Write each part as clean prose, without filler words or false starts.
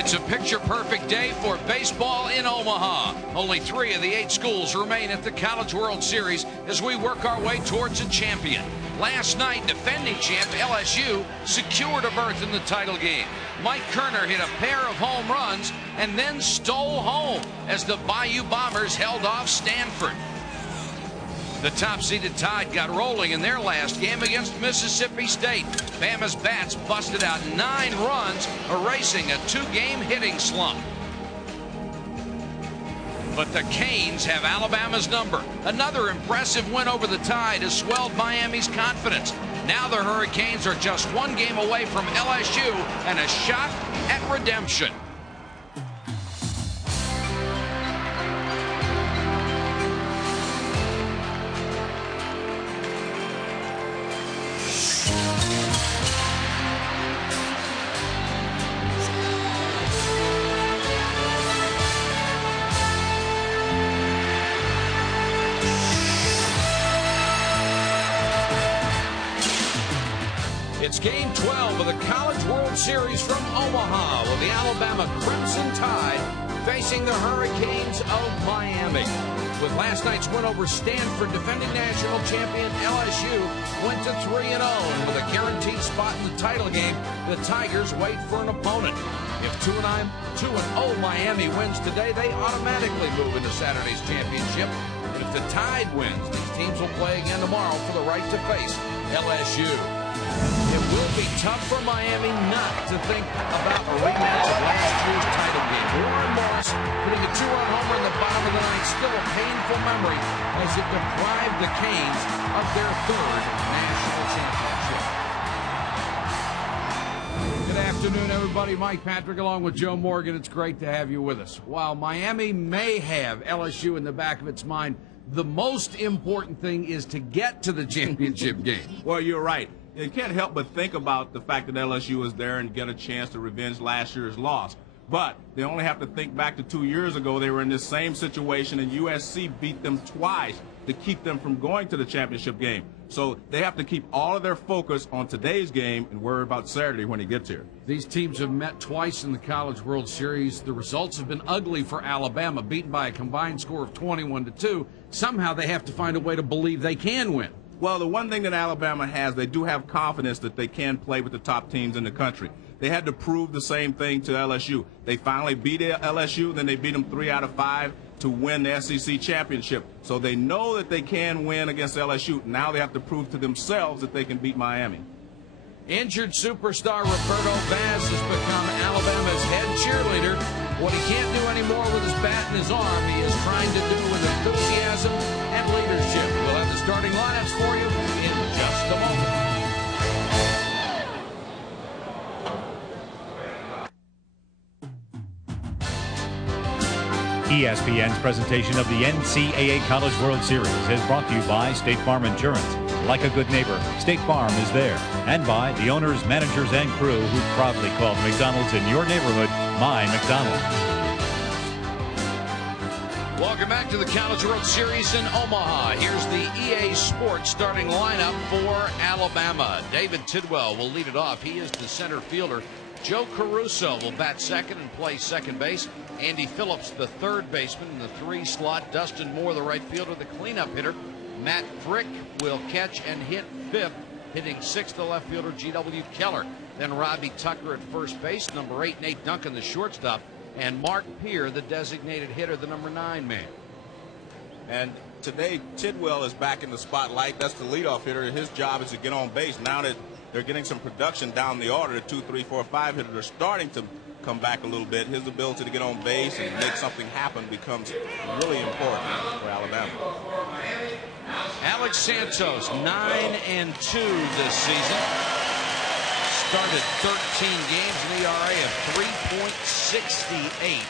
It's a picture-perfect day for baseball in Omaha. Only 3 of the 8 schools remain at the College World Series as we work our way towards a champion. Last night, defending champ LSU secured a berth in the title game. Mike Kerner hit a pair of home runs and then stole home as the Bayou Bombers held off Stanford. The top-seeded Tide got rolling in their last game against Mississippi State. Bama's bats busted out 9 runs, erasing a 2-game hitting slump. But the Canes have Alabama's number. Another impressive win over the Tide has swelled Miami's confidence. Now the Hurricanes are just 1 game away from LSU and a shot at redemption. It's Game 12 of the College World Series from Omaha with the Alabama Crimson Tide facing the Hurricanes of Miami. With last night's win over Stanford, defending national champion LSU went to 3-0. And with a guaranteed spot in the title game, the Tigers wait for an opponent. If 2-0 Miami wins today, they automatically move into Saturday's championship. And if the Tide wins, these teams will play again tomorrow for the right to face LSU. It will be tough for Miami not to think about a rematch of last year's title game. Warren Morris hitting a 2-run homer in the bottom of the ninth, still a painful memory as it deprived the Canes of their 3rd national championship. Good afternoon, everybody. Mike Patrick along with Joe Morgan. It's great to have you with us. While Miami may have LSU in the back of its mind, the most important thing is to get to the championship game. Well, you're right. You can't help but think about the fact that LSU is there and get a chance to revenge last year's loss. But they only have to think back to 2 years ago. They were in this same situation, and USC beat them twice to keep them from going to the championship game. So they have to keep all of their focus on today's game and worry about Saturday when he gets here. These teams have met twice in the College World Series. The results have been ugly for Alabama, beaten by a combined score of 21-2. Somehow they have to find a way to believe they can win. Well, the one thing that Alabama has, they do have confidence that they can play with the top teams in the country. They had to prove the same thing to LSU. They finally beat LSU, then they beat them 3 out of 5 to win the SEC championship. So they know that they can win against LSU. Now they have to prove to themselves that they can beat Miami. Injured superstar Roberto Vaz has become Alabama's head cheerleader. What he can't do anymore with his bat and his arm, he is trying to do with enthusiasm and leadership. We'll have the starting lineups for you in just a moment. ESPN's presentation of the NCAA College World Series is brought to you by State Farm Insurance. Like a good neighbor, State Farm is there. And by the owners, managers, and crew who proudly called McDonald's in your neighborhood My McDonald's. Welcome back to the College World Series in Omaha. Here's the EA Sports starting lineup for Alabama. David Tidwell will lead it off. He is the center fielder. Joe Caruso will bat second and play second base. Andy Phillips, the third baseman in the 3 slot. Dustin Moore, the right fielder, the cleanup hitter. Matt Frick will catch and hit fifth. Hitting sixth, the left fielder, G.W. Keller. Then Robbie Tucker at first base. Number 8, Nate Duncan, the shortstop. And Mark Peer, the designated hitter, the number 9 man. And today, Tidwell is back in the spotlight. That's the leadoff hitter. His job is to get on base. Now that they're getting some production down the order, the 2, 3, 4, 5 hitter, they're starting to come back a little bit. His ability to get on base and make something happen becomes really important for Alabama. Alex Santos, 9-2 this season. Started 13 games, an ERA of 3.68.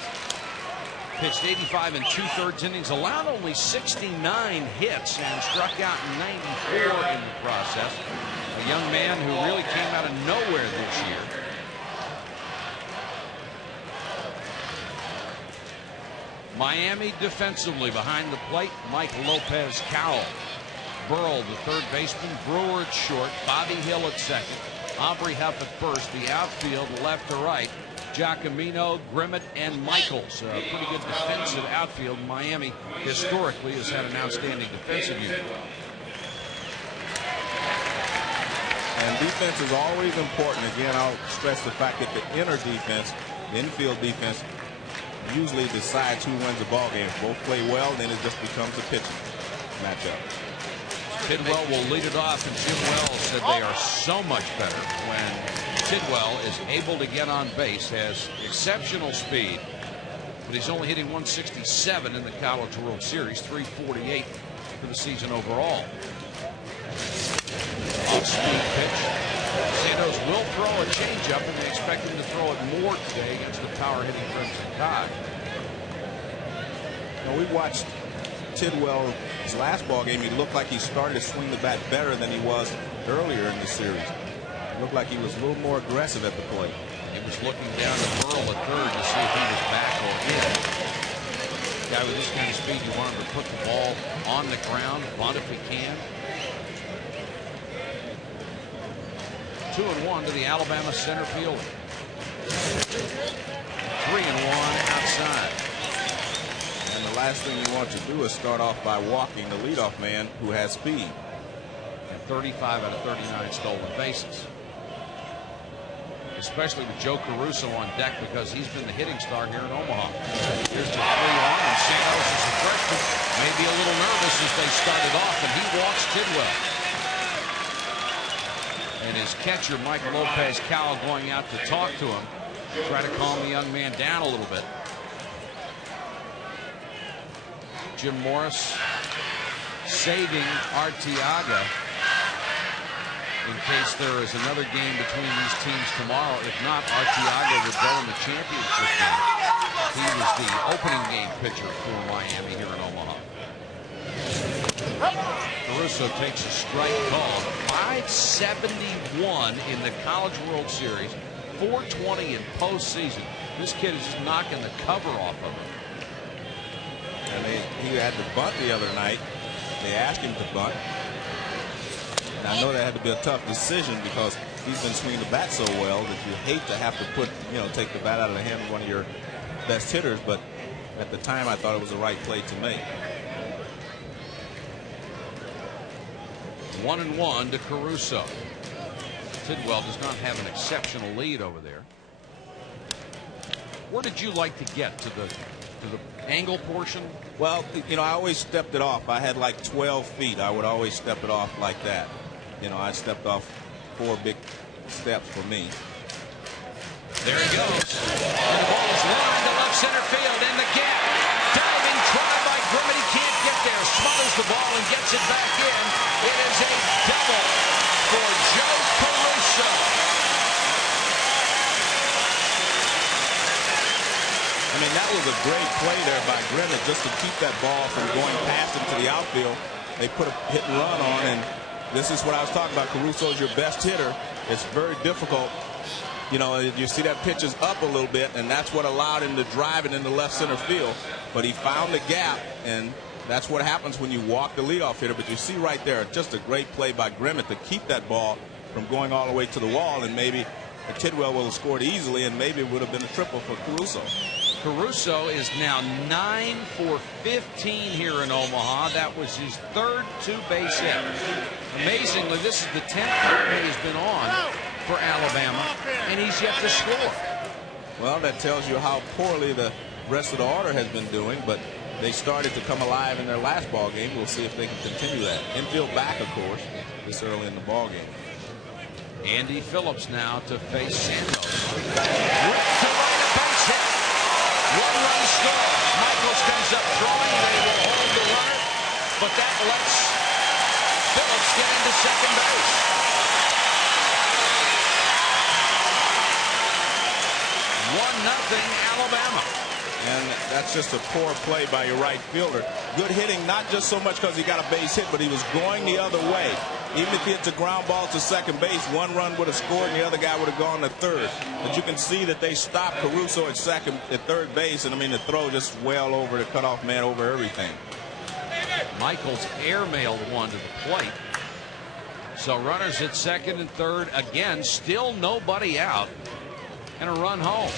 Pitched 85 2/3 innings, allowed only 69 hits, and struck out 94 in the process. A young man who really came out of nowhere this year. Miami defensively behind the plate, Mike Lopez Cowell. Burrell, the third baseman. Brewer at short. Bobby Hill at second. Aubrey Huff at first. The outfield, left to right. Giacomino, Grimmett, and Michaels. A pretty good defensive outfield. Miami historically has had an outstanding defensive unit. And defense is always important. Again, I'll stress the fact that the inner defense, the infield defense, usually decides who wins the ball game. If both play well, then it just becomes a pitching matchup. Tidwell will lead it off, and Jim Wells said they are so much better when Tidwell is able to get on base, has exceptional speed, but he's only hitting 167 in the College World Series, 348 for the season overall. Off-speed pitch. Santos will throw a changeup, and they expect him to throw it more today against the power-hitting Crimson Tide. Now, we watched Tidwell's last ball game. He looked like he started to swing the bat better than he was earlier in the series. It looked like he was a little more aggressive at the plate. He was looking down at Burrell at third to see if he was back or in. Guy with this kind of speed, you want him to put the ball on the ground, bunt if he can. 2-1 to the Alabama center fielder. 3-1 outside. And the last thing you want to do is start off by walking the leadoff man who has speed. And 35 out of 39 stolen bases. Especially with Joe Caruso on deck, because he's been the hitting star here in Omaha. Here's the 3-1, and Santos is a freshman, maybe a little nervous as they started off, and he walks Tidwell. And his catcher, Michael Lopez Cal, going out to talk to him, try to calm the young man down a little bit. Jim Morris saving Arteaga in case there is another game between these teams tomorrow. If not, Arteaga would go in the championship game. He was the opening game pitcher for Miami here in Omaha. Caruso takes a strike call. 571 in the College World Series, 420 in postseason. This kid is just knocking the cover off of him. And he had to bunt the other night. They asked him to bunt. And I know that had to be a tough decision because he's been swinging the bat so well that you hate to have to take the bat out of the hand of one of your best hitters. But at the time, I thought it was the right play to make. 1-1 to Caruso. Tidwell does not have an exceptional lead over there. Where did you like to get to the angle portion? Well, I always stepped it off. I had like 12 feet. I would always step it off like that. I stepped off 4 big steps for me. There he goes. And the ball is lined to left center field in the gap. Diving try by Grimmett. He can't get there. Smothers the ball and gets it back in. It is a double for Joe Caruso. I mean, that was a great play there by Grimmett just to keep that ball from going past him to the outfield. They put a hit and run on, and this is what I was talking about. Caruso is your best hitter. It's very difficult. You see that pitch is up a little bit, and that's what allowed him to drive it into left center field. But he found the gap, and that's what happens when you walk the leadoff hitter. But you see right there, just a great play by Grimmett to keep that ball from going all the way to the wall, and maybe Tidwell would have scored easily, and maybe it would have been a triple for Caruso. Caruso is now 9 for 15 here in Omaha. That was his third two-base hit. Amazingly, this is the 10th hit he's been on for Alabama, and he's yet to score. Well, that tells you how poorly the rest of the order has been doing, but they started to come alive in their last ball game. We'll see if they can continue that. Infield back, of course, this early in the ball game. Andy Phillips now to face Santos. Ripped to right, a base hit. 1-run score. Michaels comes up throwing. They will hold the runner, but that lets Phillips get into second base. 1-0 Alabama. And that's just a poor play by your right fielder. Good hitting, not just so much because he got a base hit, but he was going the other way. Even if he hits a ground ball to second base, one run would have scored and the other guy would have gone to third. But you can see that they stopped Caruso at third base, and I mean the throw just well over the cutoff man over everything. Michaels airmailed one to the plate. So runners at second and third again, still nobody out, and a run home.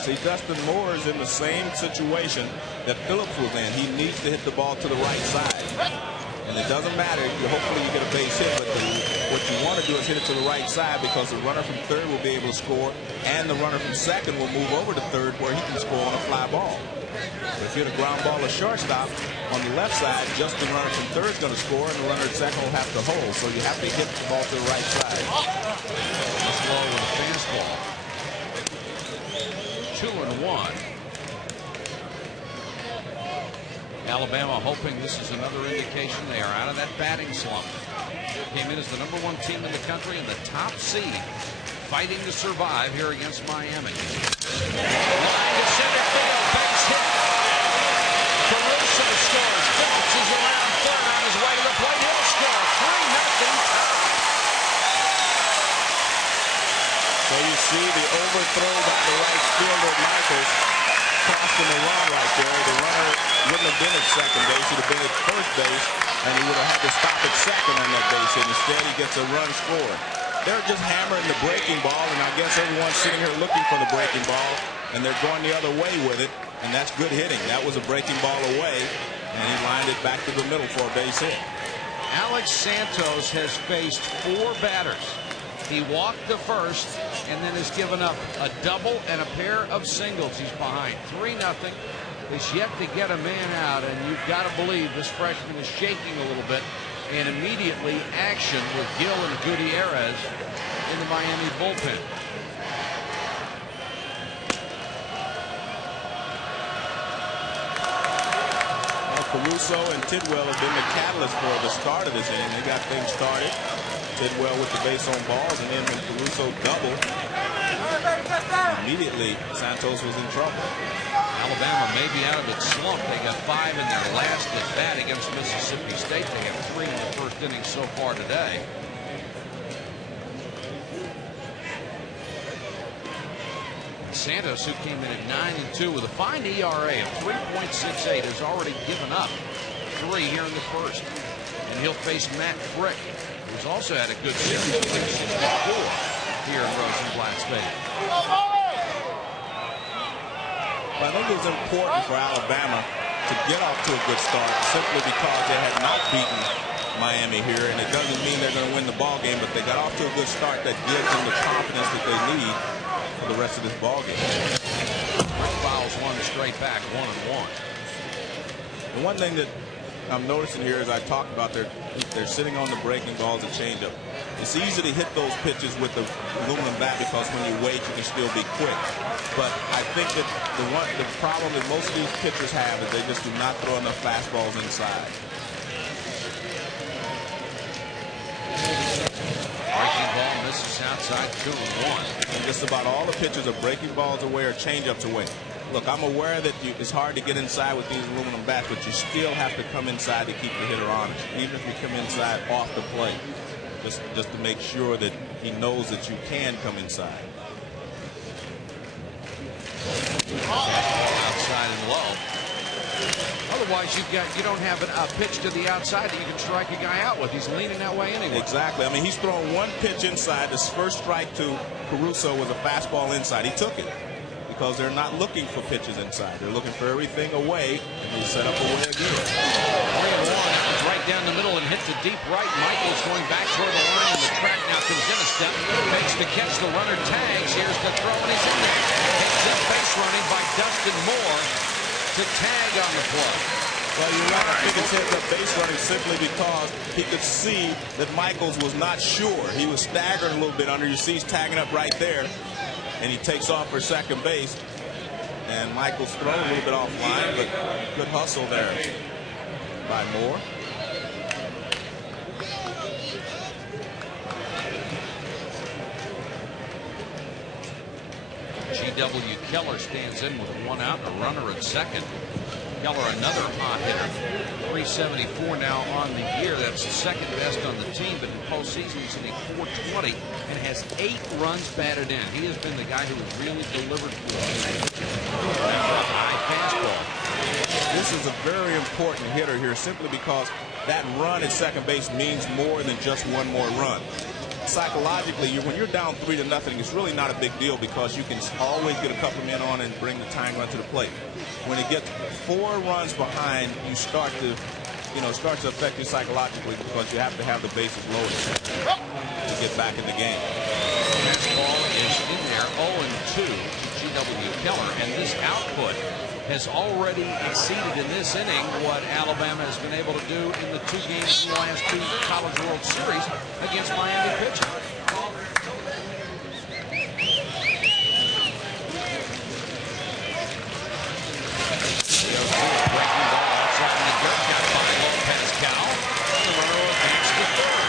See, Dustin Moore is in the same situation that Phillips was in. He needs to hit the ball to the right side. And it doesn't matter. Hopefully you get a base hit, but what you want to do is hit it to the right side, because the runner from third will be able to score, and the runner from second will move over to third where he can score on a fly ball. But if you hit a ground ball or shortstop on the left side, just the runner from third is going to score, and the runner at second will have to hold. So you have to hit the ball to the right side. That's low with a fastball. 2-1. Alabama hoping this is another indication they are out of that batting slump. Came in as the #1 team in the country and the top seed, fighting to survive here against Miami. Line to center field, base hit. Caruso scores. Phillips is around third on his way to the plate. He'll score. 3-0 tie. So you see the overthrow by the right fielder, Michaels, costing a run right there. The runner wouldn't have been at second base. He'd have been at first base, and he would have had to stop at second on that base hit. Instead, he gets a run scored. They're just hammering the breaking ball, and I guess everyone's sitting here looking for the breaking ball, and they're going the other way with it, and that's good hitting. That was a breaking ball away, and he lined it back to the middle for a base hit. Alex Santos has faced 4 batters. He walked the first and then has given up a double and a pair of singles. He's behind 3-0. Has yet to get a man out, and you've got to believe this freshman is shaking a little bit. And immediately action with Gil and Gutierrez in the Miami bullpen. Well, Caruso and Tidwell have been the catalyst for the start of this inning. They got things started. Tidwell with the base on balls, and then when Caruso doubled, immediately Santos was in trouble. Alabama may be out of its slump. They got 5 in their last at bat against Mississippi State. They have 3 in the first inning so far today. Santos, who came in at 9-2 with a fine ERA of 3.68, has already given up 3 here in the first. And he'll face Matt Frick, who's also had a good season, 64 here in Rosenblatt Stadium. I think it was important for Alabama to get off to a good start, simply because they had not beaten Miami here, and it doesn't mean they're going to win the ball game, but they got off to a good start that gives them the confidence that they need for the rest of this ball game. Rick fouls one straight back, 1-1. The one thing that I'm noticing here, as I talked about, they're sitting on the breaking balls and changeup. It's easy to hit those pitches with the aluminum bat, because when you wait, you can still be quick. But I think that the problem that most of these pitchers have is they just do not throw enough fastballs inside. Breaking ball misses outside, 2-1. And just about all the pitchers are breaking balls away or changeups away. Look, I'm aware that it's hard to get inside with these aluminum bats, but you still have to come inside to keep the hitter honest, even if you come inside off the plate, just to make sure that he knows that you can come inside. Outside and low. Otherwise, you don't have a pitch to the outside that you can strike a guy out with. He's leaning that way anyway. Exactly. I mean, he's thrown one pitch inside. His first strike to Caruso was a fastball inside. He took it, because they're not looking for pitches inside. They're looking for everything away, and they set up away again. 3-1. That was right down the middle and hit to deep right. Michaels going back toward the line, and the track now comes in a step. Makes the catch. The runner tags. Here's the throw, and he's in there. Takes his base running by Dustin Moore to tag on the play. Well, you're right. I think it's hit the base running simply because he could see that Michaels was not sure. He was staggering a little bit under. You see he's tagging up right there, and he takes off for second base. And Michaels thrown a little bit offline, but good hustle there by Moore. G.W. Keller stands in with 1 out and a runner at second. Keller, another hot hitter. 374 now on the year. That's the second best on the team, but in postseason he's hitting 420 and has 8 runs batted in. He has been the guy who has really delivered for us. High fastball. This is a very important hitter here simply because that run at second base means more than just one more run. Psychologically, when you're down 3-0, it's really not a big deal because you can always get a couple men on and bring the tying run to the plate. When it gets 4 runs behind, you start to affect you psychologically because you have to have the bases loaded to get back in the game. Fastball is in there, 0-2 to G.W. Keller, and this output has already exceeded in this inning what Alabama has been able to do in the 2 games in the last 2 College World Series against Miami pitching. Breaking ball outside in the dirt, got by Lopez Cal. The runner advanced to third.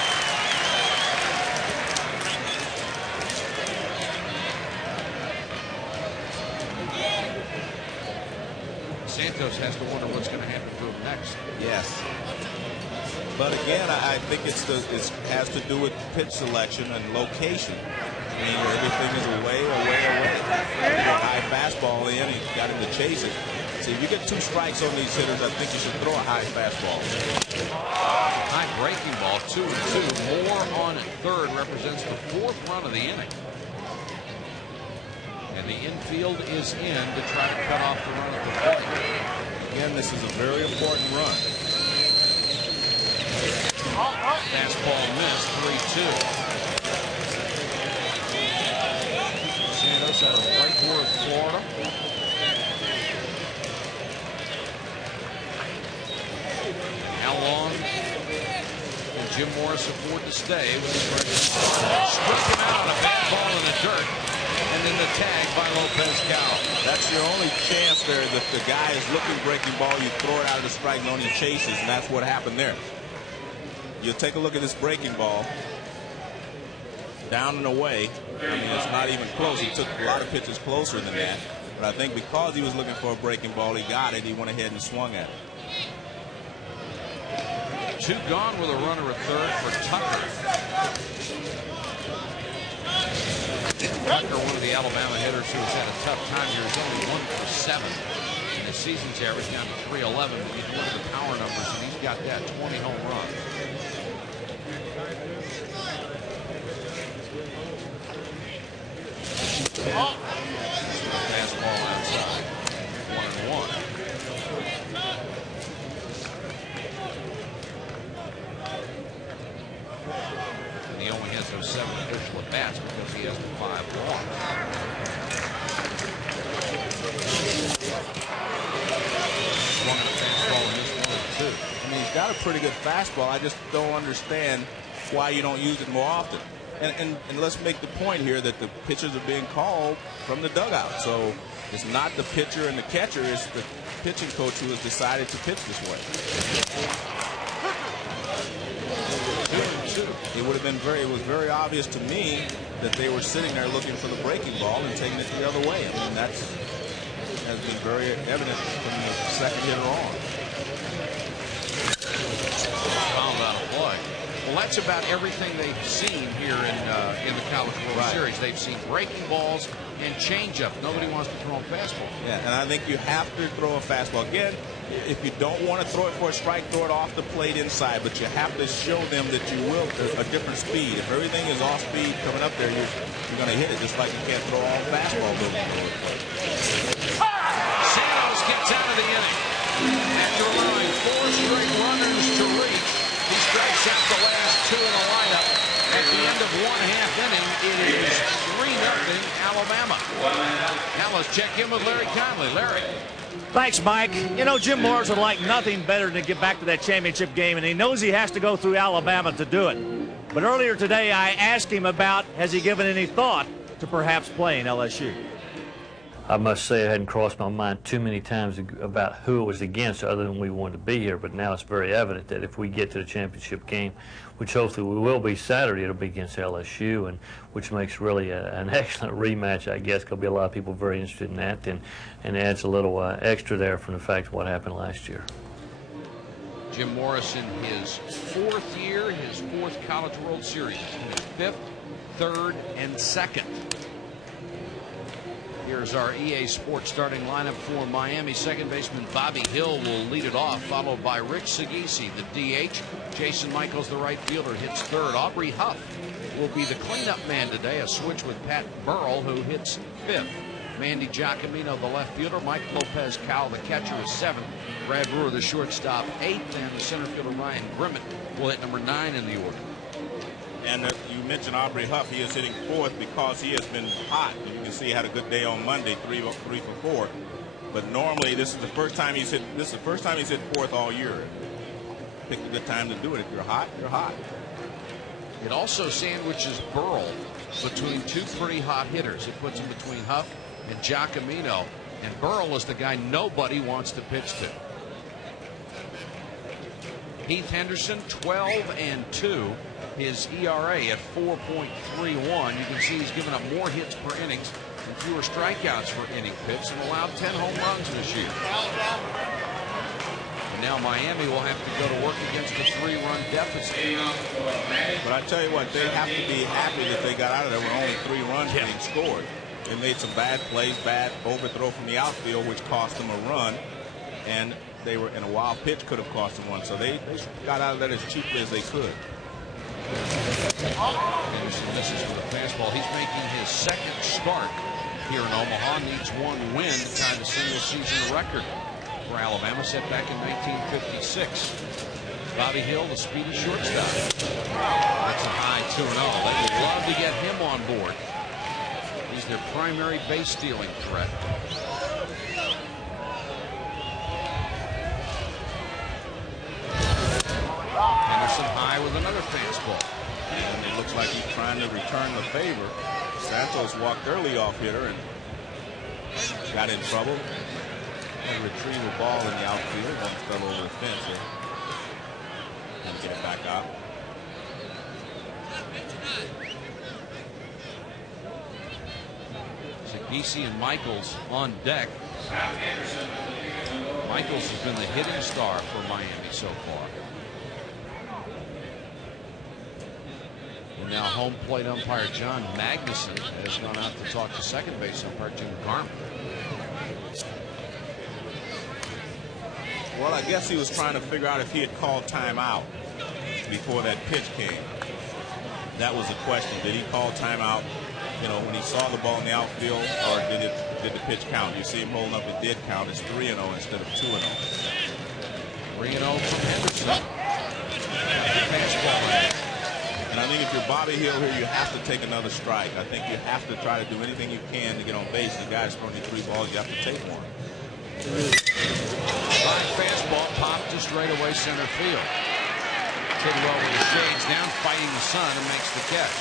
Santos has to wonder what's going to happen to him next. Yes. But again, I think it has to do with pitch selection and location. I mean, everything is away. High fastball in, he got him to chase it. So if you get 2 strikes on these hitters, I think you should throw a high fastball. High breaking ball, 2-2. Moore on third represents the 4th run of the inning. And the infield is in to try to cut off the run at the plate. Again, this is a very important run. Fastball missed, 3-2. Santos out of Lake Worth, Florida. How long will Jim Morris afford to stay with his record? Struck him out on a bad ball in the dirt. And then the tag by Lopez Cal. That's your only chance there. If the guy is looking breaking ball, you throw it out of the strike zone, he chases, and that's what happened there. You'll take a look at this breaking ball. Down and away. I mean, it's not even close. He took a lot of pitches closer than that. But I think because he was looking for a breaking ball, he got it. He went ahead and swung at it. 2 gone with a runner at third for Tucker. Tucker, one of the Alabama hitters who has had a tough time here, is only 1 for 7. And the season's average down to 311. But you look at the power numbers, and he's got that 20 home runs. Fastball outside. 1-1. And he only has those 7 official at bats because he has the 5 walks. Swung at a fastball in this 1-2. I mean, he's got a pretty good fastball. I just don't understand why you don't use it more often. And let's make the point here that the pitchers are being called from the dugout. So it's not the pitcher and the catcher. It's the pitching coach who has decided to pitch this way. It would have been it was very obvious to me that they were sitting there looking for the breaking ball and taking it the other way. I mean, that has been very evident from the second hitter on. Fouled out of play. Well, that's about everything they've seen here in the College World Series. They've seen breaking balls and changeup. Nobody wants to throw a fastball. Yeah, and I think you have to throw a fastball. Again, if you don't want to throw it for a strike, throw it off the plate inside. But you have to show them that you will a different speed. If everything is off speed coming up there, you're going to hit it just like you can't throw all fastballs over the plate. Santos gets out of the inning. After allowing 4 straight runners to reach, he strikes out the last 2 in the lineup. At the end of 1/2 inning, it is 3-0 Alabama. Now let's check in with Larry Conley. Larry. Thanks, Mike. You know, Jim Morris would like nothing better than to get back to that championship game, and he knows he has to go through Alabama to do it. But earlier today, I asked him about, has he given any thought to perhaps playing LSU? I must say it hadn't crossed my mind too many times about who it was against other than we wanted to be here, but now it's very evident that if we get to the championship game, which hopefully we will be Saturday, it'll be against LSU, and which makes really an excellent rematch, I guess. There'll be a lot of people very interested in that, and adds a little extra there from the fact of what happened last year. Jim Morris in his 4th year, his 4th College World Series, his 5th, 3rd, and 2nd. Here's our EA Sports starting lineup for Miami. Second baseman Bobby Hill will lead it off, followed by Rick Sagisi, the DH. Jason Michaels, the right fielder, hits 3rd. Aubrey Huff will be the cleanup man today, a switch with Pat Burrell, who hits 5th. Mandy Giacomino, the left fielder. Mike Lopez Cowell, the catcher, is 7th. Brad Brewer, the shortstop, 8th. And the center fielder Ryan Grimmett will hit number 9 in the order. And you mentioned Aubrey Huff. He is hitting 4th because he has been hot. You can see he had a good day on Monday, 3 for 4. But normally this is the first time he's hit. This is the first time he's hit 4th all year. Pick a good time to do it. If you're hot, you're hot. It also sandwiches Burrell between 2 pretty hot hitters. It puts him between Huff and Giacomino, and Burrell is the guy nobody wants to pitch to. Heath Henderson, 12-2. His ERA at 4.31. You can see he's given up more hits per innings and fewer strikeouts per inning pitched, and allowed 10 home runs this year. And now Miami will have to go to work against a 3-run deficit. But I tell you what, they have to be happy that they got out of there with only 3 runs being scored. They made some bad plays, bad overthrow from the outfield, which cost them a run, and they were in a wild pitch could have cost them one. So they got out of that as cheaply as they could. Henderson misses with a fastball. He's making his 2nd start here in Omaha. Needs 1 win to tie the single season record for Alabama, set back in 1956. Bobby Hill, the speedy shortstop. That's a high 2-0. They would love to get him on board. He's their primary base stealing threat. Henderson high with another fastball. And it looks like he's trying to return the favor. Santos walked their leadoff hitter and got in trouble. And retrieve the ball in the outfield. One fell over the fence there. And get it back out. Sagisi and Michaels on deck. Michaels has been the hitting star for Miami so far. And now home plate umpire John Magnuson has gone out to talk to second base umpire Jim Garman. Well, I guess he was trying to figure out if he had called timeout before that pitch came. That was the question. Did he call timeout, you know, when he saw the ball in the outfield, or did the pitch count? You see him holding up, it did count. It's 3-0 instead of 2-0. 3-0 from Henderson. Fastball. And I think if you're Bobby Hill here, you have to take another strike. I think you have to try to do anything you can to get on base. The guy's throwing you 3 balls, you have to take one. High fastball popped to straightaway center field. Tidwell with the shades down, fighting the sun, and makes the catch.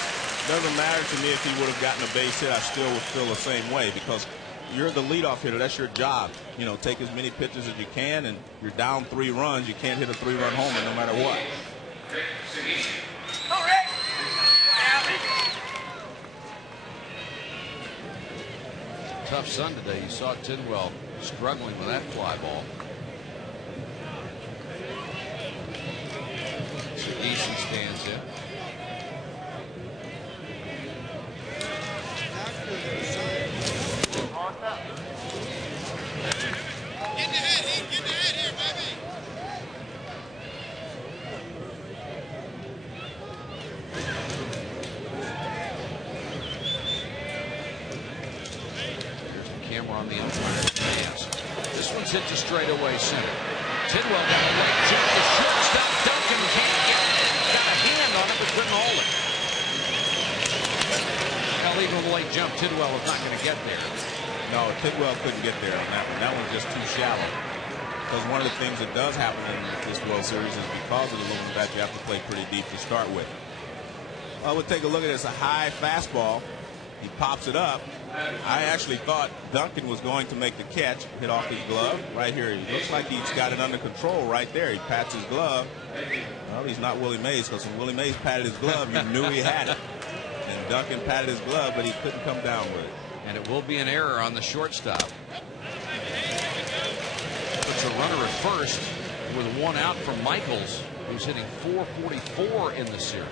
Doesn't matter to me if he would have gotten a base hit. I still would feel the same way, because you're the leadoff hitter. That's your job. You know, take as many pitches as you can, and you're down 3 runs. You can't hit a 3-run homer no matter what. Tough sun today. You saw Tidwell struggling with that fly ball. Eason stands in. Get in the head here, baby. Camera on the umpire. Yes. This one's hit to straightaway center. Tidwell got a late jump. The shortstop Duncan can't get it. Got a hand on it but couldn't hold it. Well, even with a late jump, Tidwell was not going to get there. No, Tidwell couldn't get there on that one. That one's just too shallow. Because one of the things that does happen in this World Series is because of the aluminum bat, you have to play pretty deep to start with. We'll take a look at this. A high fastball. He pops it up. I actually thought Duncan was going to make the catch, hit off his glove. Right here, he looks like he's got it under control right there. He pats his glove. Well, he's not Willie Mays, because when Willie Mays patted his glove, you knew he had it. And Duncan patted his glove, but he couldn't come down with it. And it will be an error on the shortstop. Puts a runner at first with one out from Michaels, who's hitting .444 in the series.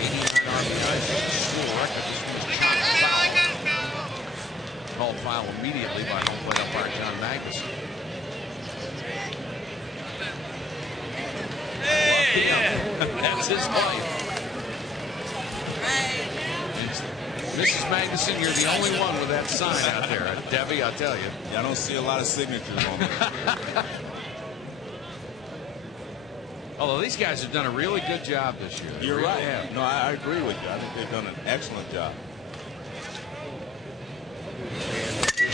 89 RBIs, school record. This one's called foul immediately by home plate umpire John Magnuson. That's his wife. Mrs. Magnuson, you're the only one with that sign out there. Debbie, I'll tell you. Yeah, I don't see a lot of signatures on there. Although these guys have done a really good job this year. You're really right. have. No, I agree with you. I think they've done an excellent job.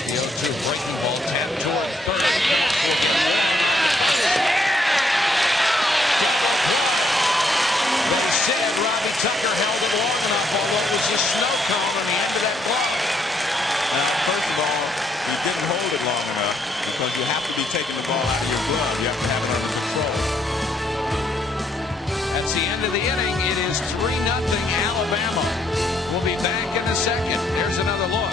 Here's the 0-2 breaking ball, tapped toward third. They said Robbie Tucker held it long enough, although it was a snow cone on the end of that glove. Now, first of all, he didn't hold it long enough because you have to be taking the ball out of your glove. You have to have it under control. That's the end of the inning. It is 3-0 Alabama. We'll be back in a second. There's another look.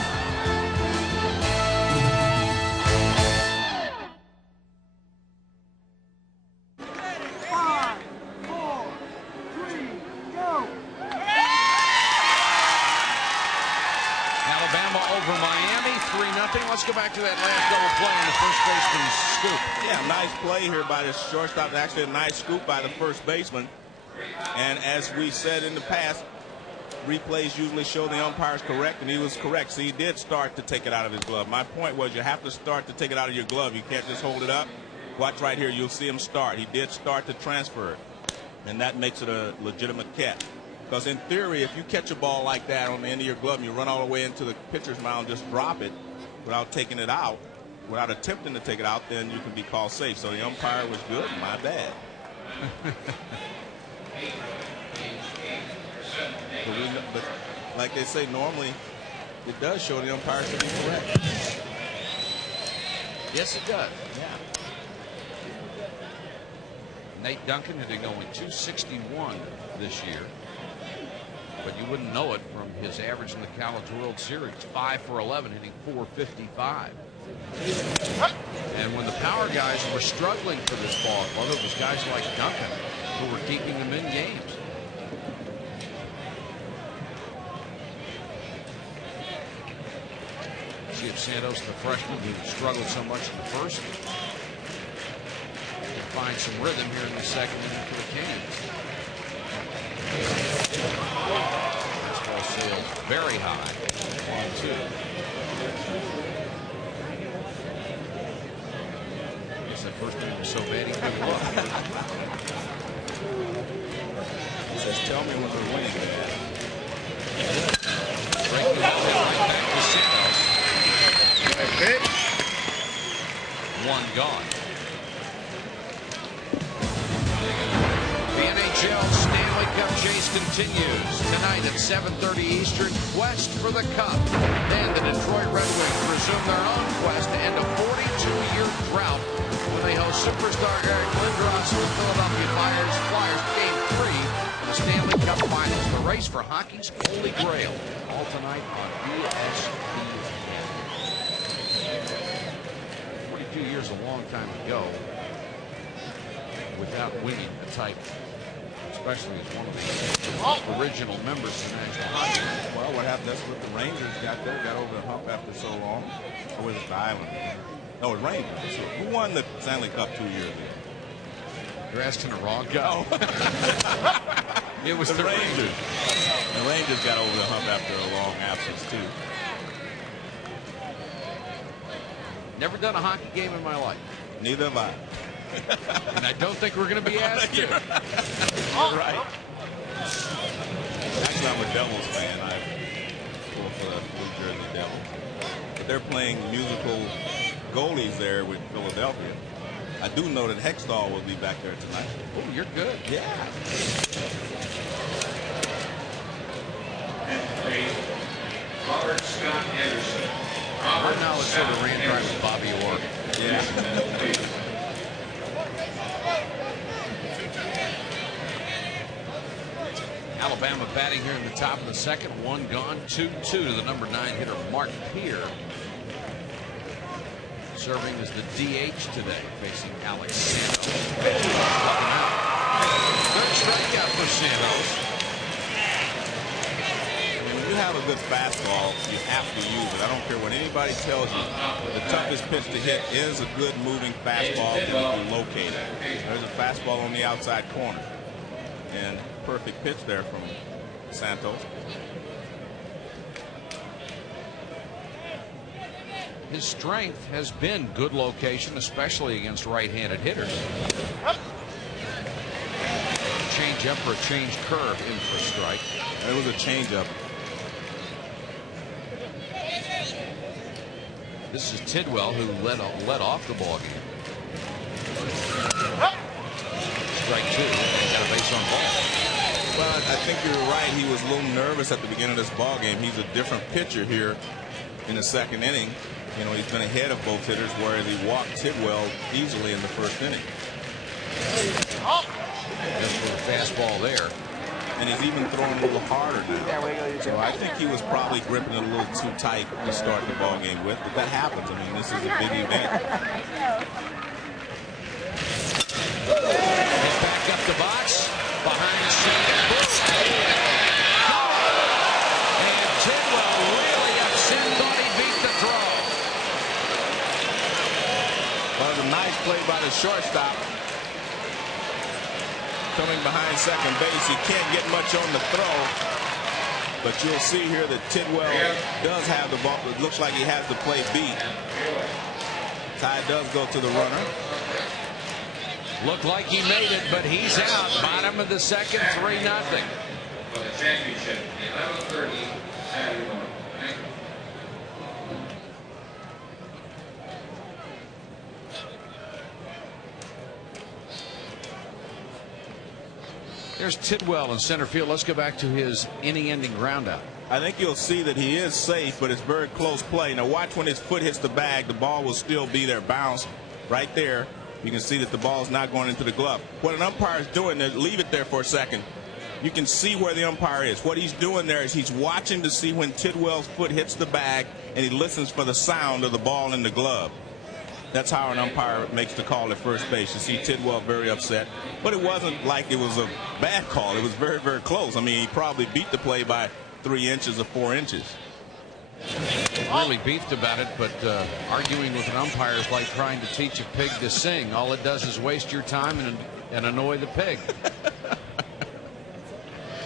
Alabama over Miami, 3-0. Let's go back to that last double play on the first baseman's scoop. Yeah, nice play here by the shortstop. Actually, a nice scoop by the first baseman. And as we said in the past, replays usually show the umpire's correct, and he was correct. So he did start to take it out of his glove. My point was you have to start to take it out of your glove. You can't just hold it up. Watch right here. You'll see him start. He did start to transfer it, and that makes it a legitimate catch. Because in theory, if you catch a ball like that on the end of your glove and you run all the way into the pitcher's mound, just drop it without taking it out, without attempting to take it out, then you can be called safe. So the umpire was good. My bad. But like they say, normally it does show the umpire to be correct. Yes, it does. Yeah. Nate Duncan hitting only .261 this year, but you wouldn't know it from his average in the College World Series. 5 for 11, hitting .455. And when the power guys were struggling for this ball club, it was guys like Duncan who were keeping them in games. See if Santos, the freshman who struggled so much in the first, can find some rhythm here in the second inning for the Canes. This ball sailed very high. 1-2. I guess that first inning was so bad he couldn't look. He says, tell me when they're winning. Breaking the ball right back to Santos. One gone. The NHL Stanley Cup chase continues tonight at 7:30 Eastern. Quest for the Cup. Then the Detroit Red Wings resume their own quest to end a 42-year drought when they host superstar Eric Lindros and the Philadelphia Flyers Game 3 of the Stanley Cup Finals. The race for hockey's holy grail. All tonight on ESPN. 42 years, a long time ago, without winning a title, especially as one of the original members of the National Hockey League. Well, what happened? That's what the Rangers got over the hump after so long. Or was it the Islanders? No, it was Rangers. Who won the Stanley Cup 2 years ago? You're asking the wrong guy. It was the Rangers. The Rangers got over the hump after a long absence, too. Never done a hockey game in my life. Neither have I. And I don't think we're going to be asked to. You're right. Actually, I'm a Devils fan. I go for the Blue Jersey Devils. But they're playing musical goalies there with Philadelphia. I do know that Hextall will be back there tonight. Oh, you're good. Yeah. Robert Scott Anderson. Our knowledge sort of ran dry with Bobby Orr. Yeah. Alabama batting here in the top of the second. One gone, 2-2 to the number 9 hitter, Mark Peer. Serving as the DH today, facing Alex Santos. Third strikeout for Santos. When you have a good fastball, you have to use it. I don't care what anybody tells you. The toughest pitch to hit is a good moving fastball that you can locate it. There's a fastball on the outside corner. And perfect pitch there from Santos. His strength has been good location, especially against right-handed hitters. Change up or a change curve in for strike. It was a changeup. This is Tidwell, who led off the ball game. Strike 2, and got a base on ball. Well, I think you're right. He was a little nervous at the beginning of this ball game. He's a different pitcher here in the second inning. You know, he's been ahead of both hitters, whereas he walked Tidwell easily in the first inning. Just for the fastball there. And he's even throwing a little harder now. So I think he was probably gripping it a little too tight to start the ball game with. But that happens. I mean, this is a big event. Hit back up the box. Behind Santos. And Tidwell really upset. Thought he beat the throw. Well, it was a nice play by the shortstop. Coming behind second base, he can't get much on the throw, but you'll see here that Tidwell does have the ball. It looks like he has the play beat. Ty does go to the runner. Looked like he made it, but he's out. Bottom of the second, 3-0. For the championship, 11:30 Saturday morning. There's Tidwell in center field. Let's go back to his inning-ending groundout. I think you'll see that he is safe, but it's very close play. Now watch when his foot hits the bag, the ball will still be there, bounce right there. You can see that the ball is not going into the glove. What an umpire is doing is leave it there for a second. You can see where the umpire is. What he's doing there is he's watching to see when Tidwell's foot hits the bag, and he listens for the sound of the ball in the glove. That's how an umpire makes the call at first base. You see Tidwell very upset, but it wasn't like it was a bad call. It was very, very close. I mean, he probably beat the play by 3 inches or 4 inches. Really beefed about it, but arguing with an umpire is like trying to teach a pig to sing. All it does is waste your time and annoy the pig.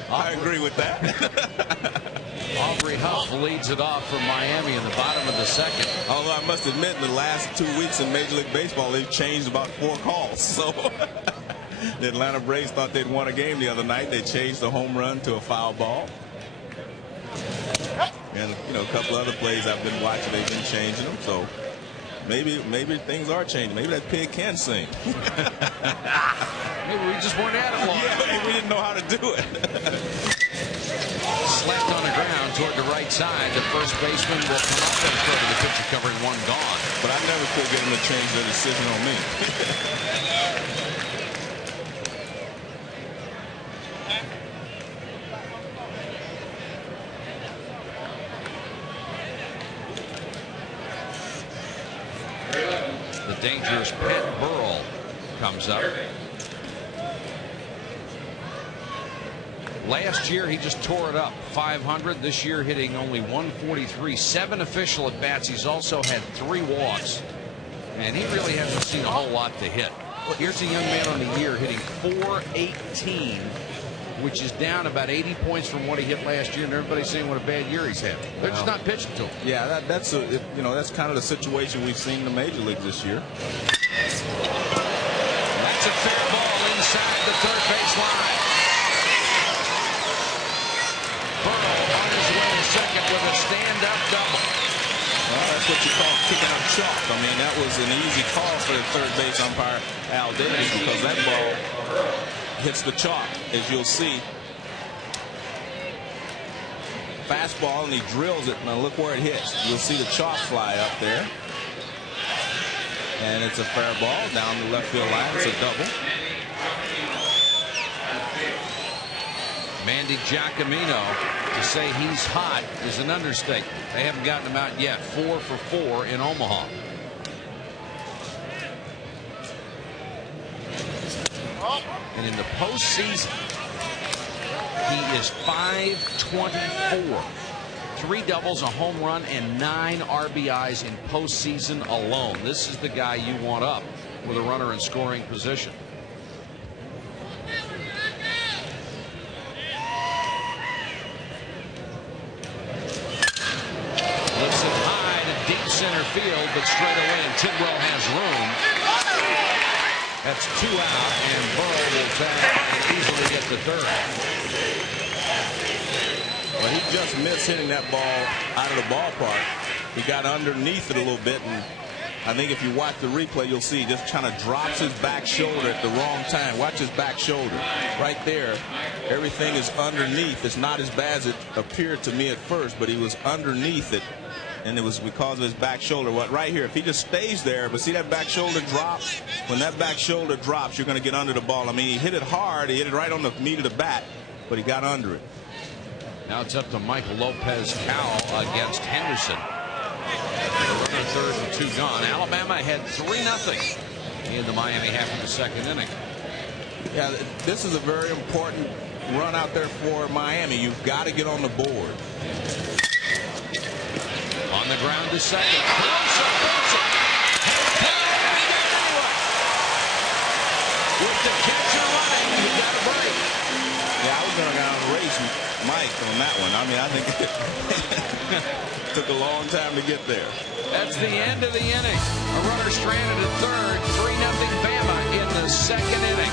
I agree with that. Aubrey Huff leads it off for Miami in the bottom of the second. Although I must admit, in the last 2 weeks in Major League Baseball, they've changed about 4 calls. So the Atlanta Braves thought they'd won a game the other night. They changed the home run to a foul ball. And, you know, a couple other plays I've been watching, they've been changing them. So maybe things are changing. Maybe that pig can sing. Maybe we just weren't at it long. Yeah, maybe we didn't know how to do it. Slapped on the ground toward the right side. The first baseman will come up and throw to the pitcher covering one gone. But I never could get them to change their decision on me. The dangerous Pat Burrell comes up. Last year he just tore it up, 500. This year hitting only 143, 7 official at bats. He's also had 3 walks, and he really hasn't seen a whole lot to hit. Here's a young man on the year hitting .418, which is down about 80 points from what he hit last year, and everybody's saying what a bad year he's had. They're just not pitching to him. Yeah, that's kind of the situation we've seen in the major leagues this year. That's a fair ball inside the third base line. Burrow on his way to second with a stand-up double. Well, that's what you call kicking up chalk. I mean, that was an easy call for the third base umpire, Al Davis, because that ball hits the chalk, as you'll see. Fastball, and he drills it. Now look where it hits. You'll see the chalk fly up there. And it's a fair ball down the left field line. It's a double. Mandy Giacomino, to say he's hot is an understatement. They haven't gotten him out yet. 4 for 4 in Omaha. And in the postseason, he is .524. 3 doubles, a home run, and 9 RBIs in postseason alone. This is the guy you want up with a runner in scoring position. Lifts it high to deep center field, but straight away, and Tidwell has room. That's 2 out, and Burrow will tag and easily get to third. Well, he just missed hitting that ball out of the ballpark. He got underneath it a little bit, and I think if you watch the replay, you'll see he just kind of drops his back shoulder at the wrong time. Watch his back shoulder. Right there, everything is underneath. It's not as bad as it appeared to me at first, but he was underneath it, and it was because of his back shoulder. What right here, if he just stays there, but see that back shoulder drop? When that back shoulder drops, you're going to get under the ball. I mean, he hit it hard. He hit it right on the meat of the bat, but he got under it. Now it's up to Michael Lopez Cowell against Henderson. Runner third and 2 gone. Alabama had 3-0 in the Miami half of the second inning. Yeah, this is a very important run out there for Miami. You've got to get on the board. On the ground to second. With the catcher running, he got a break. Yeah, I was going to race Mike on that one. I mean, I think it took a long time to get there. That's the end of the inning. A runner stranded at third. 3-0 Bama in the second inning.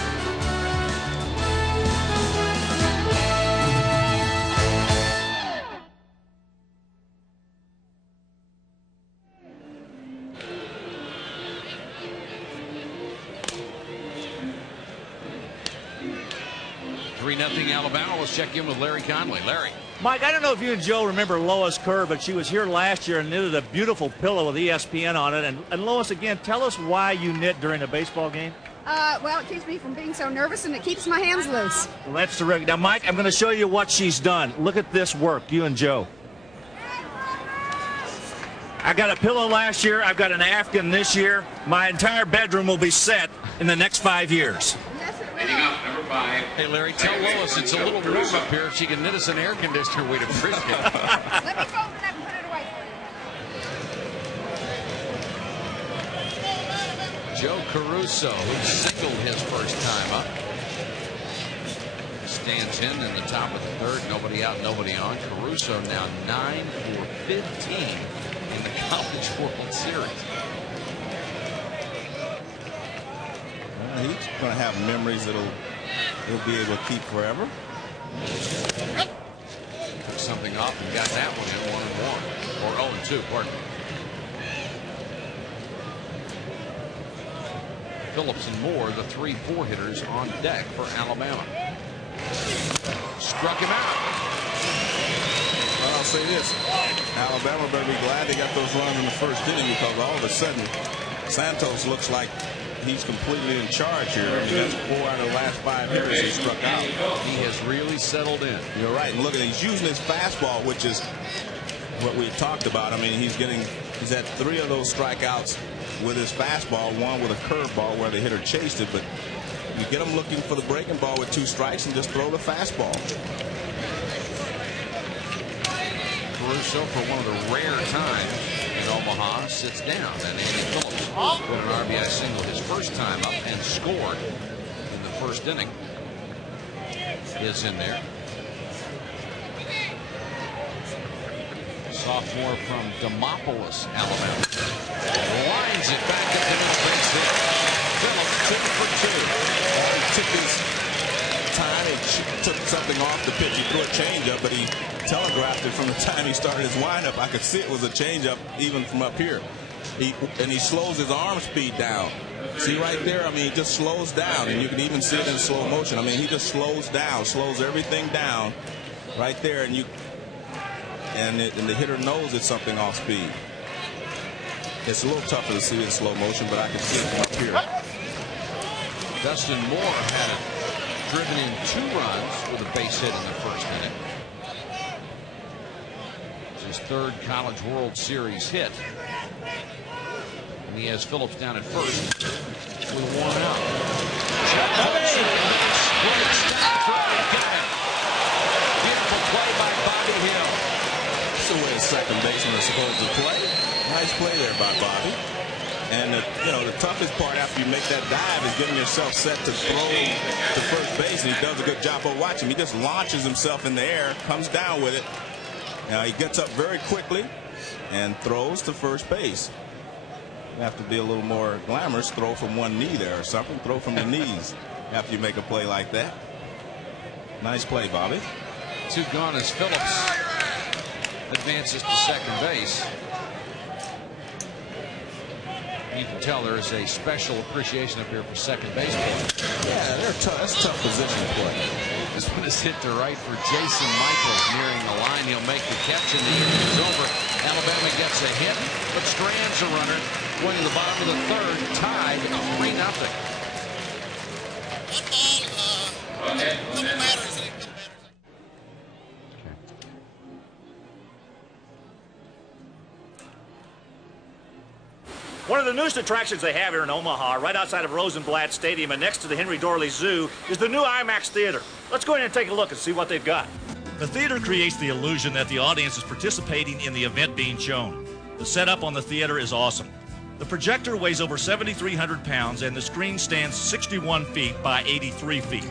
Nothing Alabama. Let's check in with Larry Conley. Larry. Mike, I don't know if you and Joe remember Lois Kerr, but she was here last year and knitted a beautiful pillow with ESPN on it. And Lois, again, tell us why you knit during a baseball game. Well, it keeps me from being so nervous, and it keeps my hands loose. Well, that's terrific. Now, Mike, I'm going to show you what she's done. Look at this work, you and Joe. I got a pillow last year. I've got an Afghan this year. My entire bedroom will be set in the next 5 years. Leading up, number 5. Hey, Larry, tell Lois it's a little warm up here. If she can knit us an air conditioner, we'd appreciate it. Let me fold it up and put it away for you. Joe Caruso, who singled his first time up, stands in the top of the third. Nobody out, nobody on. Caruso now 9 for 15 in the College World Series. He's going to have memories he'll be able to keep forever. Took something off and got that one in 1-1 or 0-2. Pardon me. Phillips and Moore, the 3-4 hitters on deck for Alabama. Struck him out. Well, I'll say this: Alabama better be glad they got those runs in the first inning, because all of a sudden Santos looks like he's completely in charge here. I mean, that's 4 out of the last 5 hitters he struck out. He has really settled in. You're right. And look at, he's using his fastball, which is what we talked about. I mean, he's had 3 of those strikeouts with his fastball, 1 with a curveball where the hitter chased it. But you get him looking for the breaking ball with 2 strikes and just throw the fastball. Caruso, for one of the rare times in Omaha, sits down. And Andy Phillips with an RBI single his first time up and scored in the first inning. Is in there. Sophomore from Demopolis, Alabama. Lines it back up to his base hit. Phillips 2 for 2. He took his time. He took something off the pitch. He threw a changeup, but he telegraphed it from the time he started his windup. I could see it was a changeup even from up here. he slows his arm speed down. See right there? I mean, he just slows down, and you can even see it in slow motion. I mean, he just slows down, slows everything down right there, and the hitter knows it's something off speed. It's a little tougher to see in slow motion, but I can see it from up here. Dustin Moore had it driven in 2 runs with a base hit in the first inning. It's his 3rd College World Series hit. And he has Phillips down at first with 1 out. Beautiful play by Bobby Hill. That's the way a second baseman is supposed to play. Nice play there by Bobby. And the toughest part after you make that dive is getting yourself set to throw to first base. And he does a good job of watching. He just launches himself in the air, comes down with it. Now he gets up very quickly and throws to first base. You have to be a little more glamorous. Throw from one knee there or something. Throw from the knees after you make a play like that. Nice play, Bobby. 2 gone as Phillips advances to second base. You can tell there is a special appreciation up here for second base. Yeah, that's a tough position to play. This one is hit to right for Jason Michaels nearing the line. He'll make the catch and the inning is over. Alabama gets a hit, but strands a runner going to the bottom of the 3rd, tied 3-0. One of the newest attractions they have here in Omaha, right outside of Rosenblatt Stadium and next to the Henry Dorley Zoo, is the new IMAX Theater. Let's go in and take a look and see what they've got. The theater creates the illusion that the audience is participating in the event being shown. The setup on the theater is awesome. The projector weighs over 7,300 pounds and the screen stands 61 feet by 83 feet.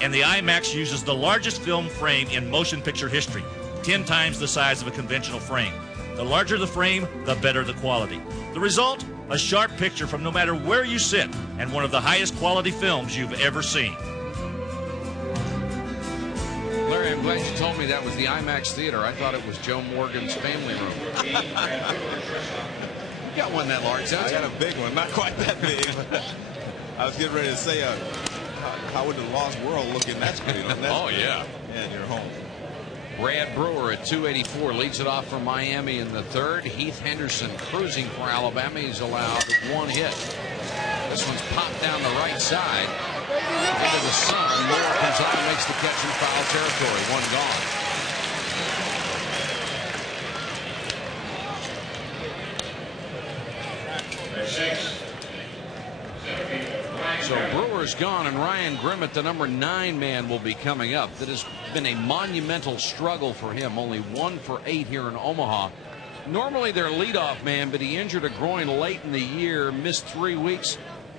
And the IMAX uses the largest film frame in motion picture history, 10 times the size of a conventional frame. The larger the frame, the better the quality. The result? A sharp picture from no matter where you sit, and one of the highest quality films you've ever seen. Larry, I'm glad you told me that was the IMAX Theater. I thought it was Joe Morgan's family room. You got one that large, don't you? I got a big one, not quite that big. I was getting ready to say, how would the Lost World look in that screen? Oh, yeah. Yeah, in your home. Brad Brewer at 284 leads it off for Miami in the 3rd. Heath Henderson cruising for Alabama. He's allowed 1 hit. This one's popped down the right side into the sun. Moore comes out and makes the catch in foul territory. 1 gone. So Brewer's gone, and Ryan Grimmett, the number 9 man, will be coming up. That has been a monumental struggle for him. Only 1 for 8 here in Omaha. Normally their leadoff man, but he injured a groin late in the year, missed 3 weeks,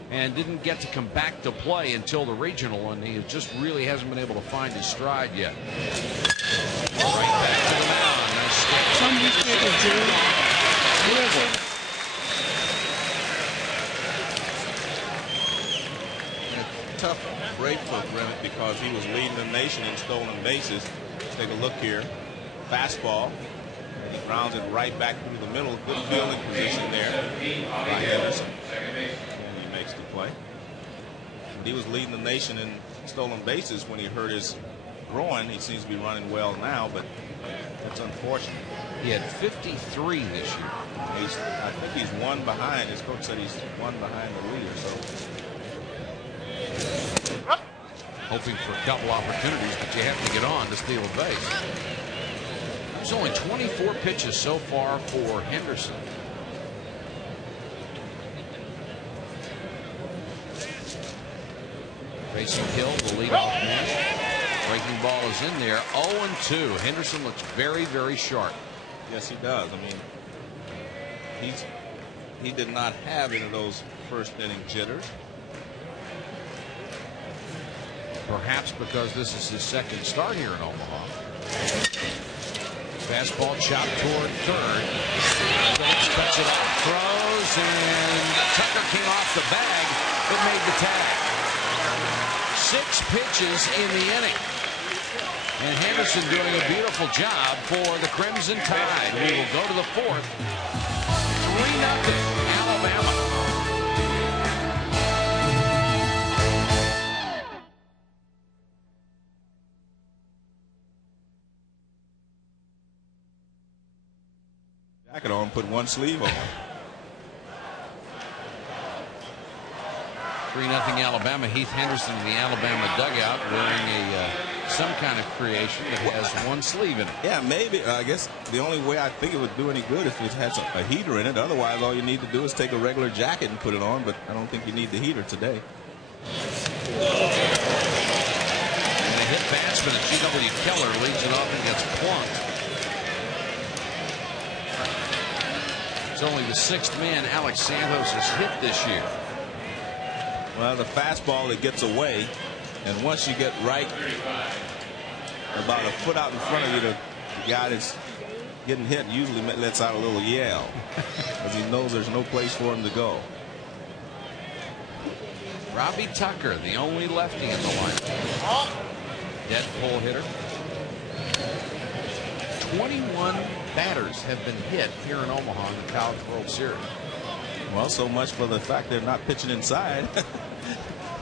and didn't get to come back to play until the regional, and he just really hasn't been able to find his stride yet. Right back to the mound. Nice skip. Tough break for Grimmett because he was leading the nation in stolen bases. Let's take a look here. Fastball. And he grounds it right back through the middle. Good fielding position there by Henderson. And he makes the play. And he was leading the nation in stolen bases when he hurt his groin. He seems to be running well now, but that's unfortunate. He had 53 this year. I think he's 1 behind. His coach said he's 1 behind the leader. So. Hoping for a couple opportunities, but you have to get on to steal a base. There's only 24 pitches so far for Henderson. Facing Hill, the leadoff man. Breaking ball is in there. 0-2. Henderson looks very, very sharp. Yes, he does. I mean, he did not have any of those first inning jitters. Perhaps because this is his 2nd start here in Omaha. Fastball chopped toward 3rd. Phillips cuts it off, throws, and Tucker came off the bag. It made the tag. 6 pitches in the inning. And Henderson doing a beautiful job for the Crimson Tide. We will go to the 4th. Alabama. Jacket on, put one sleeve on. 3-0 Alabama. Heath Henderson in the Alabama dugout wearing some kind of creation that has one sleeve in it. Yeah, maybe. I guess the only way I think it would do any good is if it has a heater in it. Otherwise, all you need to do is take a regular jacket and put it on. But I don't think you need the heater today. And the hit batsman, G.W. Keller, leads it off and gets plunked. It's only the 6th man Alex Santos has hit this year. Well, the fastball that gets away, and once you get right about a foot out in front of you, the guy that's getting hit usually lets out a little yell because he knows there's no place for him to go. Robbie Tucker, the only lefty in the lineup. Dead pull hitter. 21 batters have been hit here in Omaha in the College World Series. Well, so much for the fact they're not pitching inside.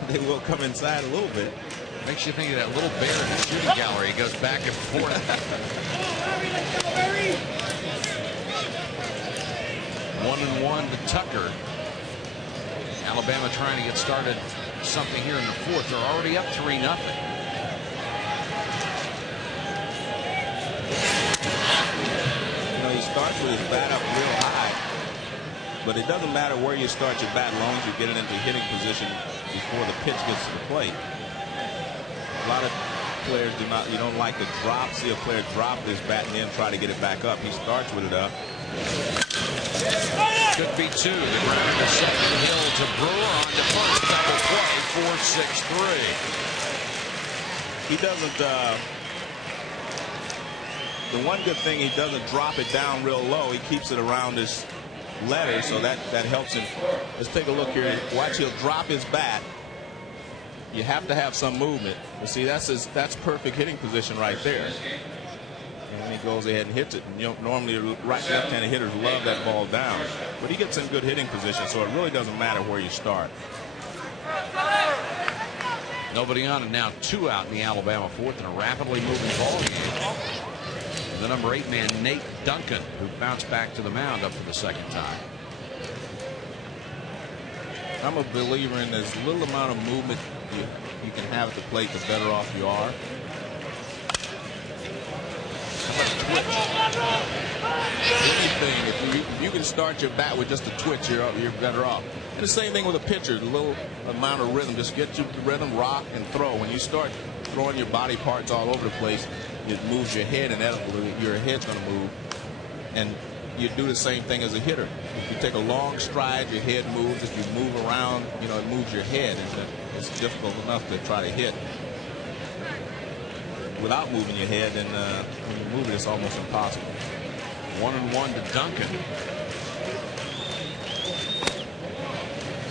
They will come inside a little bit. Makes you think of that little bear in the shooting gallery. He goes back and forth. 1-1 to Tucker. Alabama trying to get started something here in the 4th. They're already up 3-0. You know, he starts with his bat up real high, but it doesn't matter where you start your bat as long as you get it into hitting position before the pitch gets to the plate. A lot of players do not. You don't like to see a player drop his bat and then try to get it back up. He starts with it up. Could be 2. The ground to second. Hill to Brewer on to first. Double play. 4-6-3. He doesn't. The one good thing, he doesn't drop it down real low. He keeps it around his letter, so that helps him. Let's take a look here. Watch, he'll drop his bat. You have to have some movement. You see, that's perfect hitting position right there. And he goes ahead and hits it. And, you know, normally left-handed hitters love that ball down, but he gets in good hitting position, so it really doesn't matter where you start. Nobody on, and now 2 out in the Alabama 4th in a rapidly moving ball game. The number 8 man, Nate Duncan, who bounced back to the mound up for the 2nd time. I'm a believer in as little amount of movement you can have at the plate, the better off you are. Anything, if you can start your bat with just a twitch, you're better off. And the same thing with a pitcher, the little amount of rhythm, just get you the rhythm, rock and throw. When you start throwing your body parts all over the place, it moves your head, and your head's going to move. And you do the same thing as a hitter. If you take a long stride, your head moves. If you move around, you know, it moves your head. It's difficult enough to try to hit without moving your head, and when you move it, it's almost impossible. 1-1 to Duncan.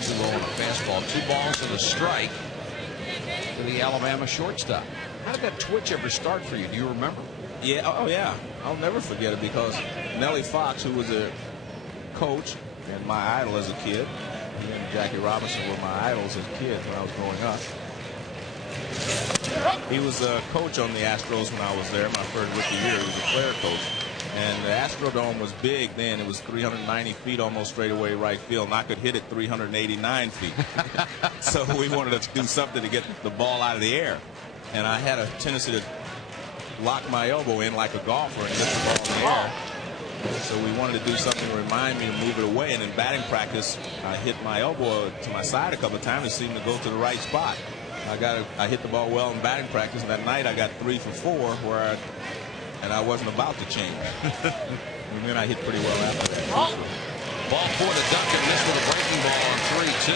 2-0 on a fastball. 2 balls and a strike for the Alabama shortstop. How did that twitch ever start for you? Do you remember? Yeah, oh yeah. I'll never forget it because Nellie Fox, who was a coach and my idol as a kid, he and Jackie Robinson were my idols as kids when I was growing up. He was a coach on the Astros when I was there, my first rookie year. He was a player coach. And the Astrodome was big then. It was 390 feet almost straight away right field, and I could hit it 389 feet. So we wanted to do something to get the ball out of the air. And I had a tendency to lock my elbow in like a golfer and get the ball in the air. So we wanted to do something to remind me to move it away. And in batting practice, I hit my elbow to my side a couple of times. It seemed to go to the right spot. I hit the ball well in batting practice, and that night I got 3 for 4 and I wasn't about to change. And then I hit pretty well after that. Ball 4 to Duncan, missed with a breaking ball on 3-2.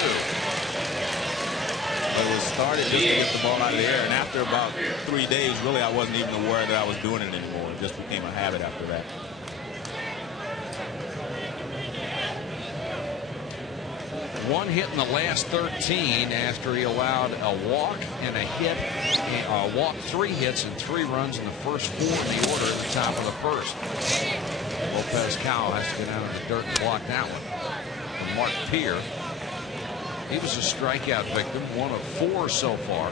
It was started just to get the ball out of the air, and after about 3 days, really, I wasn't even aware that I was doing it anymore. It just became a habit after that. One hit in the last 13 after he allowed a walk and a hit. Walked 3 hits and 3 runs in the first 4 in the order at the top of the first. Lopez Cal has to get out of the dirt and block that one from Mark Peer. He was a strikeout victim, 1 of 4 so far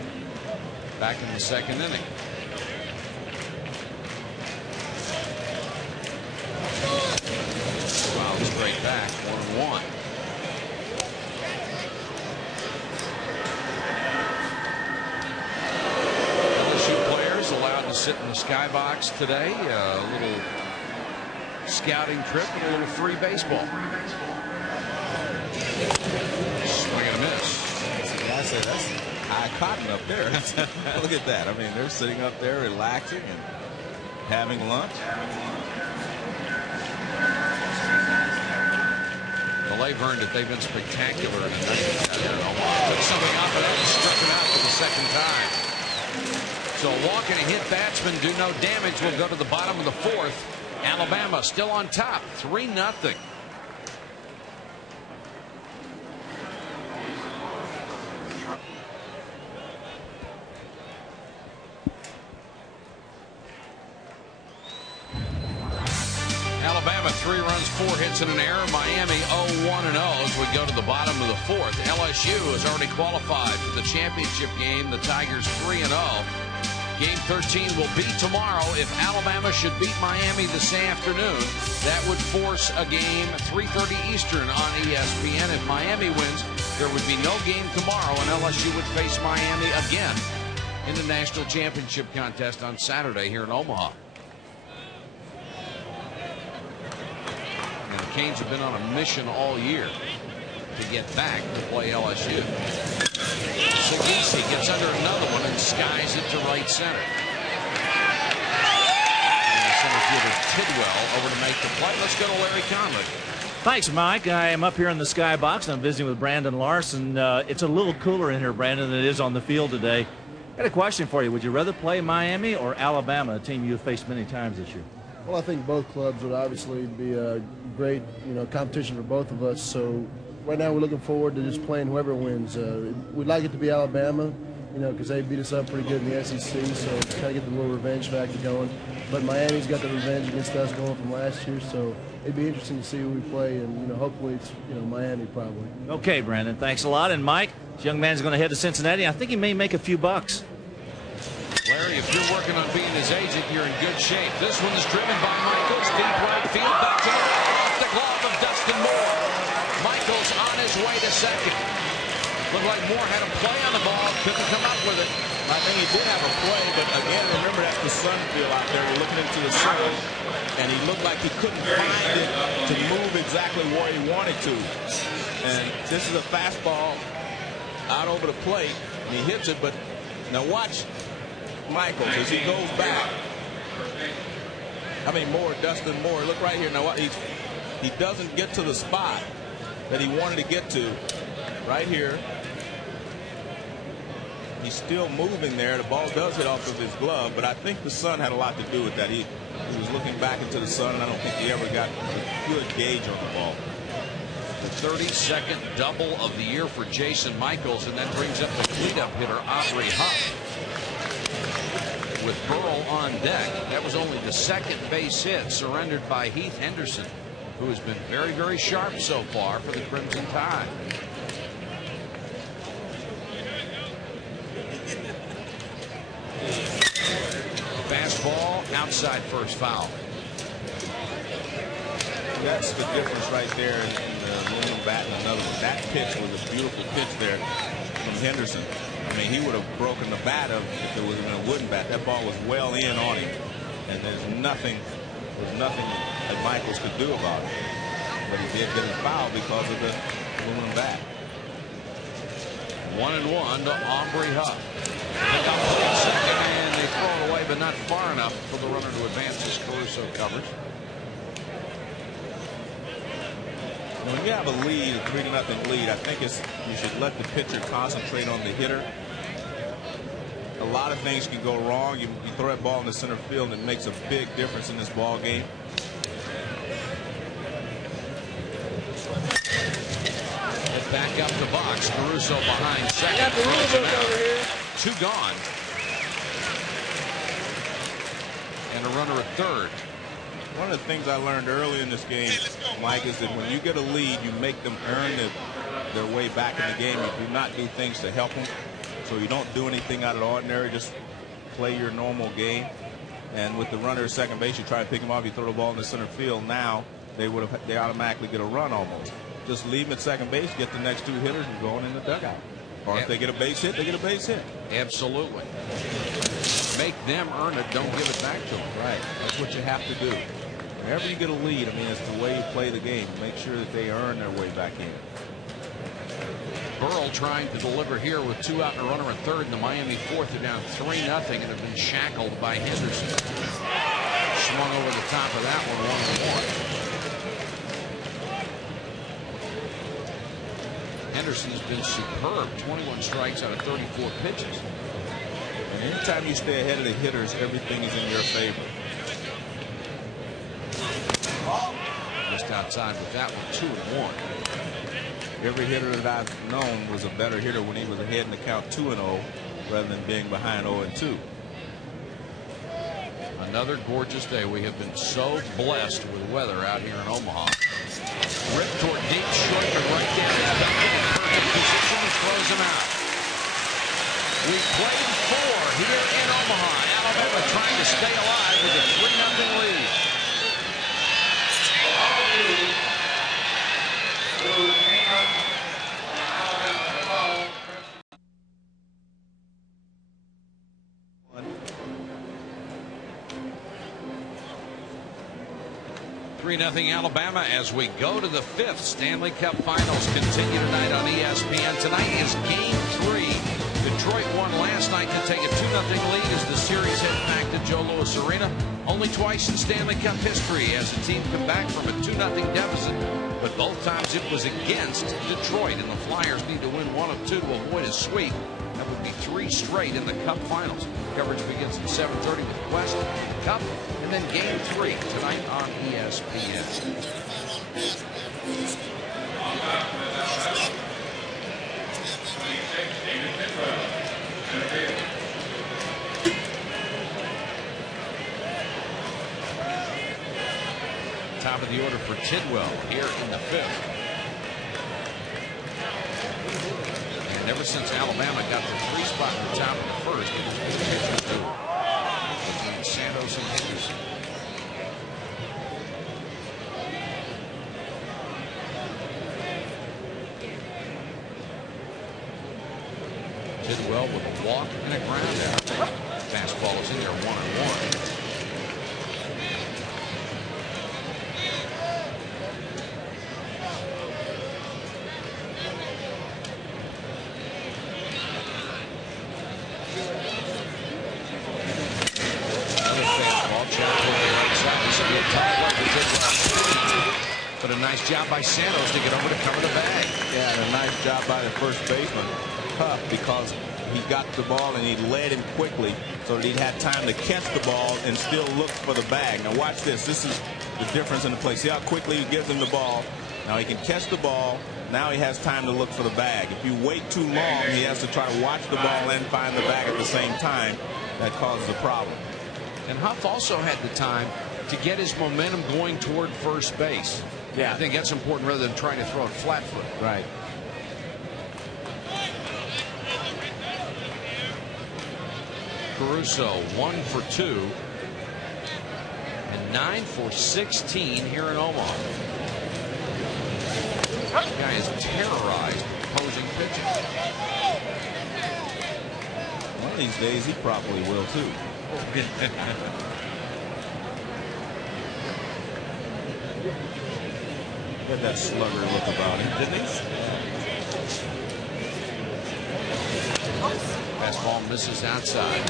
back in the second inning. Wow, straight back, 1-1. LSU players allowed to sit in the skybox today. A little scouting trip and a little free baseball. Swing and a miss. Yeah, I said that's high cotton up there. Look at that. I mean, they're sitting up there relaxing and having lunch. Well, they've earned it. They've been spectacular tonight. Took something off of that and struck him out for the second time. So a walk and a hit batsman do no damage. We'll go to the bottom of the 4th. Alabama still on top, 3-0. Alabama 3 runs, 4 hits and an error. Miami 0-1-0 as we go to the bottom of the 4th. LSU has already qualified for the championship game. The Tigers 3-0. Game 13 will be tomorrow. If Alabama should beat Miami this afternoon, that would force a game 3:30 Eastern on ESPN. If Miami wins, there would be no game tomorrow, and LSU would face Miami again in the national championship contest on Saturday here in Omaha. And the Canes have been on a mission all year to get back to play LSU. Segesi gets under another one and skies it to right center. And the center fielder Tidwell over to make the play. Let's go to Larry Conley. Thanks, Mike. I am up here in the skybox and I'm visiting with Brandon Larson. It's a little cooler in here, Brandon, than it is on the field today. I got a question for you. Would you rather play Miami or Alabama, a team you've faced many times this year? Well, I think both clubs would obviously be a great, competition for both of us. So right now we're looking forward to just playing whoever wins. We'd like it to be Alabama, because they beat us up pretty good in the SEC, so kind of get the little revenge factor going. But Miami's got the revenge against us going from last year, so it'd be interesting to see who we play, and hopefully it's Miami probably. Okay, Brandon, thanks a lot. And Mike, this young man's going to head to Cincinnati. I think he may make a few bucks. Larry, if you're working on being his agent, you're in good shape. This one's driven by Michaels, deep right field, back to the wall, off the glove of Dustin Moore. Michaels on his way to second. Looked like Moore had a play on the ball, couldn't come up with it. I think he did have a play, but again, remember that's the sun field out there. We're looking into the sun, and he looked like he couldn't find it to move exactly where he wanted to. And this is a fastball out over the plate, and he hits it, but now watch Michaels as he goes back. Dustin Moore, look right here. Now he doesn't get to the spot that he wanted to get to. Right here. He's still moving there. The ball does hit off of his glove, but I think the sun had a lot to do with that. He was looking back into the sun, and I don't think he ever got a good gauge on the ball. The 32nd double of the year for Jason Michaels, and that brings up the cleanup hitter, Aubrey Huff. With Burrell on deck, that was only the second base hit surrendered by Heath Henderson, who has been very, very sharp so far for the Crimson Tide. Fastball outside first foul. That's the difference right there in the aluminum bat and another one. That pitch was a beautiful pitch there from Henderson. I mean, he would have broken the bat if it was in a wooden bat. That ball was well in on him, and there's nothing that Michaels could do about it. But he did get him fouled because of the aluminum bat. 1-1 to Aubrey Huff. Pick up on second, and they throw it away, but not far enough for the runner to advance as Caruso covers. When you have a lead, a 3-0 lead, I think you should let the pitcher concentrate on the hitter. A lot of things can go wrong. You throw that ball in the center field, and it makes a big difference in this ball game. Get back up the box. Caruso behind second. Throws him out. 2 gone. And a runner at third. One of the things I learned early in this game, Mike, is that when you get a lead, you make them earn their way back in the game. You do not do things to help them. So you don't do anything out of the ordinary. Just play your normal game. And with the runner at second base, you try to pick him off. You throw the ball in the center field. Now they automatically get a run almost. Just leave him at second base, get the next two hitters, and go on in the dugout. Or if they get a base hit, they get a base hit. Absolutely. Make them earn it. Don't give it back to them. Right. That's what you have to do. Whenever you get a lead, I mean, it's the way you play the game. Make sure that they earn their way back in. Burrell trying to deliver here with 2 out and a runner at third. In the Miami fourth, they're down 3-0 and have been shackled by Henderson. Swung over the top of that one, 1-1. Henderson's been superb. 21 strikes out of 34 pitches. And anytime you stay ahead of the hitters, everything is in your favor. Just outside with that one, 2-1. Every hitter that I've known was a better hitter when he was ahead in the count 2-0 rather than being behind 0-2. Another gorgeous day. We have been so blessed with weather out here in Omaha. Ripped toward deep short, but right there in the perfect position, he throws him out. We played 4 here in Omaha. Alabama trying to stay alive with a 3-0 lead. Nothing Alabama as we go to the 5th. Stanley Cup Finals continue tonight on ESPN. Tonight is Game 3. Detroit won last night to take a 2-0 lead as the series heads back to Joe Louis Arena. Only twice in Stanley Cup history has a team come back from a 2-0 deficit, but both times it was against Detroit, and the Flyers need to win 1 of 2 to avoid a sweep. That would be 3 straight in the Cup Finals. Coverage begins at 7:30 with Quest, Cup, and then Game 3 tonight on ESPN. Top of the order for Tidwell here in the 5th. And ever since Alabama got the 3 spot in the top of the 1st, it has been pitchers between Santos and Henderson. Tidwell with a walk and a ground out. Fastball is in there, 1-1. But a nice job by Santos to get over to cover the bag. Yeah, and a nice job by the first baseman. Tough because he got the ball and he led him quickly so that he'd had time to catch the ball and still look for the bag. Now watch this. This is the difference in the play. See how quickly he gives him the ball. Now he can catch the ball. Now he has time to look for the bag. If you wait too long, he has to try to watch the ball and find the bag at the same time. That causes a problem. And Huff also had the time to get his momentum going toward first base. Yeah, I think that's important rather than trying to throw it flat foot. Right. Caruso 1 for 2 and 9 for 16 here in Omaha. This guy has terrorized opposing pitching. One of these days he probably will too. He had that slugger look about him, didn't he? Fastball misses outside.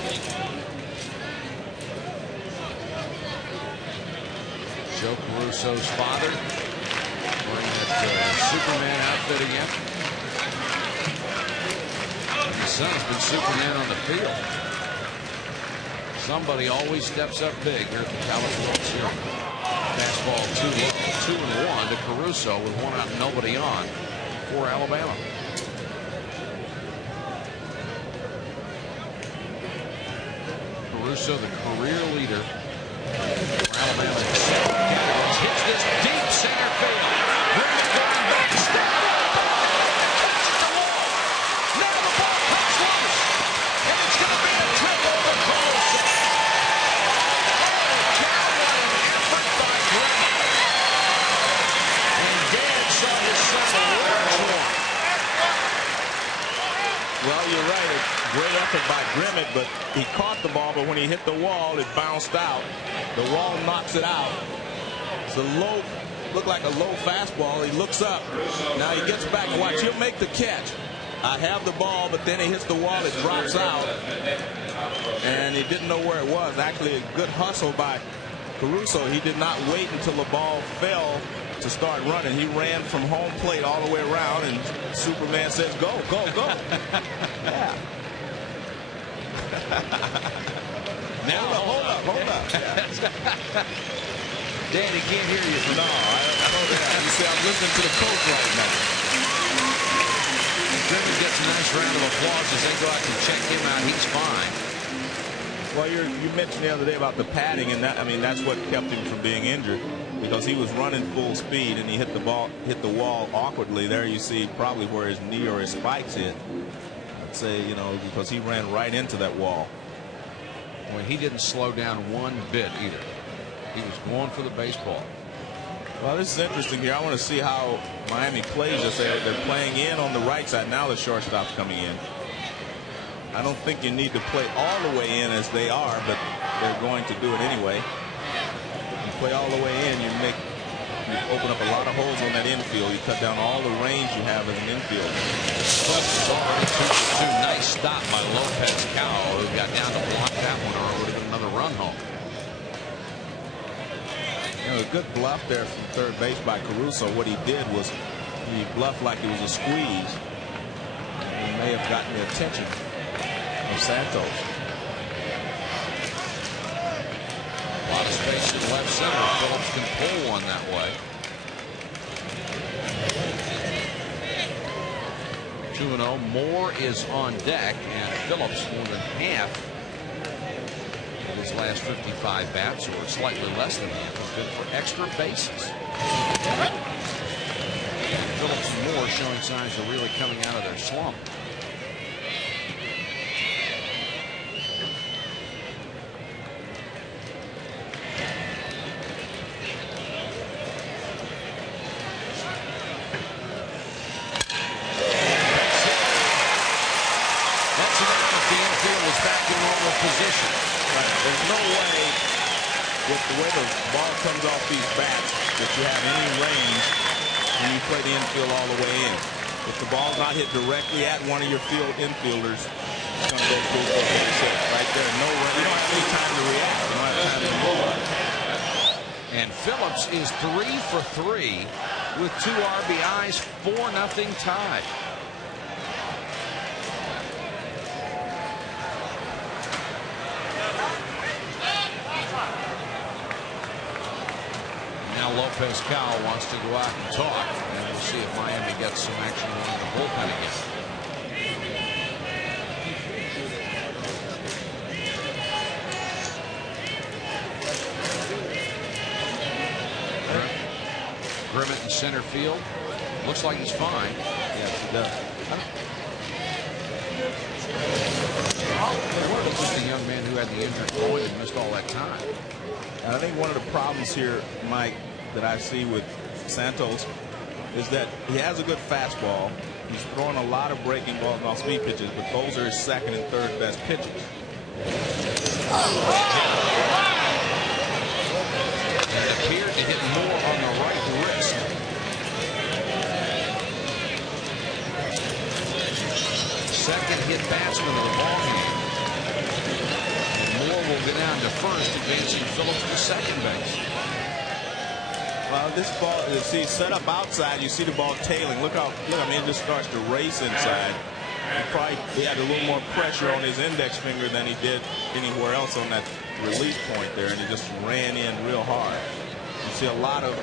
Joe Caruso's father wearing that Superman outfit again. And his son's been Superman on the field. Somebody always steps up big here at the College World Series. Fastball 2-1 to Caruso with 1 out and nobody on for Alabama. Caruso, the career leader for Alabama. this deep center field. Grimmett going back, step. That's the wall. Now the ball comes loose. And it's going to be a trip over Caruso. Holy cow, what an effort by Grimmett. And Dad saw his son a large one. Well, you're right. A great effort by Grimmett, but he caught the ball, but when he hit the wall, it bounced out. The wall knocks it out. It's a low, looked like a low fastball. He looks up. Now he gets back and watch. He'll make the catch. I have the ball, but then he hits the wall. It drops out. And he didn't know where it was. Actually, a good hustle by Caruso. He did not wait until the ball fell to start running. He ran from home plate all the way around, and Superman says, go, go, go. Yeah. Now, hold up. Danny can't hear you. No, I know that. You see, I'm listening to the coach right now. Grimmett gets a nice round of applause as they go out and check him out. He's fine. Well, you mentioned the other day about the padding, and that, I mean, that's what kept him from being injured, because he was running full speed and he hit the wall awkwardly. There you see probably where his knee or his spikes hit. I'd say, you know, because he ran right into that wall. Well, he didn't slow down one bit either. He was going for the baseball. Well, this is interesting here. I want to see how Miami plays this. They're playing in on the right side. Now the shortstop's coming in. I don't think you need to play all the way in as they are, but they're going to do it anyway. You play all the way in, you open up a lot of holes on that infield. You cut down all the range you have as an infield. Nice stop by Lopez Cowell, who got down to block that one, or would have been another run home. You know, a good bluff there from third base by Caruso. What he did was he bluffed like it was a squeeze. He may have gotten the attention of Santos. A lot of space in left center. Phillips can pull one that way. 2-0. Moore is on deck, and Phillips more than half of his last 55 bats, or slightly less than half, has been for extra bases. Phillips and Moore showing signs of really coming out of their slump. Position. Right. There's no way, with the way the ball comes off these bats, that you have any range when you play the infield all the way in. If the ball's not hit directly at one of your field infielders, it's going to go full right there. No way. You don't have any time to react. You don't have time to move. And Phillips is 3 for 3 with 2 RBIs, 4-0 tie. Now Lopez Cowell wants to go out and talk, and we'll see if Miami gets some action on the bullpen again. Grimmett in center field. Looks like he's fine. Yes, he does. It's just a young man who had the injured groin and missed all that time. And I think one of the problems here, Mike, that I see with Santos is that he has a good fastball. He's throwing a lot of breaking balls and off-speed pitches, but those are his second and third best pitches. It appeared to hit more on the right wrist. Second hit batsman of the ballgame. Moore will go down to first, advancing Phillips to second base. Well, this ball, you see, set up outside. You see the ball tailing. Look, I mean, it just starts to race inside. He had a little more pressure on his index finger than he did anywhere else on that release point there, and he just ran in real hard. You see a lot of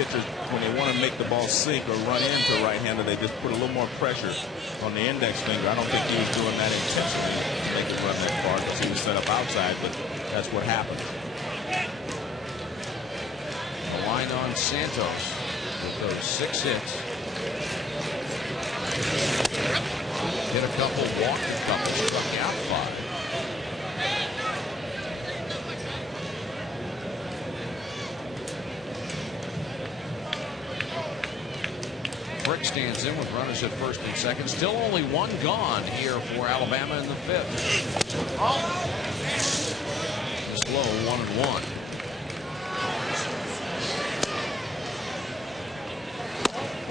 pitchers, when they want to make the ball sink or run into a right-hander, they just put a little more pressure on the index finger. I don't think he was doing that intentionally to make it run that far because he was set up outside, but that's what happened. behind on Santos with those 6 hits. Hit a couple, walked a couple, struck out 5. Frick stands in with runners at first and second. Still only 1 gone here for Alabama in the 5th. This low 1-1.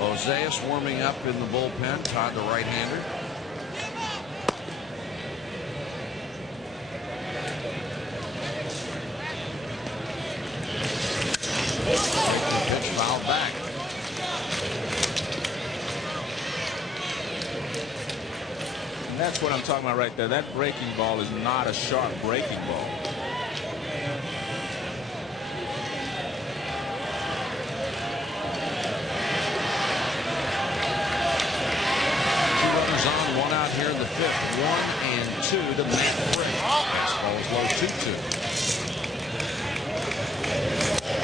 Oseas warming up in the bullpen. Todd, the right-hander. Pitch fouled back. And that's what I'm talking about right there. That breaking ball is not a sharp breaking ball. One out here in the 5th. 1 and 2 to Matt Frick. Fastball is low 2-2.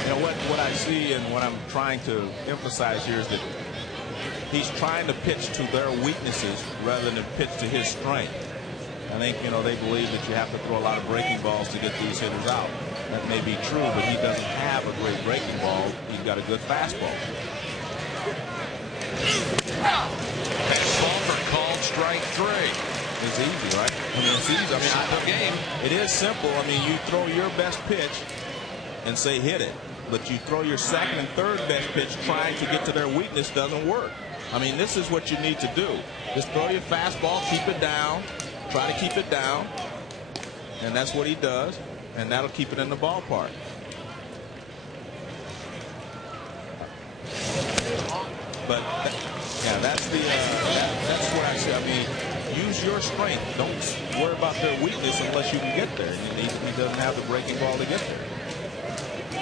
You know what I see and what I'm trying to emphasize here is that he's trying to pitch to their weaknesses rather than pitch to his strength. I think, you know, they believe that you have to throw a lot of breaking balls to get these hitters out. That may be true, but he doesn't have a great breaking ball. He's got a good fastball. Sulfur called strike 3. It's easy, right? I mean, it's easy. I mean, simple game. It is simple. I mean, you throw your best pitch and say hit it, but you throw your second and third best pitch trying to get to their weakness doesn't work. I mean, this is what you need to do. Just throw your fastball, keep it down, try to keep it down, and that's what he does, and that'll keep it in the ballpark. But yeah, that's the that's what I say. I mean, use your strength. Don't worry about their weakness unless you can get there. And he doesn't have the breaking ball to get there.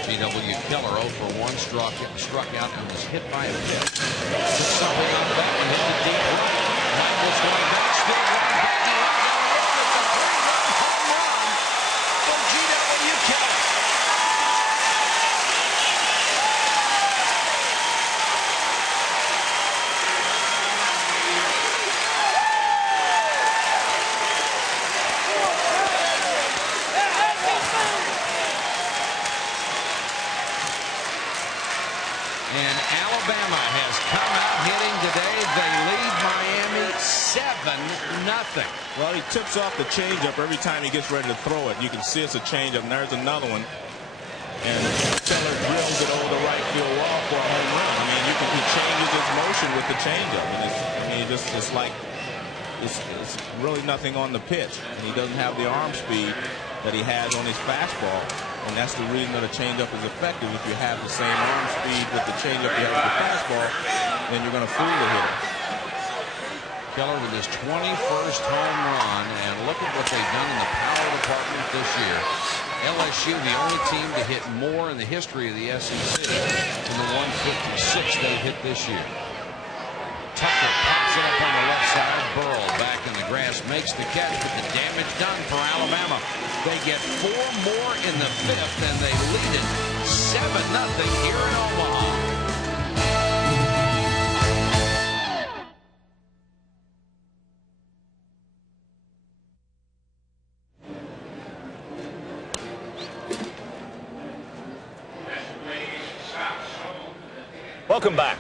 T.W. Keller 0 for 1, struck out and was hit by a pitch. Something out of that one, hit the deep right. Michael's going back, still going back. He runs out of run. It's a 3-run home run for G.W. Keller. And Alabama has come out hitting today. They lead Miami 7-0. Well, he tips off the changeup every time he gets ready to throw it. You can see it's a changeup, and there's another one. And Keller drills it over the right field wall for a home run. I mean, he changes his motion with the changeup, and it's really nothing on the pitch. And he doesn't have the arm speed that he has on his fastball. And that's the reason that a changeup is effective. If you have the same arm speed with the changeup you have with the fastball, then you're going to fool the hitter. Keller with his 21st home run, and look at what they've done in the power department this year. LSU, the only team to hit more in the history of the SEC than the 156 they hit this year. Tucker pops it up on the left side. Burrow back in the grass makes the catch, but the damage done for Alabama. They get 4 more in the 5th, and they lead it 7-0 here in Omaha. Welcome back.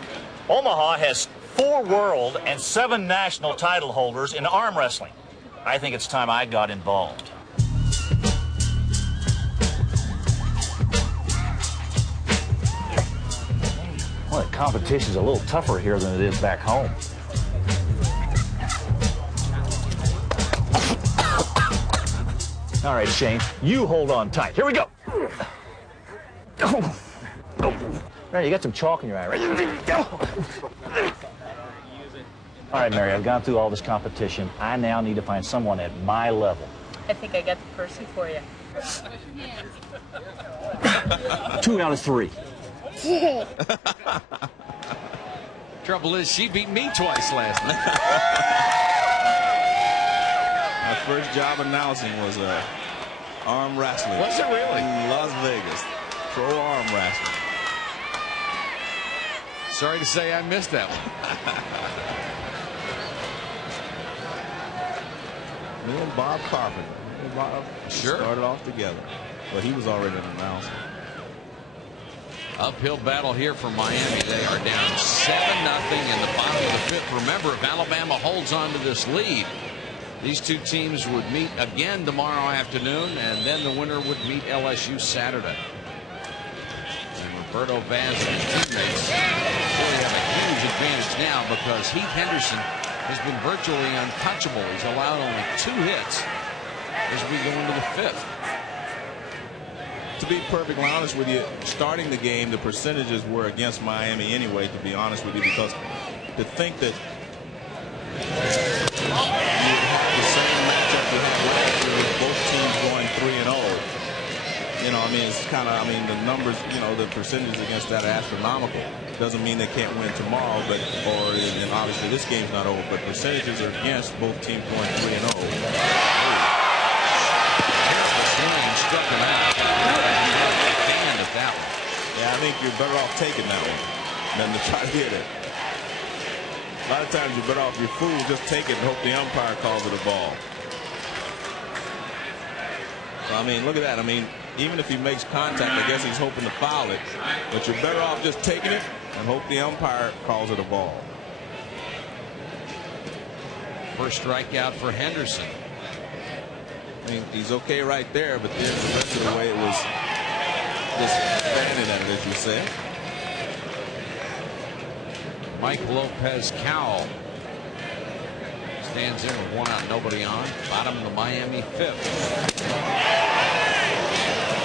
Omaha has 4 world and 7 national title holders in arm wrestling. I think it's time I got involved. Well, the competition's a little tougher here than it is back home. All right, Shane, you hold on tight. Here we go. Right, you got some chalk in your eye, right? All right, Mary, I've gone through all this competition. I now need to find someone at my level. I think I got the person for you. 2 out of 3. Trouble is, she beat me twice last night. My first job announcing was arm wrestling. Was it really? In Las Vegas. Pro arm wrestling. Sorry to say I missed that one. Me and Bob Carpenter. Bob sure started off together, but he was already an announcer. Uphill battle here for Miami. They are down 7-0 in the bottom of the fifth. Remember, if Alabama holds on to this lead, these two teams would meet again tomorrow afternoon, and then the winner would meet LSU Saturday. And Roberto Vaz and his teammates really have a huge advantage now because Heath Henderson has been virtually untouchable. He's allowed only 2 hits as we go into the fifth. To be perfectly honest with you, starting the game, the percentages were against Miami anyway, to be honest with you, because to think that you would have the same matchup you had last year with both teams going 3-0, you know, I mean, it's kind of, I mean, the numbers, you know, the percentages against that are astronomical. Doesn't mean they can't win tomorrow, but, and obviously this game's not over, but percentages are against both teams going 3-0. Struck him out. Banned at that one. Yeah, I think you're better off taking that one than to try to hit it. A lot of times you're better off, you're fool, just take it and hope the umpire calls it a ball. So, I mean, look at that. I mean, even if he makes contact, I guess he's hoping to foul it. But you're better off just taking it and hope the umpire calls it a ball. First strikeout for Henderson. I mean, he's okay right there, but then the rest of the way it was just standing at it, as you said. Mike Lopez Cowell stands in with 1 out, nobody on. Bottom of the Miami fifth.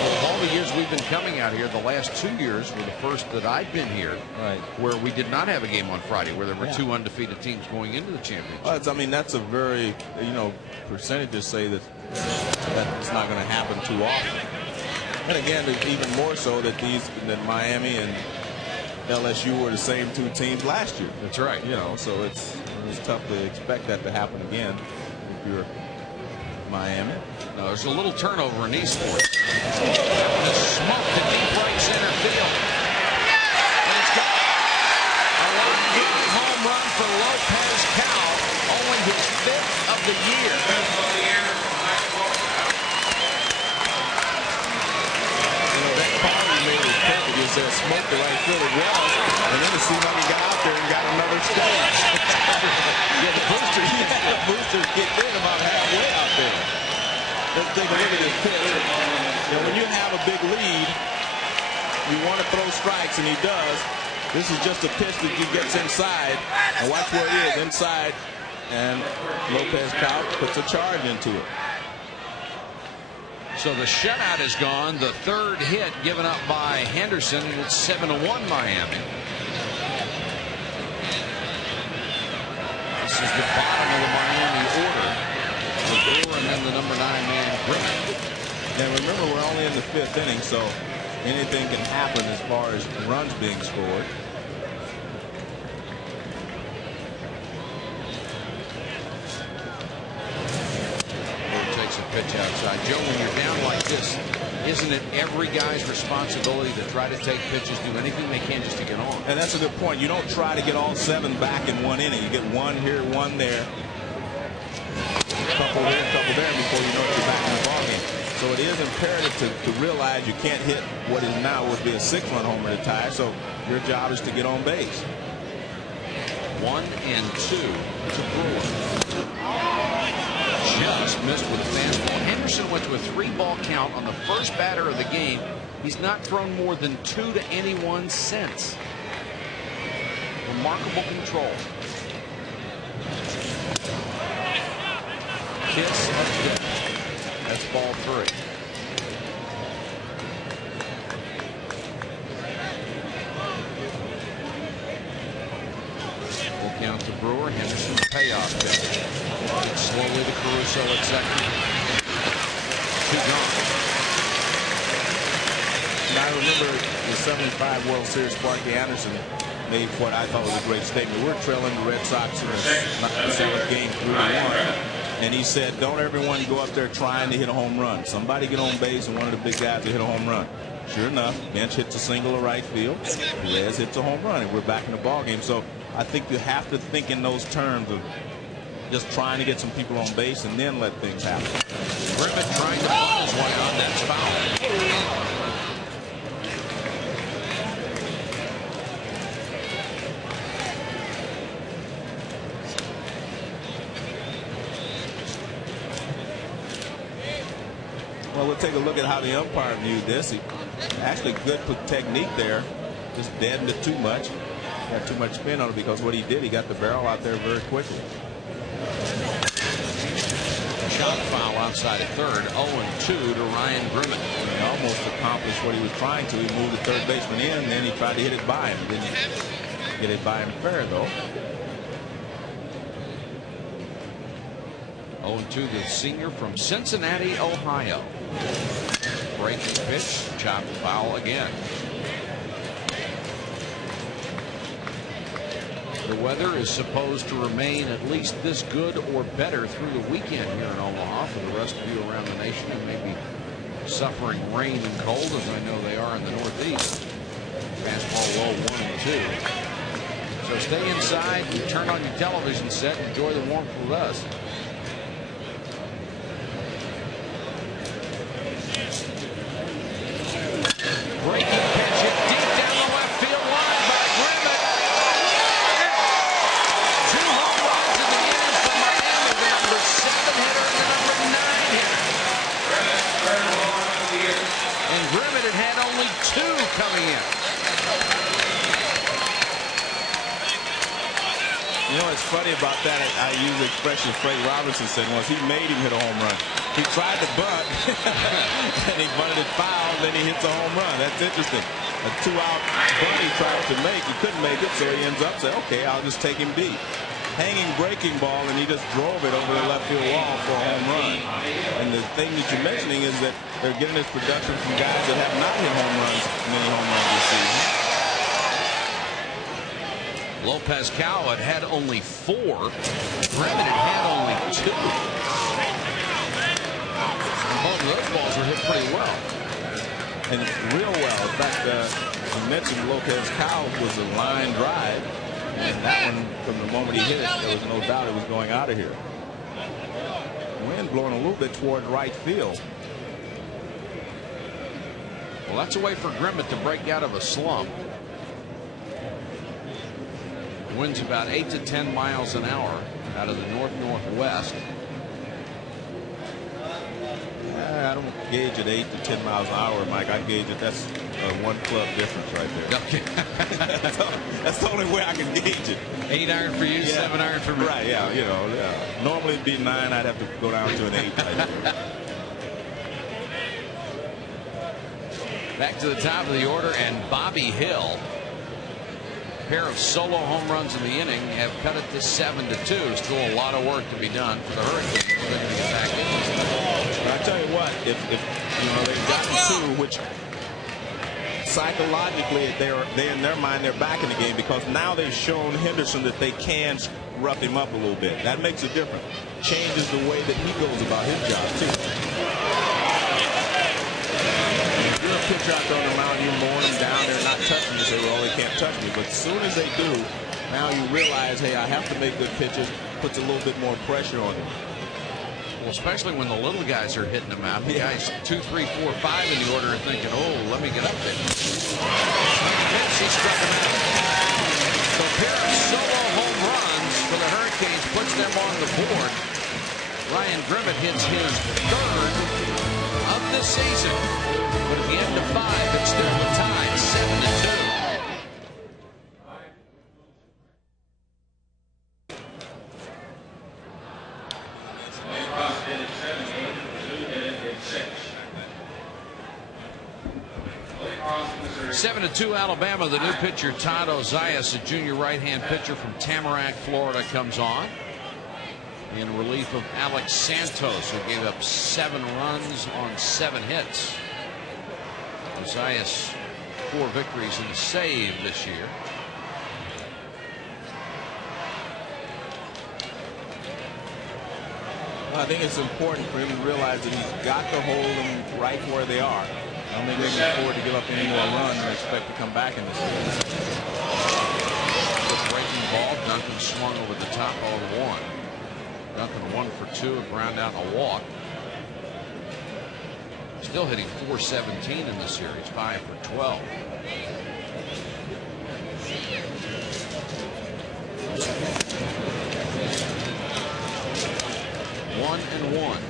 Well, all the years we've been coming out here, the last 2 years were the first that I've been here, where we did not have a game on Friday, where there were 2 undefeated teams going into the championship. Well, I mean, that's a very, you know, percentages say that that's not going to happen too often. And again, even more so that that Miami and LSU were the same 2 teams last year. That's right. You know, so it's tough to expect that to happen again if you're Miami. No, there's a little turnover in Eastport. Smoke to deep right center field. And it's got a one-hit home run for Lopez Cowell, only his 5th of the year. He said smoke the right field it was, and then it seemed like he got out there and got another stage. Yeah, the boosters kicked in about halfway out there. Let's take a look at this pitch. Now, when you have a big lead, you want to throw strikes, and he does. This is just a pitch that he gets inside, and watch where he is, inside, and Lopez Cowell puts a charge into it. So the shutout is gone. The 3rd hit given up by Henderson. It's 7-1 Miami. This is the bottom of the Miami order. The Brewer and then the number 9 man Griffin. And remember, we're only in the 5th inning, so anything can happen as far as runs being scored. Pitch outside. Joe, when you're down like this, isn't it every guy's responsibility to try to take pitches, do anything they can just to get on? And that's a good point. You don't try to get all 7 back in 1 inning. You get 1 here, 1 there, a couple here, a couple there before you know you're back in the ballgame. So it is imperative to realize you can't hit what is now would be a 6-run homer to tie. So your job is to get on base. 1 and 2 to Brewer. Just missed with a fastball. Henderson went to a 3-ball count on the first batter of the game. He's not thrown more than 2 to anyone since. Remarkable control. Kiss of death. That's ball 3. Full count to Brewer. Henderson, the payoff pitch. Slowly to Caruso at second. 2 gone. And I remember the 75 World Series, Sparky Anderson made what I thought was a great statement. We're trailing the Red Sox in the 7th game 3-1. And he said, don't everyone go up there trying to hit a home run. Somebody get on base and one of the big guys will hit a home run. Sure enough, Bench hits a single to right field. Perez hits a home run, and we're back in the ball game. So I think you have to think in those terms of just trying to get some people on base and then let things happen. Grimmett trying to bunt his way on. That's foul. Well, we'll take a look at how the umpire viewed this. He actually good technique there. Just deadened it too much. Got too much spin on it because what he did, he got the barrel out there very quickly. Shot foul outside at third. 0-2 to Ryan Grimmett. He almost accomplished what he was trying to. He moved the third baseman in, and then he tried to hit it by him. Didn't get it by him fair, though. 0-2 the senior from Cincinnati, Ohio. Breaking pitch, chopped foul again. The weather is supposed to remain at least this good or better through the weekend here in Omaha. For the rest of you around the nation who may be suffering rain and cold, as I know they are in the Northeast. Fastball low 1-2. So stay inside and turn on your television set and enjoy the warmth with us. Breaking pitch hit deep down the left field line by Grimmett. 2 home runs in the inning for Miami. The number 7 hitter and the number 9 hitter. And Grimmett had only 2 coming in. You know what's funny about that? I use the expression Frank Robinson said once. He made him hit a home run. He tried to bunt, and he bunted it foul, and then he hits a home run. That's interesting. A 2-out bunt he tried to make. He couldn't make it, so he ends up saying, okay, I'll just take him deep. Hanging breaking ball, and he just drove it over the left field wall for a home run. And the thing that you're mentioning is that they're getting this production from guys that have not hit home runs, many home runs this season. Lopez Cowett had only 4. Grimmett had only 2. Both of those balls were hit pretty well. And real well. In fact, you mentioned Lopez Cowett was a line drive. And that one, from the moment he hit it, there was no doubt it was going out of here. Wind blowing a little bit toward right field. Well, that's a way for Grimmett to break out of a slump. Wind's about 8 to 10 miles an hour out of the north-northwest. I don't gauge it 8 to 10 miles an hour, Mike. I gauge it. That's a 1 club difference right there. Okay. That's the only way I can gauge it. 8 iron for you, 7 iron for me. Right, yeah, you know. Yeah. Normally it'd be 9. I'd have to go down to an 8. Back to the top of the order, and Bobby Hill. Pair of solo home runs in the inning have cut it to 7-2. Still a lot of work to be done for the Hurricanes. I tell you what, if you know they've gotten 2, which psychologically they in their mind they're back in the game because now they've shown Henderson that they can rough him up a little bit. That makes a difference. Changes the way that he goes about his job too. You're a pitcher out there on the mound, you're mowing them down, they're not touching you, say, well, they can't touch me. But as soon as they do, now you realize, hey, I have to make good pitches, puts a little bit more pressure on him. Well, especially when the little guys are hitting them out. The guys 2, 3, 4, 5 in the order are thinking, oh, let me get up there. Pitch, he struck him out. So a pair of solo home runs for the Hurricanes puts them on the board. Ryan Grimmett hits his 3rd of the season. But at the end of 5, it's still a tie, 7-2. Seven to 2 Alabama. The new pitcher Todd Ozias, a junior right-hand pitcher from Tamarack, Florida, comes on in relief of Alex Santos, who gave up 7 runs on 7 hits. Ozias 4 victories and a save this year. Well, I think it's important for him to realize that he's got to hold them right where they are. I don't think they can afford to give up any more runs and expect to come back in this series. The breaking ball, Duncan swung over the top, 0-1. Duncan 1 for 2, a ground out and a walk. Still hitting .417 in the series, 5 for 12. One and one.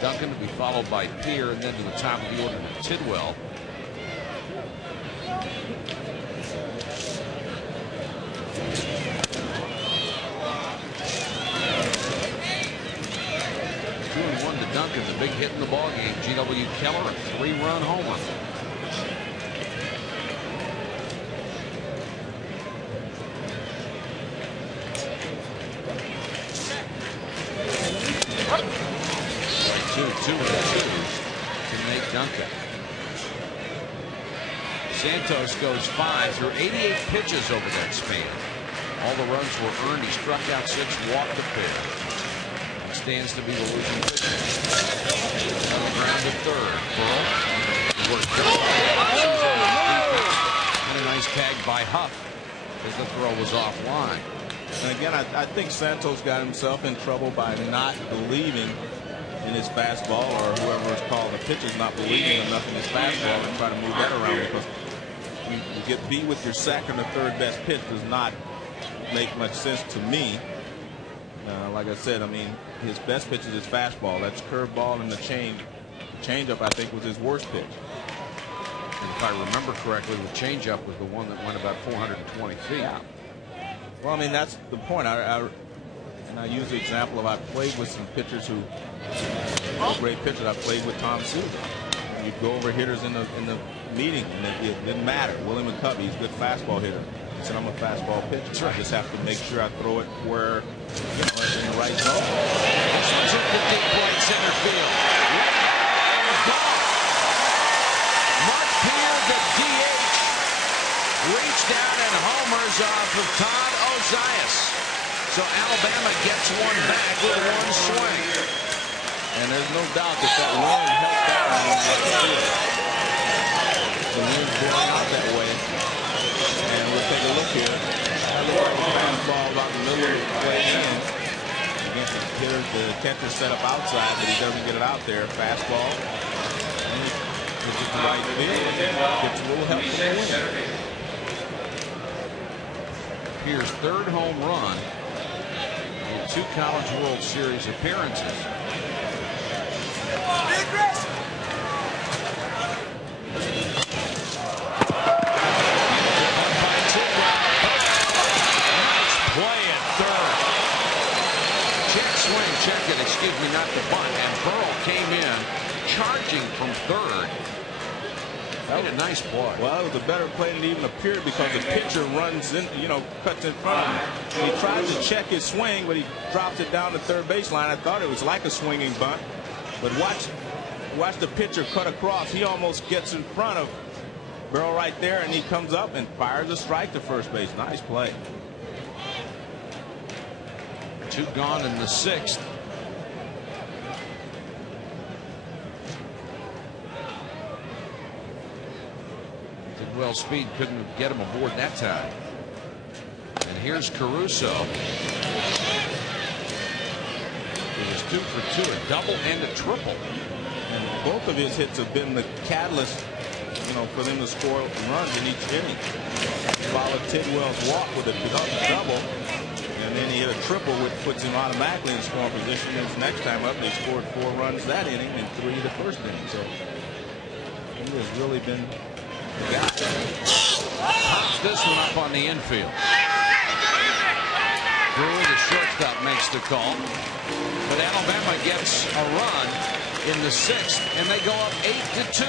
Duncan to be followed by Peer, and then to the top of the order to Tidwell. To Duncan, the big hit in the ballgame. G.W. Keller, a 3-run homer. Two with the twos to Nate Duncan. Santos goes 5 through 88 pitches over that span. All the runs were earned. He struck out 6, walked a pair. Stands to be the losing pitcher. Ground to third. Pearl worked and a nice tag by Huff as the throw was offline. And again, I think Santos got himself in trouble by not believing in his fastball, or whoever is called the pitcher's not believing enough in his fastball and try to move that around, because you get beat with your second or third best pitch does not make much sense to me. Like I said, I mean, his best pitch is his fastball. That's curveball and the changeup, I think, was his worst pitch. And if I remember correctly, the changeup was the one that went about 420 feet. Yeah. Well, I mean, that's the point. And I use the example of I played with some pitchers who were great pitchers. I played with Tom Seaver. You'd go over hitters in the meeting, and it didn't matter. Willie McCovey, he's a good fastball hitter. He said, I'm a fastball pitcher. Right. I just have to make sure I throw it where, in the right zone. This one's hit the deep right center field. Mark Peer, the DH, reached down and homers off of Todd Ozias. So Alabama gets one back with one swing. And there's no doubt that wind helped that one. The wind's blowing out that way. And we'll take a look here. Fastball about the middle of the plate in. Against the hitter, the catcher set up outside, but he doesn't get it out there. Fastball. And he puts it to right field. Gets a little help from the wind. Peer's third home run in 2 College World Series appearances. Excuse me, not the bunt, and Burrell came in charging from third. That was a nice play. Well, it was a better play than even appeared, because the pitcher runs in, cuts in front of him. And he tries to check his swing, but he drops it down the third baseline. I thought it was like a swinging bunt, but watch the pitcher cut across. He almost gets in front of Burrell right there, and he comes up and fires a strike to first base. Nice play. 2 gone in the 6th. Well, speed couldn't get him aboard that time. And here's Caruso. It was 2 for 2, a double and a triple. And both of his hits have been the catalyst, for them to score runs in each inning. Followed Tidwell's walk with a double, and then he hit a triple, which puts him automatically in scoring position. And his next time up, they scored 4 runs that inning and 3 the first inning. So he has really been. Pops this one up on the infield. Brewer, the shortstop, makes the call. But Alabama gets a run in the 6th, and they go up 8-2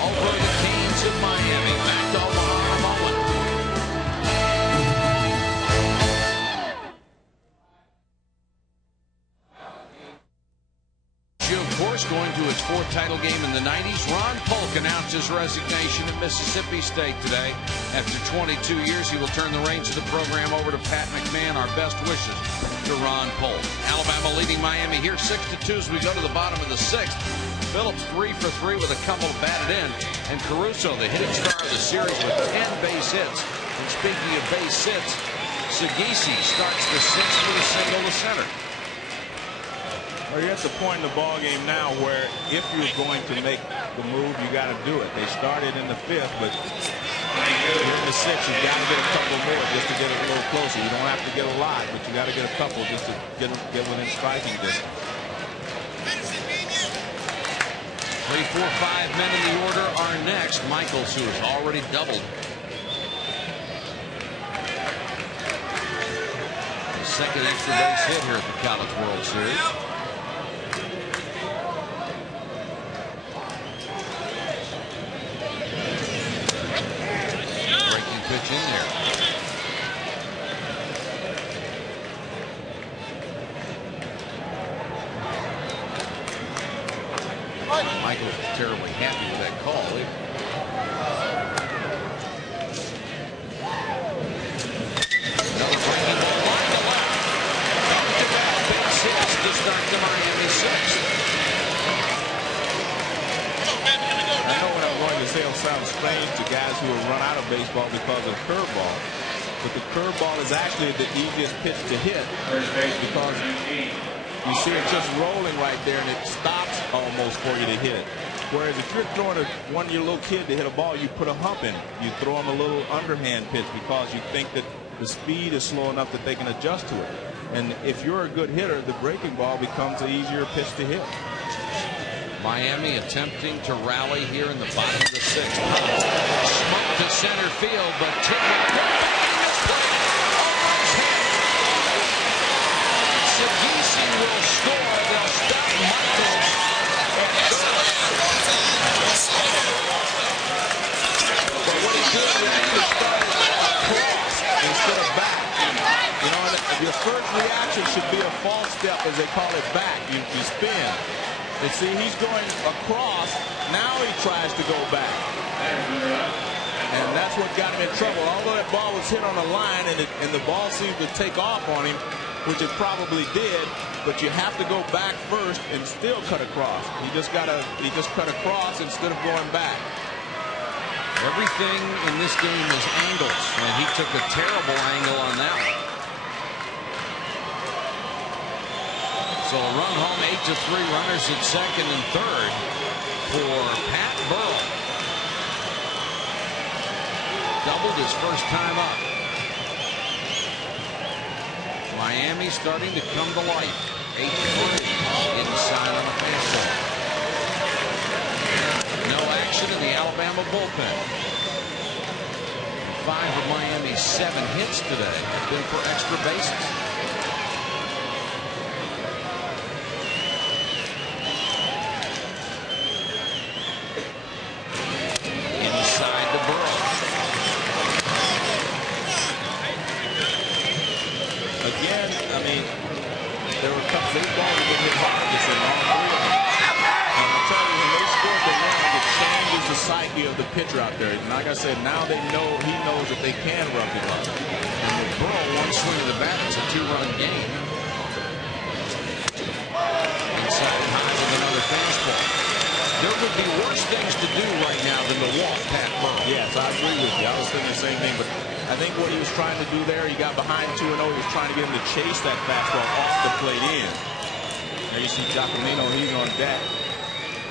over the Canes of Miami. Back to Omaha in a moment. Of course, going to its 4th title game in the 90s. Ron Polk announced his resignation at Mississippi State today. After 22 years, he will turn the reins of the program over to Pat McMahon. Our best wishes to Ron Polk. Alabama leading Miami here 6-2 as we go to the bottom of the 6th. Phillips 3 for 3 with a couple batted in. And Caruso, the hitting star of the series, with 10 base hits. And speaking of base hits, Sagisi starts the 6th with a single to center. Well, you're at the point in the ball game now where if you're going to make the move, you got to do it. They started in the 5th, but here in the 6th, you got to get a couple more just to get it a little closer. You don't have to get a lot, but you got to get a couple just to get within striking distance. 3, 4, 5 men in the order are next. Michaels, who has already doubled. The second extra base hit here at the College World Series. Pitch in there. Michael was terribly happy with that call. Another breaking ball line to left. Back-to-back base hits to start the Miami 6th. I know what I'm going to say will sound strange to guys who have run out of baseball because of curveball, but the curveball is actually the easiest pitch to hit because you see it just rolling right there and it stops almost for you to hit it. Whereas if you're throwing one of your little kid to hit a ball, you put a hump in it. You throw them a little underhand pitch because you think that the speed is slow enough that they can adjust to it. And if you're a good hitter, the breaking ball becomes an easier pitch to hit. Miami attempting to rally here in the bottom of the 6th. Smoke to center field, but Sagisi will score. They'll stop Michaels. But what he did was he started across instead of back. You know, your first reaction should be a false step, as they call it, back. You spin. And see, he's going across. Now he tries to go back. And that's what got him in trouble. Although that ball was hit on the line and the ball seemed to take off on him, which it probably did, but you have to go back first and still cut across. He just cut across instead of going back. Everything in this game is angles, and he took a terrible angle on that one. So a run home, 8-3, runners at second and third for Pat Burrell. Doubled his first time up. Miami starting to come to life. 8-3 inside on the fastball. No action in the Alabama bullpen. 5 of Miami's 7 hits today have been for extra bases. Again, I mean, there were a couple big balls that hit hard this in all 3 of them. And I'll tell you, when they scored the run, it changes the psyche of the pitcher out there. And like I said, now he knows that they can rub it up. And with Burrow, one swing of the bat, it's a 2-run game. Inside high with another fastball. There would be worse things to do right now than to walk Pat Burrell. Yes, I agree with you. I was thinking the same thing, but I think what he was trying to do there, he got behind 2-0. He was trying to get him to chase that fastball off the plate in. There you see Giacomino, he's on deck.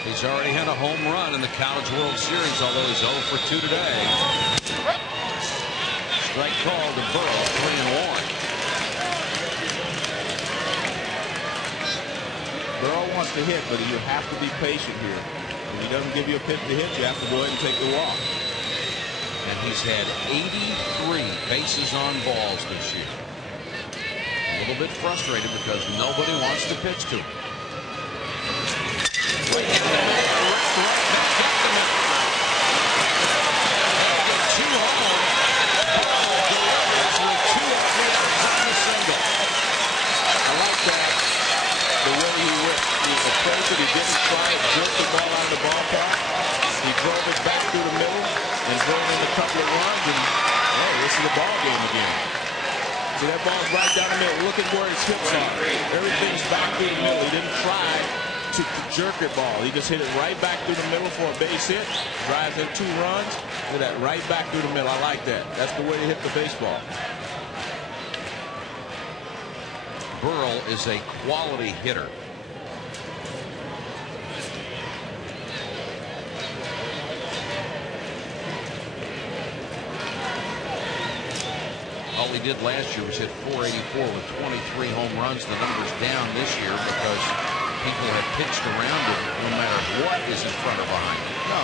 He's already had a home run in the College World Series, although he's 0 for 2 today. Strike call to Burrow, 3-1. Burrow wants to hit, but you have to be patient here. If he doesn't give you a pitch to hit, you have to go ahead and take the walk. And he's had 83 bases on balls this year. A little bit frustrated because nobody wants to pitch to him. He didn't try to jerk the ball out of the ballpark. He drove it back through the middle and drove in a couple of runs, and hey, this is a ball game again. See, that ball's right down the middle. Look at where his hips are. Everything's back through the middle. He didn't try to jerk it ball. He just hit it right back through the middle for a base hit. Drives in 2 runs. Look at that, right back through the middle. I like that. That's the way to hit the baseball. Burrell is a quality hitter. All he did last year was hit .484 with 23 home runs. The number's down this year because people have pitched around him no matter what is in front or behind him. No,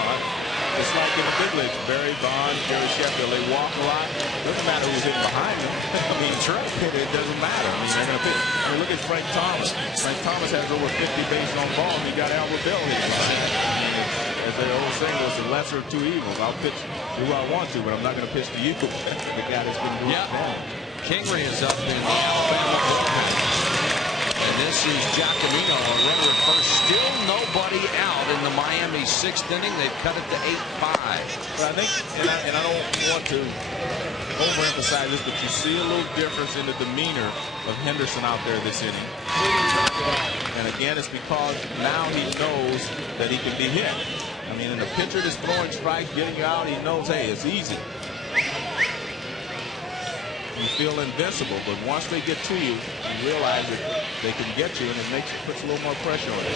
it's like in the big leagues. Barry Bonds, Gary Sheffield, they walk a lot. It doesn't matter who's hitting behind them. I mean, it doesn't matter. I mean, they're going to pitch. I mean, look at Frank Thomas. Frank Thomas has over 50 bases on balls, and he got Albert Bell hitting behind him. I mean, as the old saying goes, the lesser of 2 evils. I'll pitch who I want to, but I'm not going to pitch to you. The guy that's been doing damage. Kingery is up in the Alabama bullpen. And this is Giacomino, a runner at first. Still nobody out in the Miami 6th inning. They've cut it to 8-5. But I think, and I don't want to overemphasize this, but you see a little difference in the demeanor of Henderson out there this inning. And again, it's because now he knows that he can be hit. I mean, in a pitcher that's throwing strikes, getting you out, he knows, hey, it's easy. You feel invincible, but once they get to you, you realize that they can get you, and it puts a little more pressure on you.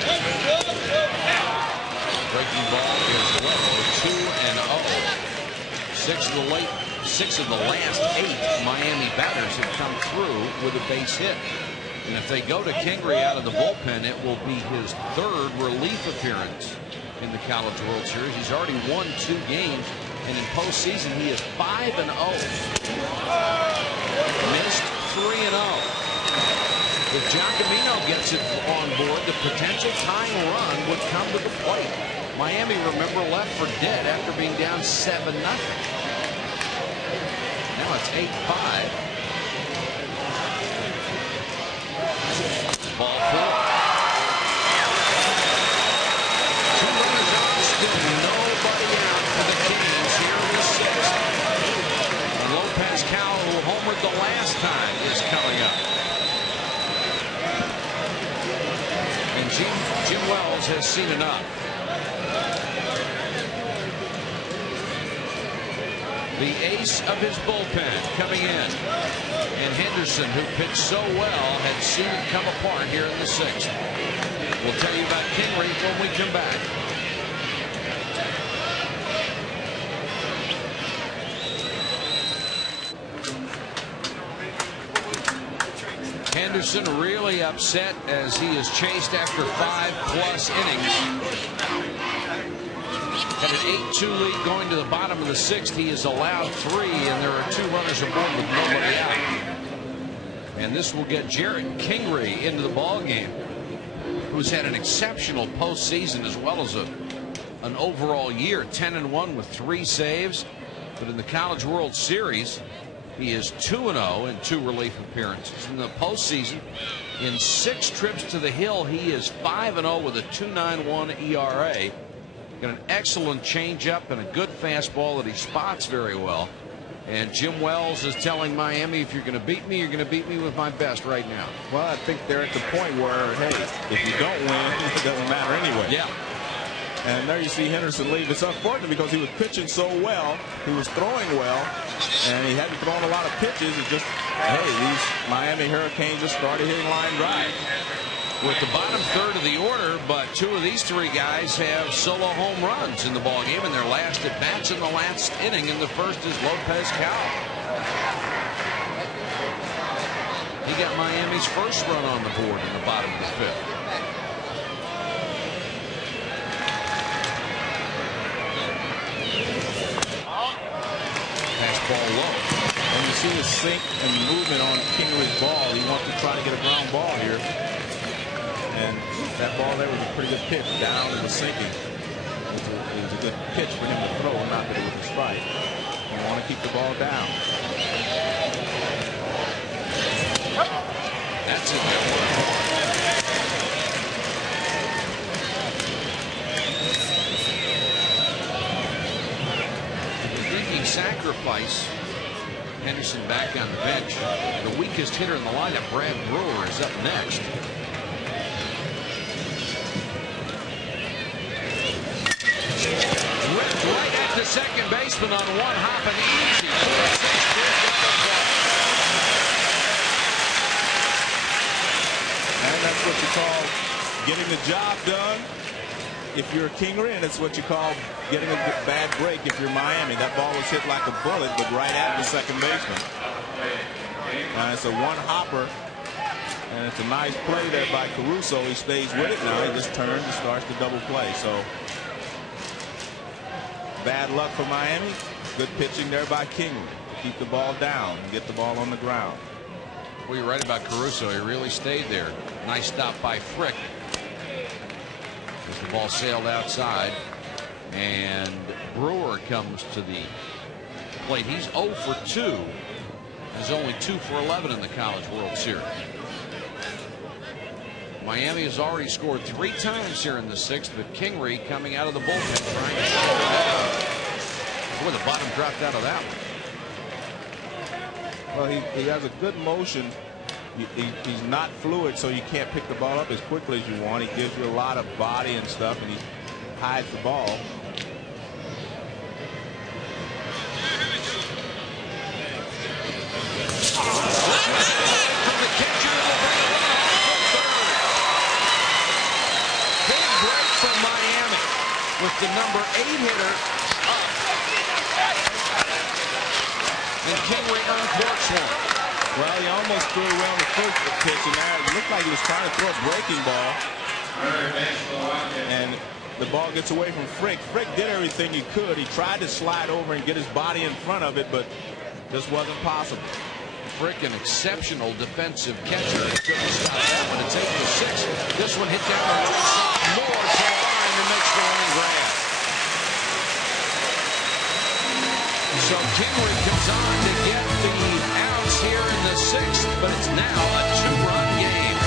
Breaking ball is low, 2-0. 6 of the last 8 Miami batters have come through with a base hit. And if they go to Kingery out of the bullpen, it will be his 3rd relief appearance in the College World Series. He's already won 2 games, and in postseason he is 5-0. Missed 3-0. If Giacomino gets it on board, the potential tying run would come to the plate. Miami, remember, left for dead after being down 7-0. Now it's 8-5. Ball 4. 2 runners on, still nobody out for the Canes here in the 6th. And Lopez Cal, who homered the last time, is coming up. And Jim Wells has seen enough. The ace of his bullpen coming in. And Henderson, who pitched so well, had seen it come apart here in the 6th. We'll tell you about Kingery when we come back. Henderson really upset as he is chased after 5+ innings. Had an 8-2 lead going to the bottom of the 6th. He has allowed 3, and there are 2 runners aboard with nobody out. And this will get Jarrett Kingery into the ballgame, who's had an exceptional postseason as well as an overall year. 10-1 with 3 saves. But in the College World Series, he is 2-0 in 2 relief appearances. In the postseason, in 6 trips to the Hill, he is 5-0 with a 2.91 ERA. Got an excellent changeup and a good fastball that he spots very well. And Jim Wells is telling Miami, if you're going to beat me, you're going to beat me with my best right now. Well, I think they're at the point where, hey, if you don't win, it doesn't matter anyway. Yeah. And there you see Henderson leave. It's unfortunate because he was pitching so well. He was throwing well. And he hadn't thrown a lot of pitches. It's just, hey, these Miami Hurricanes just started hitting line drive. With the bottom 3rd of the order, but 2 of these 3 guys have solo home runs in the ballgame, and their last at bats in the last inning. And the first is Lopez Cal. He got Miami's first run on the board in the bottom of the 5th. Fastball low. And you see the sink and movement on Kingery's ball. He wants to try to get a ground ball here. And that ball there was a pretty good pitch. Down, it was sinking. It was a good pitch for him to throw, not that it was a strike. You want to keep the ball down. That's it. The thinking sacrifice Henderson back on the bench. The weakest hitter in the lineup, Brad Brewer, is up next. Ripped right at the second baseman on one hop and easy. And that's what you call getting the job done. If you're Kingery, and it's what you call getting a bad break if you're Miami. That ball was hit like a bullet, but right at the second baseman. It's a one-hopper, and it's a nice play there by Caruso. He stays with it now. He just turns and starts the double play. So bad luck for Miami. Good pitching there by Kingery. Keep the ball down and get the ball on the ground. Well, you're right about Caruso. He really stayed there. Nice stop by Frick. As the ball sailed outside, and Brewer comes to the plate. He's 0 for 2. He's only 2 for 11 in the College World Series. Miami has already scored 3 times here in the 6th, but Kingery coming out of the bullpen trying to slow it down. Boy, the bottom dropped out of that one. Well, he has a good motion. He's not fluid, so you can't pick the ball up as quickly as you want. He gives you a lot of body and stuff, and he hides the ball. From the catcher, big break from Miami with the number 8 hitter up. And Kingery uncorks one. Well, he almost threw around the first pitch, and it looked like he was trying to throw a breaking ball. And the ball gets away from Frick. Frick did everything he could. He tried to slide over and get his body in front of it, but just wasn't possible. Frick, an exceptional defensive catcher. He couldn't stop that one. It's 8 for 6. This one hit down the right side more to the line and makes the line grab. So Kingery comes on to get the outs here in the 6th, but it's now a 2-run game.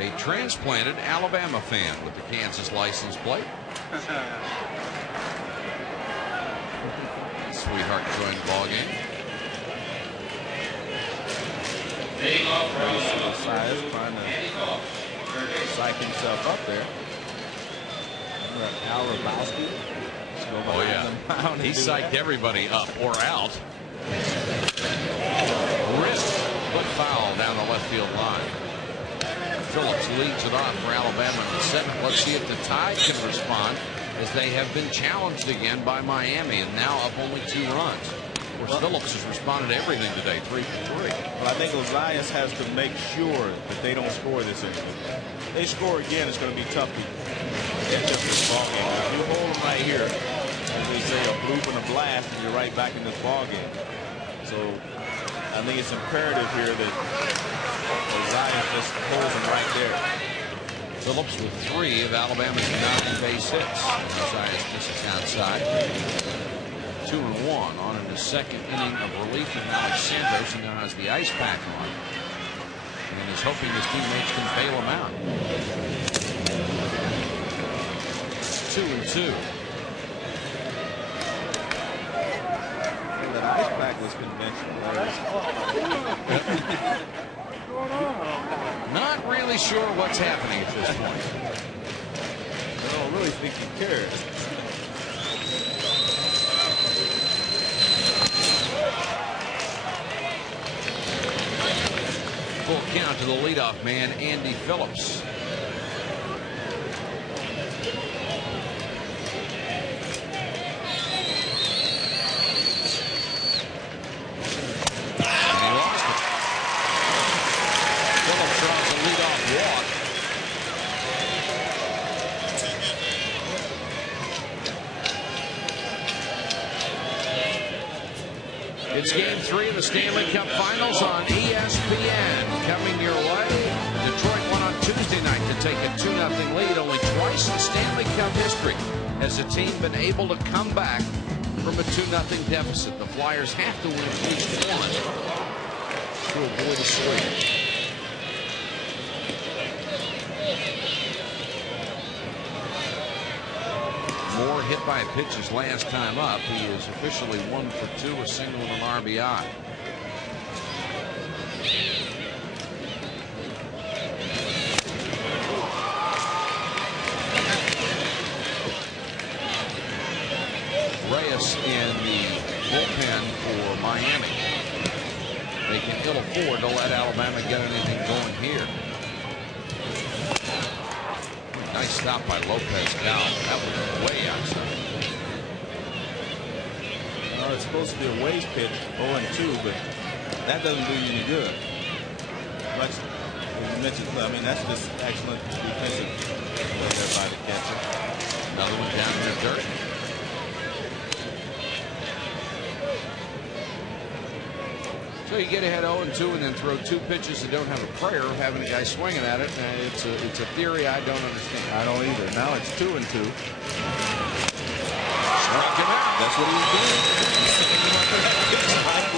A transplanted Alabama fan with the Kansas license plate. Sweetheart joined the ball game. Trying to psych himself up there. Al Hrabowski. Oh yeah, he psyched everybody up or out. Wrist foot foul down the left field line. Phillips leads it off for Alabama in the 7th. Let's see if the Tide can respond, as they have been challenged again by Miami and now up only 2 runs. Of course, Phillips has responded to everything today, 3 for 3. Well, I think Ozias has to make sure that they don't score this inning. If they score again, it's going to be tough to get this ball game. If you hold them right here, as they say, a bloop and a blast, and you're right back in this ball game. So I think it's imperative here that Ozias just holds them right there. Phillips with 3 of Alabama's 9 base hits. Ozias misses outside. 2-1 on in the 2nd inning of relief from Alex Santos, who now has the ice pack on and is hoping his teammates can bail him out. 2-2. That ice pack was conventional. Not really sure what's happening at this point. I don't really think he cares. Full count to the leadoff man, Andy Phillips. And he lost it. Phillips draws a leadoff walk. It's Game 3 of the Stanley Cup Finals on ESPN. Coming your way, Detroit won on Tuesday night to take a 2-0 lead. Only twice in Stanley Cup history has a team been able to come back from a 2-0 deficit. The Flyers have to win at least one to avoid a sweep. hit by a pitch his last time up. He is officially 1 for 2, a single and an RBI. Reyes in the bullpen for Miami. They can ill afford to let Alabama get anything going here. Nice stop by Lopez Cal. That was way outside. Well, it's supposed to be a waste pitch, 0-2, but that doesn't do you any good. Much, as you mentioned, I mean, that's just excellent defensive play there by the catcher. Another one down in the dirt. So you get ahead 0-2 and then throw 2 pitches that don't have a prayer of having a guy swinging at it. It's a theory I don't understand. I don't either. Now it's 2-2. Struck him out. That's what he was doing.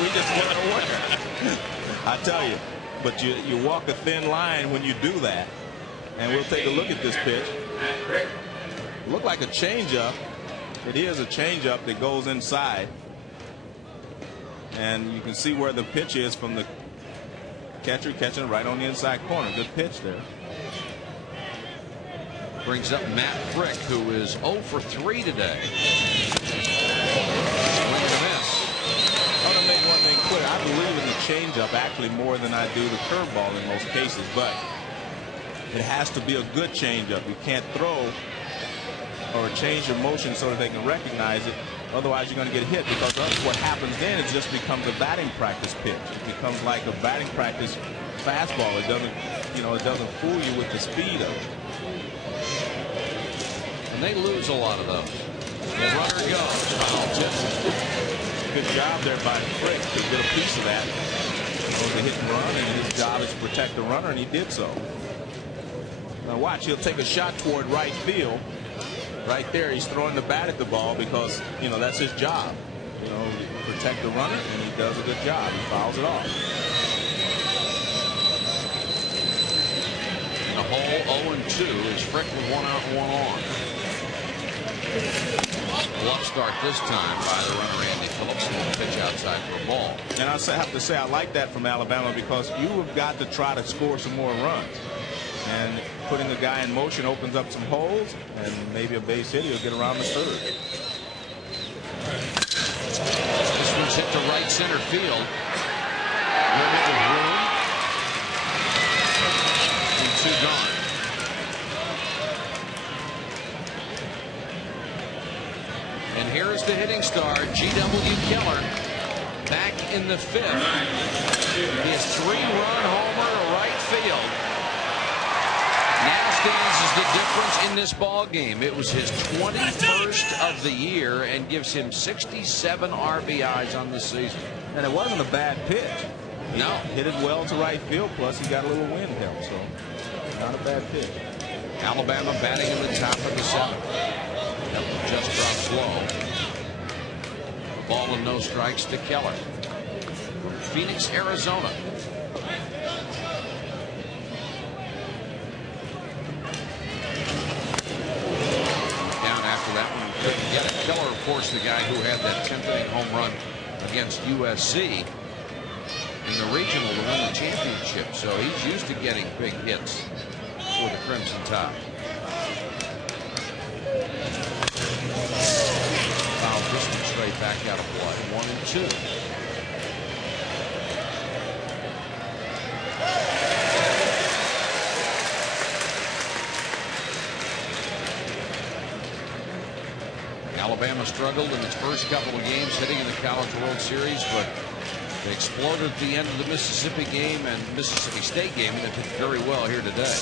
We just weren't aware. I tell you, but you walk a thin line when you do that. And we'll take a look at this pitch. Look like a changeup. It is a changeup that goes inside. And you can see where the pitch is from the catcher catching it right on the inside corner. Good pitch there. Brings up Matt Frick, who is 0 for 3 today. Swing and a miss. I want to make one thing clear. I believe in the changeup actually more than I do the curveball in most cases, but it has to be a good changeup. You can't throw or change your motion so that they can recognize it. Otherwise, you're going to get hit, because what happens then is just becomes a batting practice pitch. It becomes like a batting practice fastball. It doesn't, it doesn't fool you with the speed of it. And they lose a lot of those. The runner goes. Foul tip. Good job there by Frick to get a piece of that. It was a hit and run, and his job is to protect the runner, and he did so. Now watch, he'll take a shot toward right field. Right there, he's throwing the bat at the ball because, that's his job. Protect the runner, and he does a good job. He fouls it off. In a hole 0-2 is Frick with 1 out, 1 on. Bluff start this time by the runner Andy Phillips, and pitch outside for a ball. And I have to say I like that from Alabama, because you have got to try to score some more runs. And putting the guy in motion opens up some holes, and maybe a base hit. He'll get around the third. This one's hit to right center field. Little room. And 2 gone. And here's the hitting star, G.W. Keller, back in the 5th. His 3-run homer to right field. Now stands as the difference in this ball game. It was his 21st of the year and gives him 67 RBIs on the season. And it wasn't a bad pitch. No. Hit it well to right field, plus he got a little wind help, so not a bad pitch. Alabama batting in the top of the 7th. That one just drops low. A ball and no strikes to Keller from Phoenix, Arizona. That one couldn't get it. Keller, of course, the guy who had that 10th inning home run against USC in the regional to win the championship. So he's used to getting big hits for the Crimson Tide. Foul this one straight back out of play. 1-2. Alabama struggled in its first couple of games heading in the College World Series, but they exploded at the end of the Mississippi game and Mississippi State game, and they did very well here today.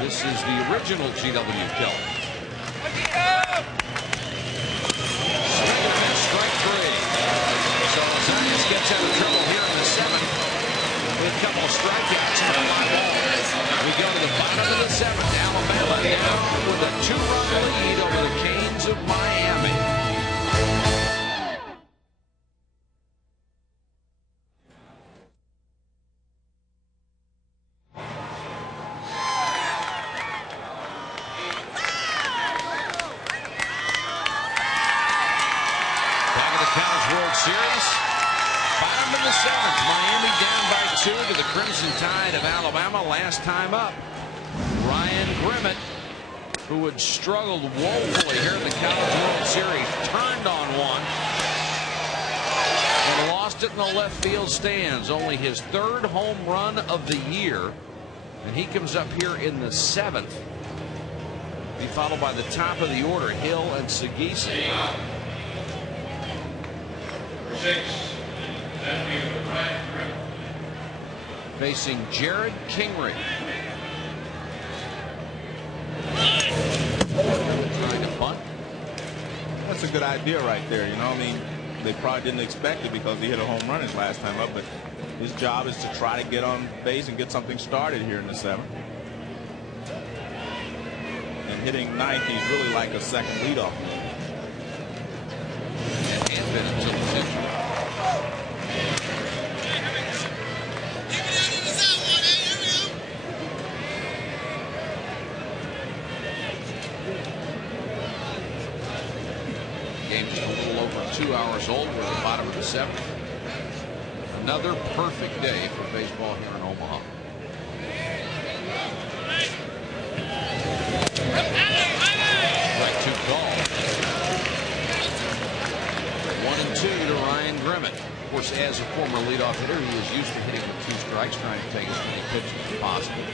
This is the original G.W. Keller. Swing and a miss, strike 3. So Zayas gets out of trouble here in the 7th with a couple of strikeouts and a fly ball. We go to the bottom of the 7th. Alabama now with a 2-run lead over the Canes of Miami. World Series. Bottom of the 7th. Miami down by 2 to the Crimson Tide of Alabama. Last time up, Ryan Grimmett, who had struggled woefully here in the College World Series, turned on one and lost it in the left field stands. Only his 3rd home run of the year, and he comes up here in the 7th. Be followed by the top of the order, Hill and Sagisi. Facing Jared Kingery. Trying to bunt. That's a good idea right there. You know, I mean, they probably didn't expect it because he hit a home run his last time up, but his job is to try to get on base and get something started here in the 7th. And hitting 9th, he's really like a second leadoff. And been until the 10th. Game is a little over 2 hours old. We're at the bottom of the 7th. Another perfect day for baseball here in Omaha. Strike 2 call. 1-2 to Ryan Grimmett. Of course, as a former leadoff hitter, he is used to hitting with 2 strikes, trying to take as many pitches as possible.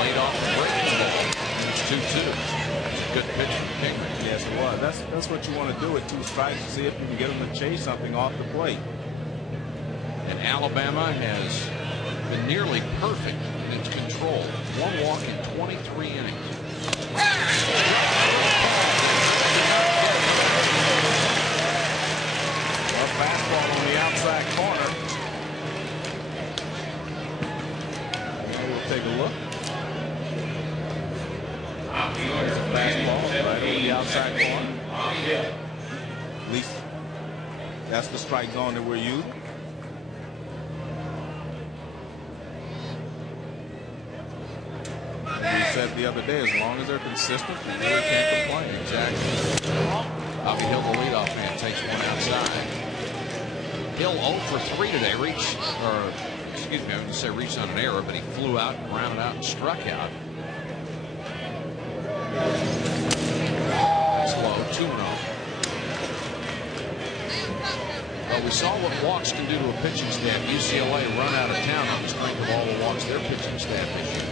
Laid off the break today. 2-2. That's a good pitch from Kingery. Yes, it was. That's what you want to do with 2 strikes, to see if you can get him to chase something off the plate. And Alabama has been nearly perfect in its control. 1 walk in 23 innings. A fastball on the outside corner. We'll take a look. Fastball right over the outside corner. At least that's the strike zone that we're using. We said the other day, as long as they're consistent, you really can't complain. Exactly. Bobby Hill, the leadoff man, takes one outside. Hill 0 for 3 today. Excuse me, I was going to say reached on an error, but he flew out, grounded out, and struck out. That's low, 2-0. Well, we saw what walks can do to a pitching staff. UCLA run out of town on the strength of all the walks their pitching staff this year.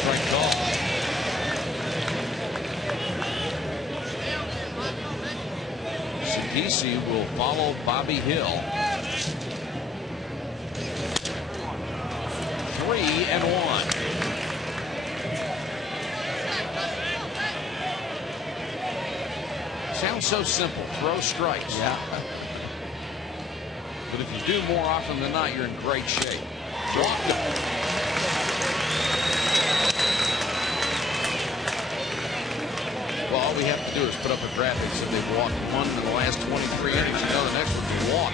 Strike call. Sagisi will follow Bobby Hill. 3-1. Sounds so simple. Throw strikes. Yeah. But if you do more often than not, you're in great shape. Walked it. Well, all we have to do is put up a graphic so they've walked 1 in the last 23 innings. You know the next one will walk.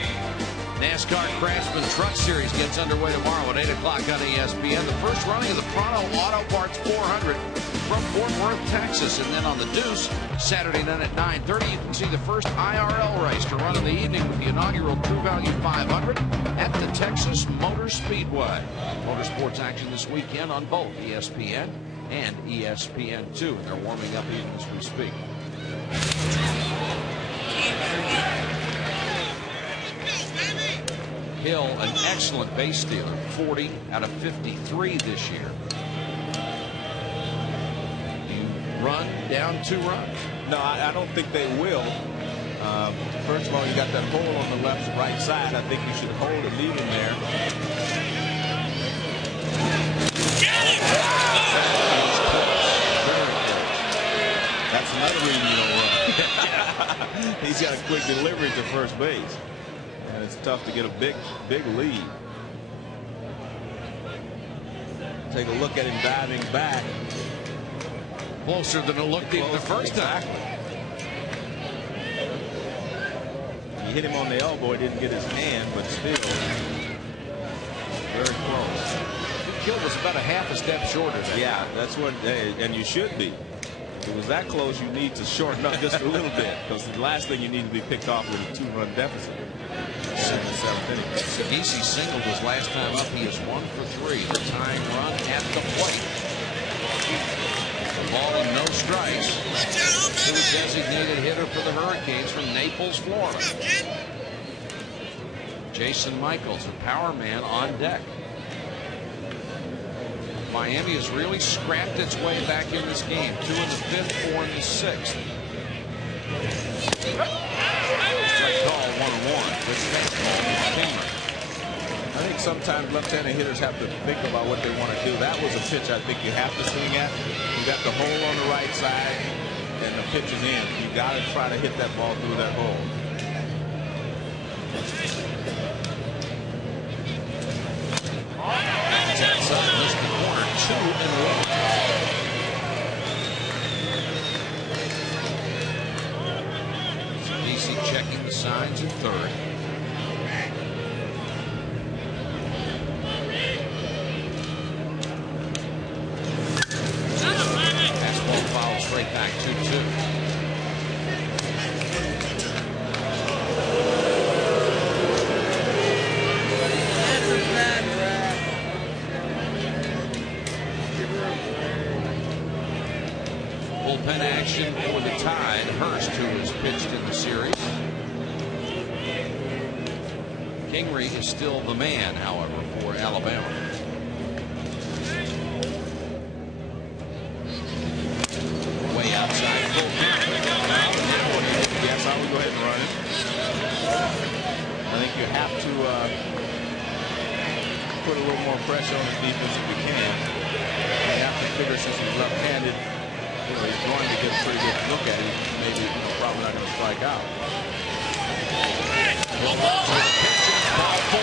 NASCAR Craftsman Truck Series gets underway tomorrow at 8 o'clock on ESPN. The first running of the Pronto Auto Parts 400 from Fort Worth, Texas. And then on the Deuce, Saturday night at 9:30, you can see the first IRL race to run in the evening with the inaugural True Value 500 at the Texas Motor Speedway. Motorsports action this weekend on both ESPN and ESPN2. And they're warming up even as we speak. Hill, an excellent base stealer, 40 out of 53 this year. You run down 2 runs? No, I don't think they will. First of all, you got that hole on the left and right side. I think you should hold it, leave him there. That's another reason you don't run. He's got a quick delivery to first base. And it's tough to get a big lead. Take a look at him diving back. Closer than it looked even the first time. He hit him on the elbow. He didn't get his hand, but still very close. Good Hill was about a half a step shorter. Yeah, that's what, and you should be. If it was that close, you need to shorten up just a little bit, because the last thing you need to be picked off with a 2-run deficit. Segisi singled his last time up. He is 1 for 3. The tying run at the plate. The ball and no strikes to the designated hitter for the Hurricanes from Naples, Florida. Jason Michaels, a power man, on deck. Miami has really scrapped its way back in this game. 2 in the 5th, 4 in the 6th. Strike call, 1-1. This fastball is Kingery. I think sometimes left-handed hitters have to think about what they want to do. That was a pitch I think you have to swing at. You got the hole on the right side, and the pitch is in. You got to try to hit that ball through that hole. Outside, missed the corner, 2-1. Segisi checking the signs at third. Fastball fouled straight back, 2-2. Bullpen action for the Tide. Hurst, who has pitched in the series. Kingery is still the man, however, for Alabama. Way outside full count. Yes, I would go ahead and run it. I think you have to put a little more pressure on the defense if you can. You have to figure, since he's left-handed, he's going to get a pretty good look at it. Maybe probably not going to strike out. Ball 4.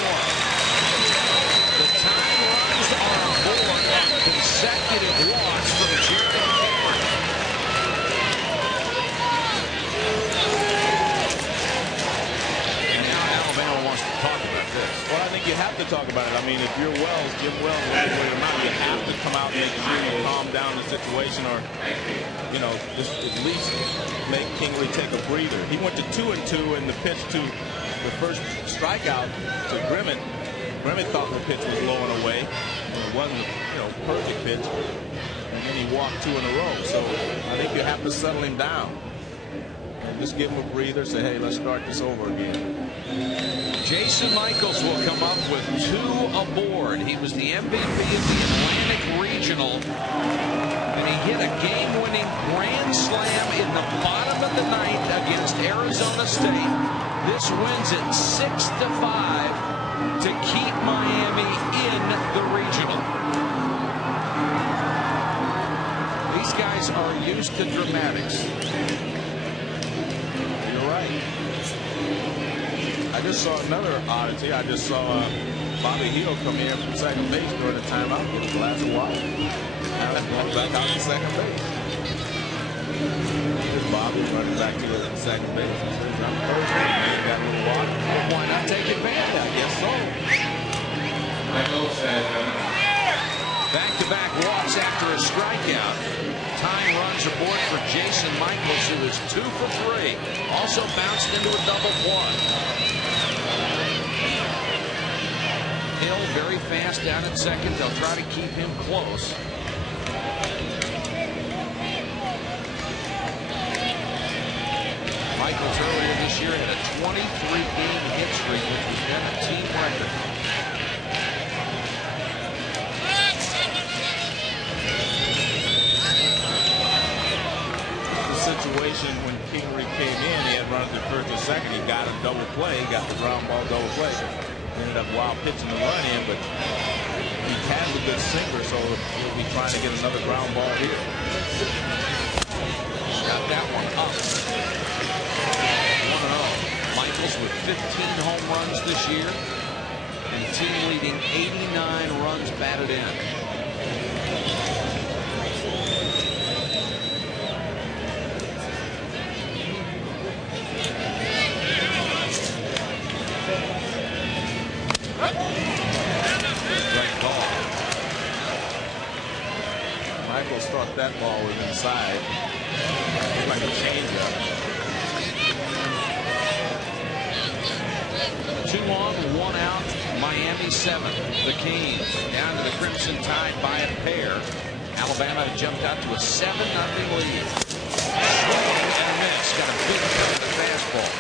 The time runs are aboard on consecutive walks from Jared Kingery. And now Alabama wants to talk about this. Well, I think you have to talk about it. I mean, if you're Wells, Jim Wells, whatever amount, you have to come out and make sure you calm down the situation, or just at least make Kingery take a breather. He went to 2-2 in the pitch to the first strikeout to Grimmett. Grimmett thought the pitch was low and away. It wasn't a perfect pitch, and then he walked 2 in a row. So I think you have to settle him down. Just give him a breather. Say, hey, let's start this over again. Jason Michaels will come up with 2 aboard. He was the MVP of the Atlantic Regional, and he hit a game-winning grand slam in the bottom of the 9th against Arizona State. This wins it 6-5 to keep Miami in the regional. These guys are used to dramatics. You're right. I just saw another oddity. I just saw Bobby Hill come in from second base during the timeout, get a glass of water. Now he's going back out to second base. Here's Bobby running back to the second base. He says, I'm first base, man. Got a little water. Why not take advantage? I guess so. Back-to-back walks after a strikeout. Tying runs aboard for Jason Michaels, who is 2 for 3. Also bounced into a double play. Hill very fast down at second. They'll try to keep him close. Michaels earlier this year had a 23-game hit streak, which was then a team record. The situation when Kingery came in, he had runners at first and second. He got a double play, got the ground ball double play. Ended up wild pitching the run in, but he has a good sinker, so he'll be trying to get another ground ball here. Got that one up. 1-0. Michaels with 15 home runs this year, and team-leading 89 runs batted in. Right call. if that ball was inside. Looked like a changeup. 2 on, 1 out. Miami 7. The Canes down to the Crimson Tide by a pair. Alabama jumped out to a 7-0 lead. Swing and a miss. Got a big cut of the fastball.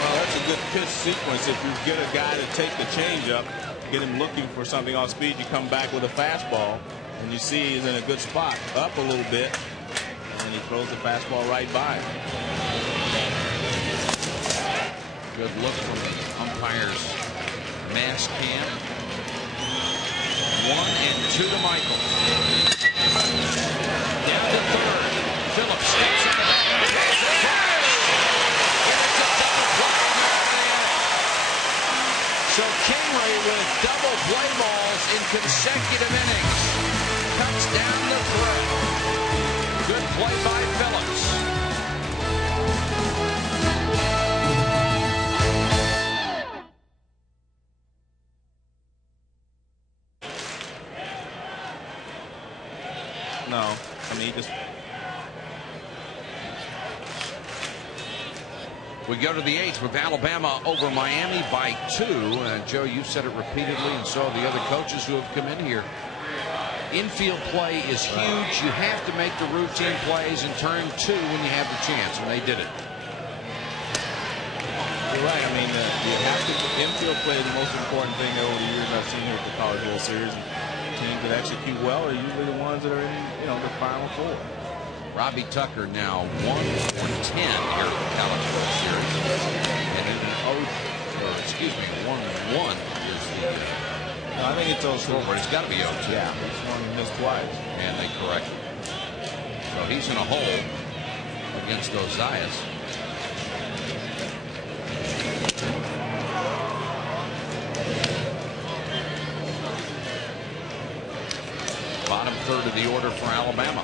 Well, that's a good pitch sequence. If you get a guy to take the changeup, get him looking for something off speed, you come back with a fastball, and you see he's in a good spot, up a little bit, and he throws the fastball right by him. Good look from the umpire's mass cam. 1 and 2 to Michael. Down to third. Phillips steps in the back. So Kingery with double play balls in consecutive innings cuts down the threat. Good play by Phillips. No, I mean, he just... We go to the 8th with Alabama over Miami by 2. Joe, you've said it repeatedly, and so the other coaches who have come in here. Infield play is huge. You have to make the routine plays and turn 2 when you have the chance, and they did it. You're right. I mean, you have to. Infield play is the most important thing over the years I've seen here at the College World Series. Teams that execute well are usually the ones that are in, the Final Four. Robbie Tucker now 1 for 10 here at the College World Series. And even 1-1 is the... No, I think it's 0-2. It's got to be 0-2. Yeah, he's one he missed twice. And they correct it. So he's in a hole against Ozias. Bottom third of the order for Alabama.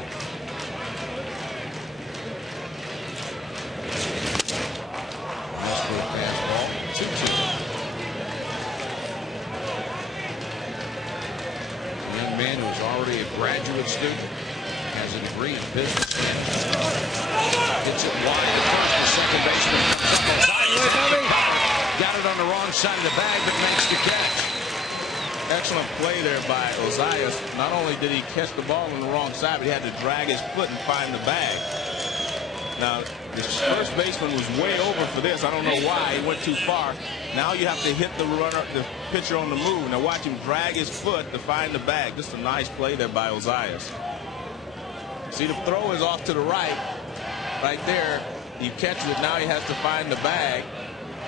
Fastball, 2-2. A young man who is already a graduate student, has a degree in business. Hits it wide to first, the second baseman got it on the wrong side of the bag, but makes the catch. Excellent play there by Ozias. Not only did he catch the ball on the wrong side, but he had to drag his foot and find the bag. Now, the first baseman was way over for this. I don't know why. He went too far. Now you have to hit the pitcher on the move. Now watch him drag his foot to find the bag. Just a nice play there by Ozias. See, the throw is off to the right. Right there. He catches it. Now he has to find the bag.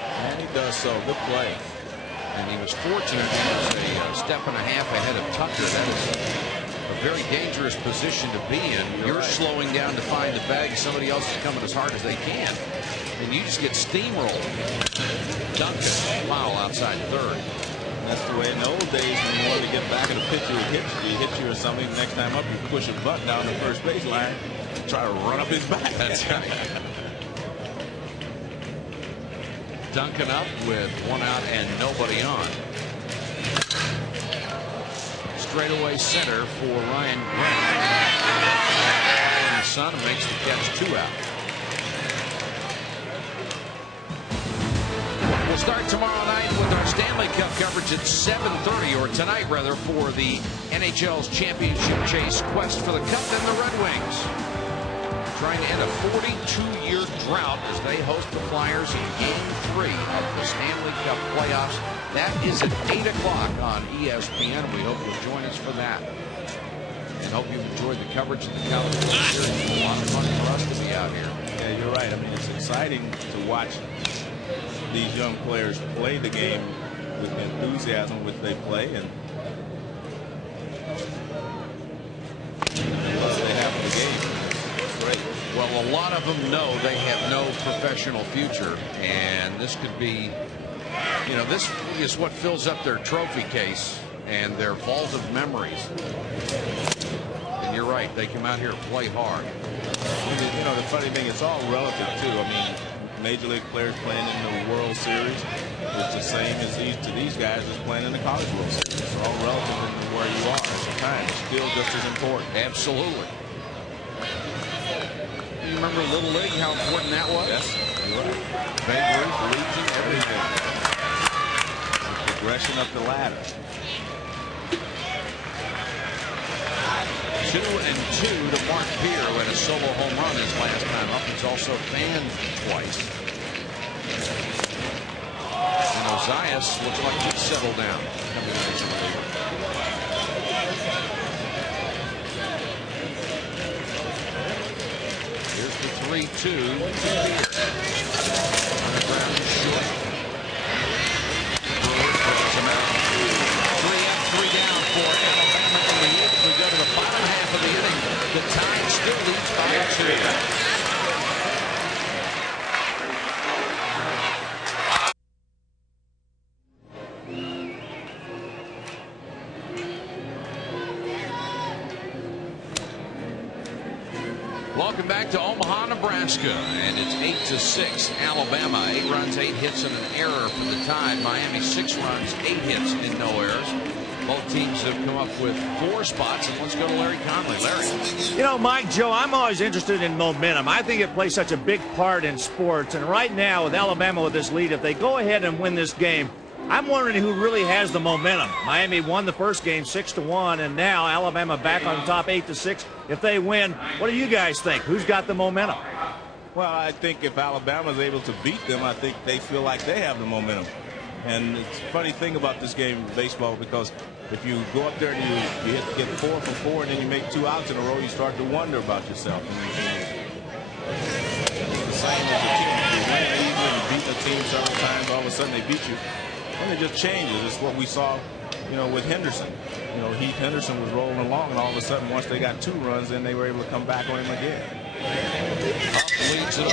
And he does so. Good play. And he was fortunate. He was a step and a half ahead of Tucker. That is a very dangerous position to be in. You're slowing down to find the bag. Somebody else is coming as hard as they can. And you just get steamrolled. Duncan, foul outside third. That's the way in the old days when you wanted to get back at a pitcher who hit you or something. Next time up, you push a button down the first baseline, try to run up his back. That's right. Duncan up with 1 out and nobody on. Straightaway center for Ryan Grant. And Son makes the catch 2 out. We'll start tomorrow night with our Stanley Cup coverage at 7:30, or tonight rather, for the NHL's championship chase quest for the Cup and the Red Wings. Trying to end a 42-year drought as they host the Flyers in Game 3 of the Stanley Cup playoffs. That is at 8 o'clock on ESPN. We hope you'll join us for that. And hope you've enjoyed the coverage of the College World Series. It's a lot of fun for us to be out here. Yeah, you're right. I mean, it's exciting to watch these young players play the game with the enthusiasm which they play, and the love they have for the game. It's great. Well, a lot of them know they have no professional future, and this could be, this is what fills up their trophy case and their vault of memories. And you're right, they come out here and play hard. The funny thing, it's all relative too. I mean, Major League players playing in the World Series is the same as these guys as playing in the College World Series. It's all relative to where you are at the time. It's still just as important. Absolutely. remember Little League, how important that was? Yes, you're right. Babe Ruth, Legion, everything. Progression up the ladder. 2-2 to Mark Beer, who had a solo home run his last time up. He's also fanned twice. And Ozias looks like he's settled down. Here's the 3-2 to Beer. On the ground and short. Brewer throws him out. 3 up, 3 down for Alabama in the 8th. We go to the bottom half of the inning. The Tide still leads by 2. Welcome back to Omaha, Nebraska, and it's 8-6. Alabama, 8 runs, 8 hits, and an error for the Tide. Miami, 6 runs, 8 hits, and no errors. Both teams have come up with 4 spots, and let's go to Larry Conley. Larry. You know, Mike, Joe, I'm always interested in momentum. I think it plays such a big part in sports, and right now with Alabama with this lead, if they go ahead and win this game, I'm wondering who really has the momentum. Miami won the first game 6-1, and now Alabama back on top 8-6. If they win, what do you guys think? Who's got the momentum? Well, I think if Alabama's able to beat them, I think they feel like they have the momentum. And it's a funny thing about this game of baseball, because if you go up there and you get 4 for 4 and then you make 2 outs in a row, you start to wonder about yourself. And it's the same as a team. You win an evening and beat a team several times, all of a sudden they beat you. And it just changes. It's what we saw, with Henderson. Heath Henderson was rolling along, and all of a sudden, once they got 2 runs, then they were able to come back on him again. Up leads it off.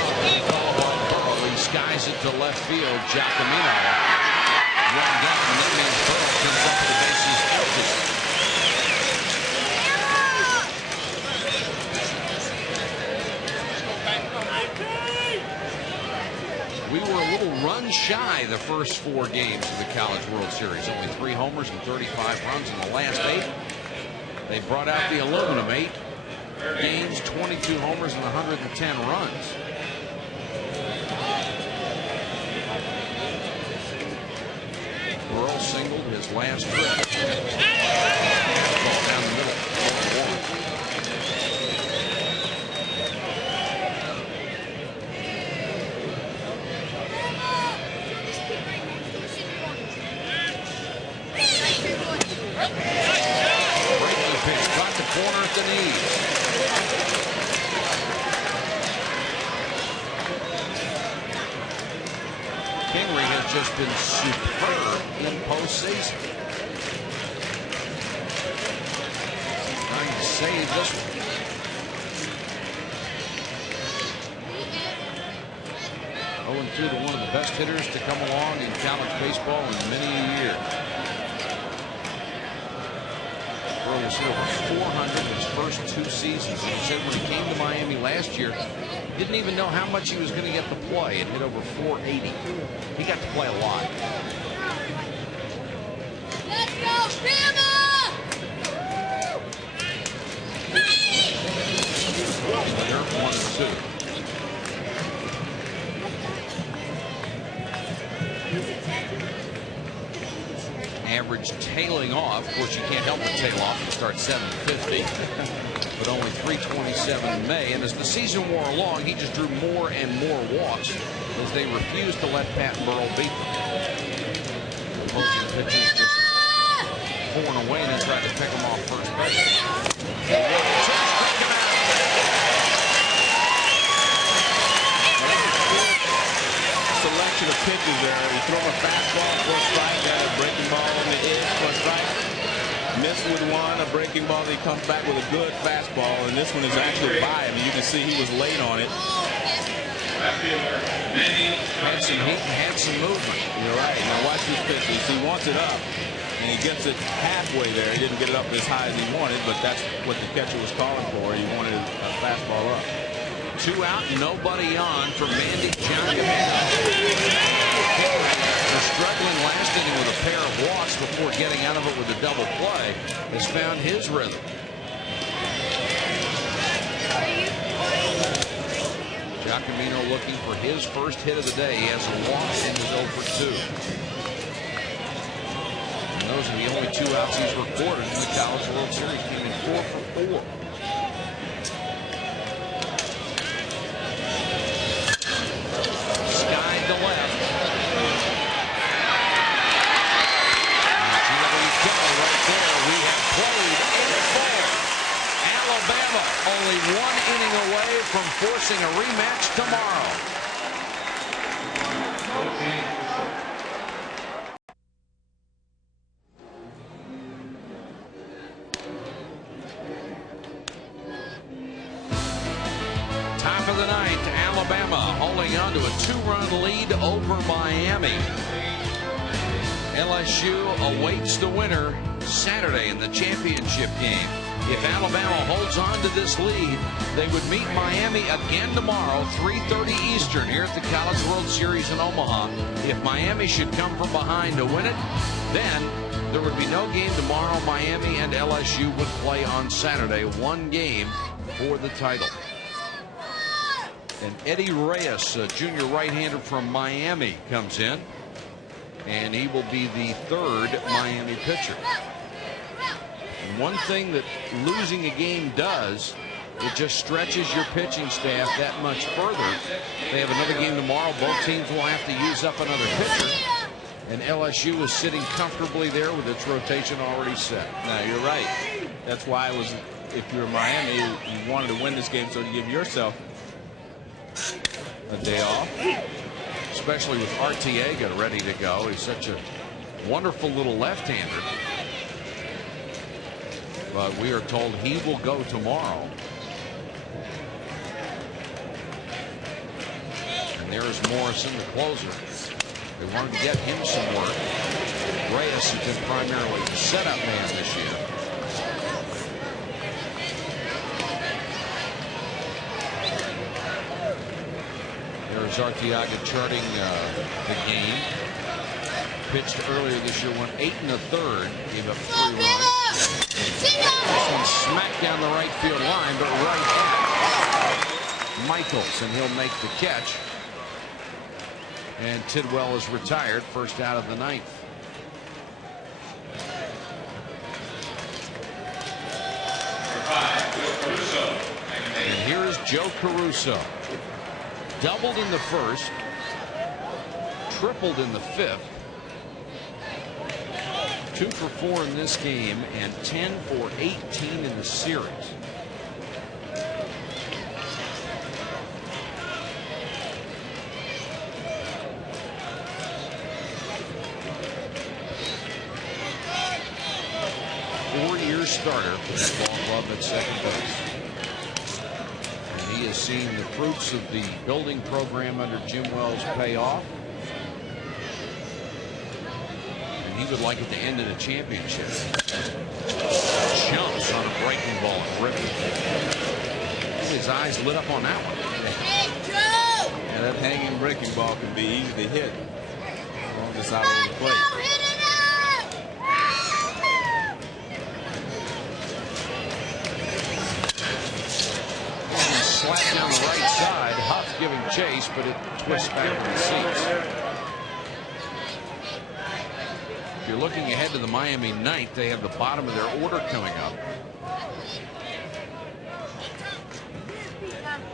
Burrow. He skies it to left field. Giacomino. Run down, and that means Burrow comes up to the bases empty. We were a little run shy the first 4 games of the College World Series. Only 3 homers and 35 runs in the last 8. They brought out the aluminum. 8 games, 22 homers and 110 runs. Burrell singled his last trip. Ball down the middle. 4-1. Breaking pitch, caught the corner at the knees. Kingery has just been superb in postseason. Trying to save this one. Going through to one of the best hitters to come along in college baseball in many years. Burrow has hit over 400 in his first 2 seasons. And he said when he came to Miami last year, he didn't even know how much he was going to get to play, and hit over 480. He got to play a lot. Let's go, Bama! They're 1-2. Average tailing off. Of course, you can't help but tail off and start 750. But only 327 in May. And as the season wore along, he just drew more and more walks as they refused to let Pat Burrell beat them. Opposing pitchers just torn away and then tried to pick him off first base. Selection of pitches there. He threw him a fastball for a strike, got a breaking ball on the edge for a strike. Missed with one, a breaking ball. He comes back with a good fastball, and this one is actually by him. You can see he was late on it. Had some heat and had some movement. You're right. Now watch these pitches. He wants it up, and he gets it halfway there. He didn't get it up as high as he wanted, but that's what the catcher was calling for. He wanted a fastball up. 2 out, nobody on for Mandy Giacomino. Was struggling last inning with a pair of walks before getting out of it with a double play. Has found his rhythm. Giacomino looking for his first hit of the day. He has a walk and is 0 for 2. And those are the only 2 outs he's recorded in the College World Series. Came in 4 for 4. Skied to left. We have played in full. Alabama only 1 inning away from forcing a rematch tomorrow. Top of the ninth, Alabama holding on to a 2-run lead over Miami. LSU awaits the winner Saturday in the championship game. If Alabama holds on to this lead, they would meet Miami again tomorrow, 3:30 Eastern, here at the College World Series in Omaha. If Miami should come from behind to win it, then there would be no game tomorrow. Miami and LSU would play on Saturday, 1 game for the title. And Eddie Reyes, a junior right-hander from Miami, comes in. And he will be the 3rd Miami pitcher. And one thing that losing a game does, it just stretches your pitching staff that much further. They have another game tomorrow. Both teams will have to use up another pitcher. And LSU is sitting comfortably there with its rotation already set. Now, you're right. That's why it was, if you're Miami, you wanted to win this game so to give yourself a day off. Especially with Arteaga ready to go. He's such a wonderful little left-hander. But we are told he will go tomorrow. And there's Morrison, the closer. They wanted to get him some work. Reyes has been primarily the setup man this year. There's Arteaga charting the game. Pitched earlier this year, went 8 1/3, gave up 3 runs. This one smacked down the right field line, but right at Michaels, and he'll make the catch. And Tidwell is retired, first out of the 9th. And here is Joe Caruso. Doubled in the 1st, tripled in the 5th, 2 for 4 in this game, and 10 for 18 in the series. Four-year starter for that ball club at second base. He has seen the fruits of the building program under Jim Wells pay off. And he would like it to end in a championship. Jumps on a breaking ball and ripping. His eyes lit up on that one. Yeah, that hanging breaking ball can be easy to hit as long as it's out on the plate. Slap down the right side. Huff giving chase, but it twists back in the seats. If you're looking ahead to the Miami 9th, they have the bottom of their order coming up.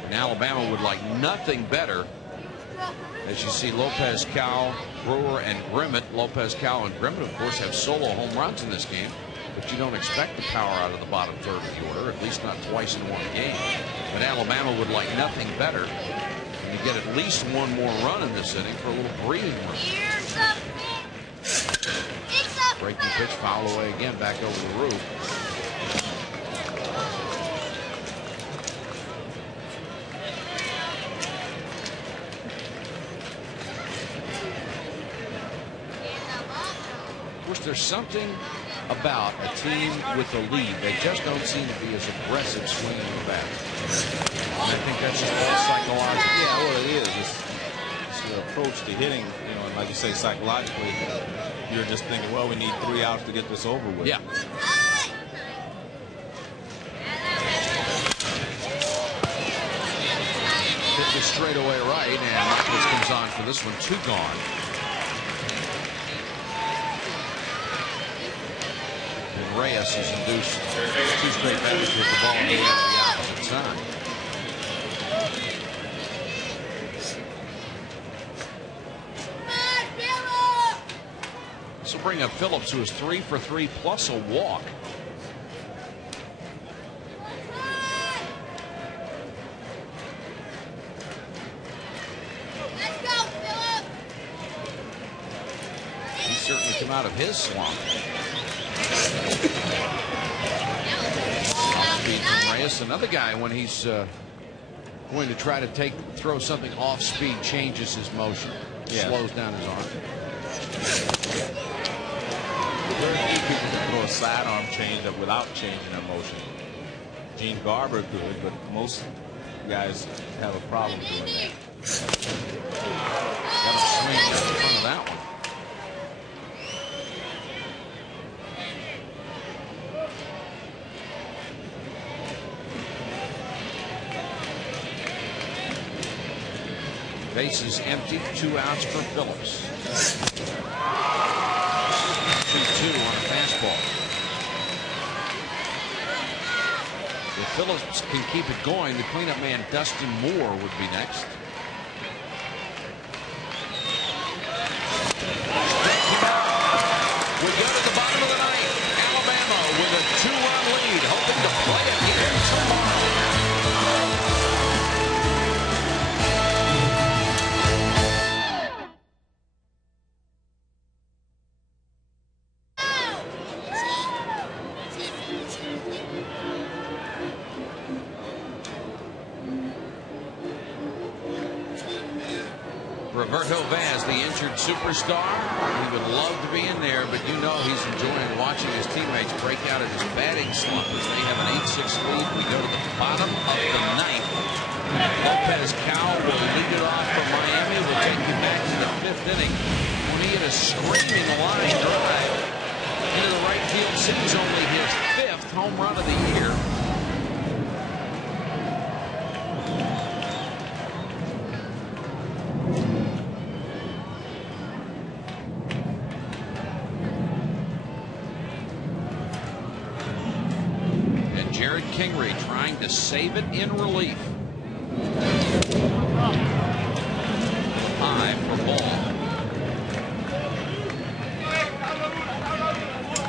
And Alabama would like nothing better. As you see, Lopez, Cal, Brewer, and Grimmett. Lopez, Cal, and Grimmett, of course, have solo home runs in this game. But you don't expect the power out of the bottom 3rd of the order, at least not twice in one game. But Alabama would like nothing better than to get at least 1 more run in this inning for a little breathing room. Breaking pitch, foul away again, back over the roof. Of course, there's something about a team with a lead. They just don't seem to be as aggressive swinging the bat. And I think that's just all psychological. Yeah, what it is. It's the approach to hitting, you know, and like you say, psychologically, you're just thinking, well, we need 3 outs to get this over with. Yeah. Hit the straightaway right, and Michaels comes on for this one. 2 gone. And Reyes has induced 2 straight batters with the ball in the air to the opposite side. This will bring up Phillips, who is 3 for 3 plus a walk. He's certainly come out of his slump. Off-speed from Reyes. Another guy, when he's going to try to throw something off speed, changes his motion, slows down his arm. Very few people can throw a sidearm changeup without changing their motion. Gene Garber could, but most guys have a problem doing that. Got him swinging in front of that one. Base is empty. 2 outs for Phillips. 2-2 on a fastball. If Phillips can keep it going, the cleanup man Dustin Moore would be next. We go to the bottom of the 9th. Alabama with a 2-run lead, hoping to play again tomorrow. Roberto Vaz, the injured superstar. He would love to be in there, but you know he's enjoying watching his teammates break out of his batting slump as they have an 8-6 lead. We go to the bottom of the 9th. Lopez Cal will lead it off for Miami. We'll take you back to the 5th inning when he hit a screaming line drive into the right field. City's only his 5th home run of the year. Kingery trying to save it in relief. High for ball.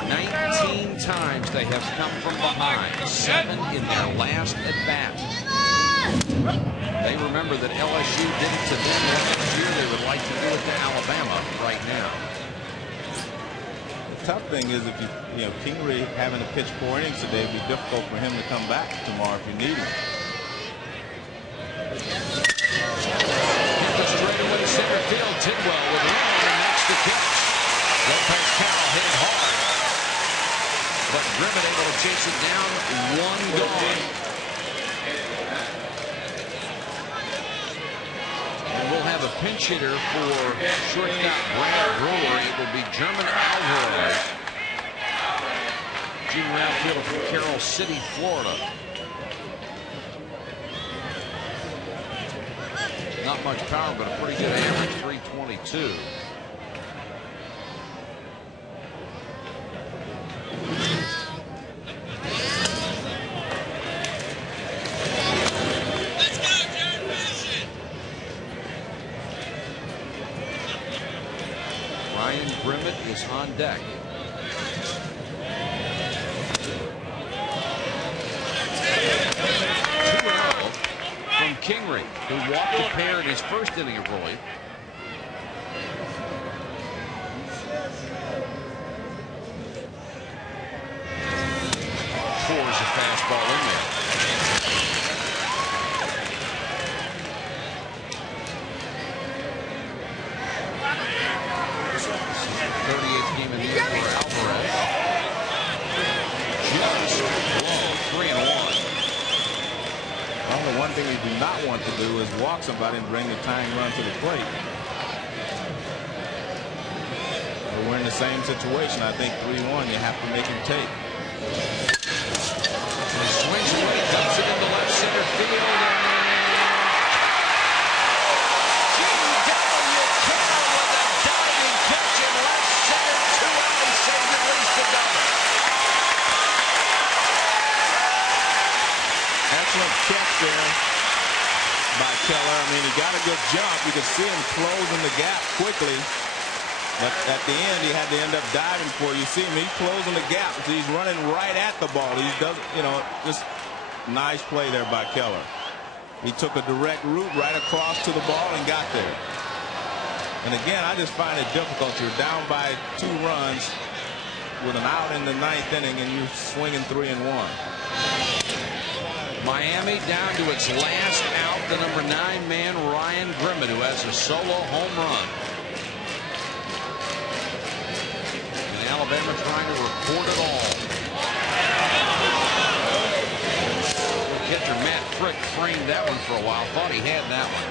19 times they have come from behind. 7 in their last at bat. They remember that LSU did it to them last year. They would like to do it to Alabama right now. The tough thing is if you know, Kingery having to pitch 4 innings today, it'd be difficult for him to come back tomorrow if you need him. It's straight away center field. Tidwell with one on next to catch. Lopez Cal hit it hard, but Grimmett able to chase it down. 1 gone. And we'll have a pinch hitter for shortstop Brad Brewer. It will be German Alvarez, junior outfielder from Carroll City, Florida. Not much power, but a pretty good average, 322. Ryan Grimmett is on deck. From Kingery, who walked a pair in his first inning of relief. Fours a fastball in there. 38th game of the year for Alvarez. Just low, 3-1. Well, the one thing you do not want to do is walk somebody and bring the tying run to the plate. But we're in the same situation. I think 3-1, you have to make him take. He swings away, dumps it into left center field, and catch there by Keller. I mean, he got a good jump. You could see him closing the gap quickly. But at the end, he had to end up diving for it. You see him, he's closing the gap. So he's running right at the ball. He doesn't, you know, just nice play there by Keller. He took a direct route right across to the ball and got there. And again, I just find it difficult. You're down by 2 runs with an out in the 9th inning, and you're swinging 3-1. Miami down to its last out. The number 9 man, Ryan Grimmett, who has a solo home run. And Alabama trying to record it all. Catcher Matt Frick framed that one for a while. Thought he had that one.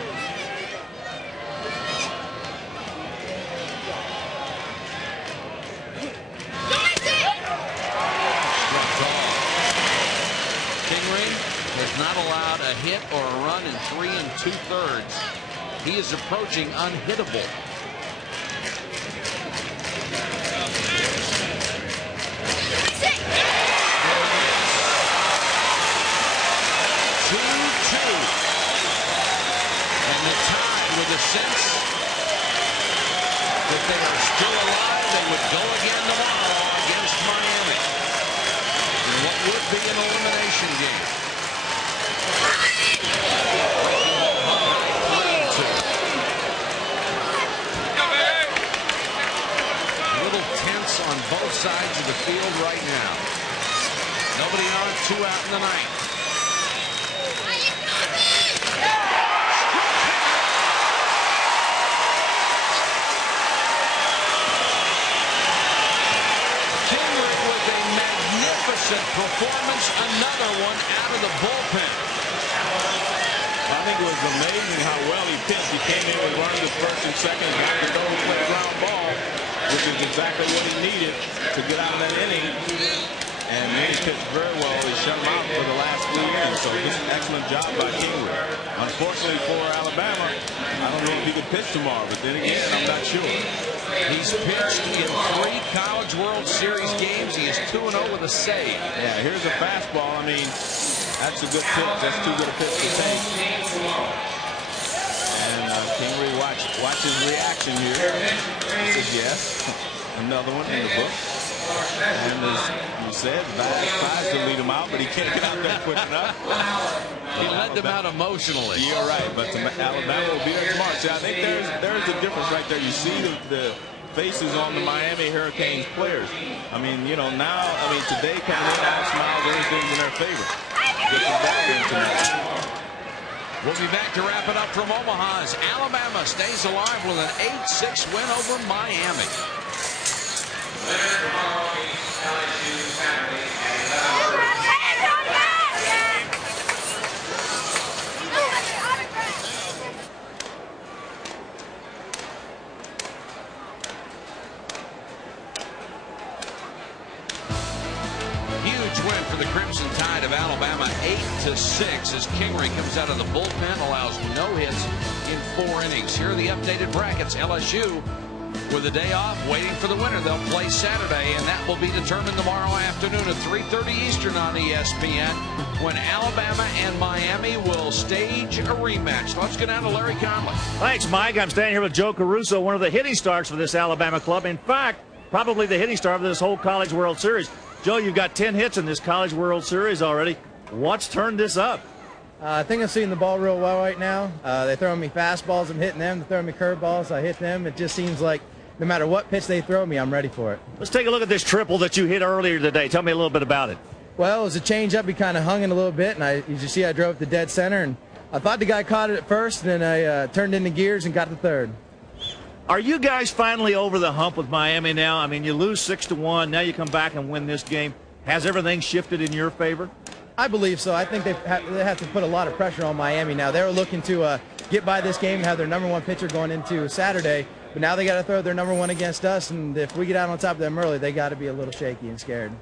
Kingery has not allowed a hit or a run in 3 2/3. He is approaching unhittable. With a sense that they are still alive, they would go again tomorrow against Miami in what would be an elimination game. A little tense on both sides of the field right now. Nobody on, 2 out in the 9th. Performance, another one out of the bullpen. I think it was amazing how well he pitched. He came in with runners at first and second, got the double play ground ball, which is exactly what he needed to get out of that inning. And he pitched very well. He shut him out for the last 3 innings. So just an excellent job by Kingery. Unfortunately for Alabama, I don't know if he could pitch tomorrow, but then again, I'm not sure. He's pitched in 3 College World Series games. He is 2-0 with a save. Yeah, here's a fastball. I mean, that's a good pitch. That's too good a pitch to take. And Kingery, watch his reaction here. He says yes. Another one in the book. And as you said, Bass tries to lead him out, but he can't get out there quick enough. He led them out emotionally. You're right, but Alabama will be there tomorrow. See, I think there's a difference right there. You see the faces on the Miami Hurricanes players. I mean, you know, now, I mean, today coming in, all smiles, everything's in their favor. Get the ball in tonight. We'll be back to wrap it up from Omaha as Alabama stays alive with an 8-6 win over Miami. Huge win for the Crimson Tide of Alabama, 8-6 as Kingery comes out of the bullpen, allows no hits in 4 innings. Here are the updated brackets. LSU with a day off, waiting for the winner. They'll play Saturday, and that will be determined tomorrow afternoon at 3:30 Eastern on ESPN when Alabama and Miami will stage a rematch. Let's go down to Larry Conley. Thanks, Mike. I'm standing here with Joe Caruso, one of the hitting stars for this Alabama club. In fact, probably the hitting star of this whole College World Series. Joe, you've got 10 hits in this College World Series already. What's turned this up? I think I'm seeing the ball real well right now. They're throwing me fastballs, I'm hitting them. They're throwing me curveballs, I hit them. It just seems like no matter what pitch they throw me, I'm ready for it. Let's take a look at this triple that you hit earlier today. Tell me a little bit about it. Well, it was a changeup. He kind of hung in a little bit, and you see I drove it to dead center, and I thought the guy caught it at first, and then I turned into gears and got to third. Are you guys finally over the hump with Miami now? I mean, you lose 6-1. Now you come back and win this game. Has everything shifted in your favor? I believe so. I think they have to put a lot of pressure on Miami now. They were looking to get by this game and have their #1 pitcher going into Saturday, but now they got to throw their #1 against us, and if we get out on top of them early, they got to be a little shaky and scared.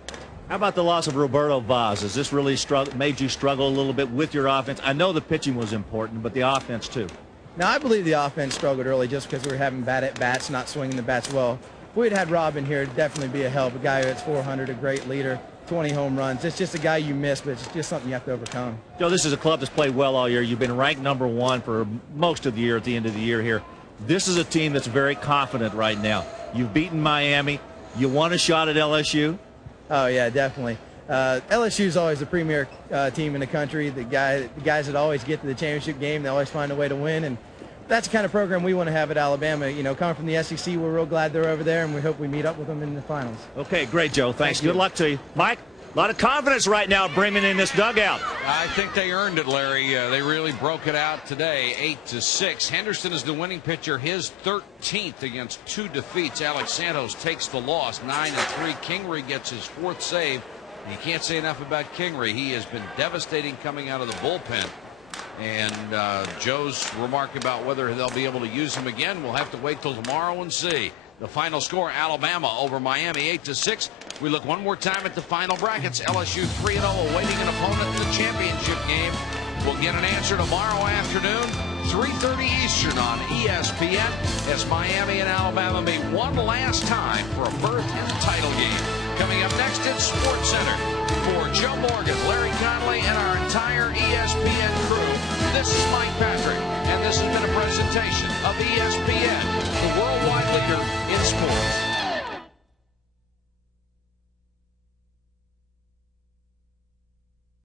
How about the loss of Roberto Vaz? Has this really made you struggle a little bit with your offense? I know the pitching was important, but the offense too. Now, I believe the offense struggled early just because we were having bad at-bats, not swinging the bats well. If we had Rob in here, it'd definitely be a help. A guy who hits 400, a great leader. 20 home runs. It's just a guy you miss, but it's just something you have to overcome. Joe, this is a club that's played well all year. You've been ranked #1 for most of the year at the end of the year here. This is a team that's very confident right now. You've beaten Miami. You want a shot at LSU? Oh, yeah, definitely. LSU is always the premier team in the country. The guys that always get to the championship game, they always find a way to win. And that's the kind of program we want to have at Alabama. You know, coming from the SEC, we're real glad they're over there, and we hope we meet up with them in the finals. Okay, great, Joe. Thanks. Good luck to you. Mike, a lot of confidence right now bringing in this dugout. I think they earned it, Larry. They really broke it out today, 8-6. Henderson is the winning pitcher, his 13th against 2 defeats. Alex Santos takes the loss, 9-3. Kingery gets his 4th save. You can't say enough about Kingery. He has been devastating coming out of the bullpen. And Joe's remark about whether they'll be able to use him again, we'll have to wait till tomorrow and see. The final score, Alabama over Miami, 8-6. We look one more time at the final brackets. LSU 3-0 awaiting an opponent in the championship game. We'll get an answer tomorrow afternoon, 3:30 Eastern on ESPN, as Miami and Alabama meet one last time for a berth in the title game. Coming up next at Sports Center, for Joe Morgan, Larry Conley, and our entire ESPN crew, this is Mike Patrick, and this has been a presentation of ESPN, the worldwide leader in sports.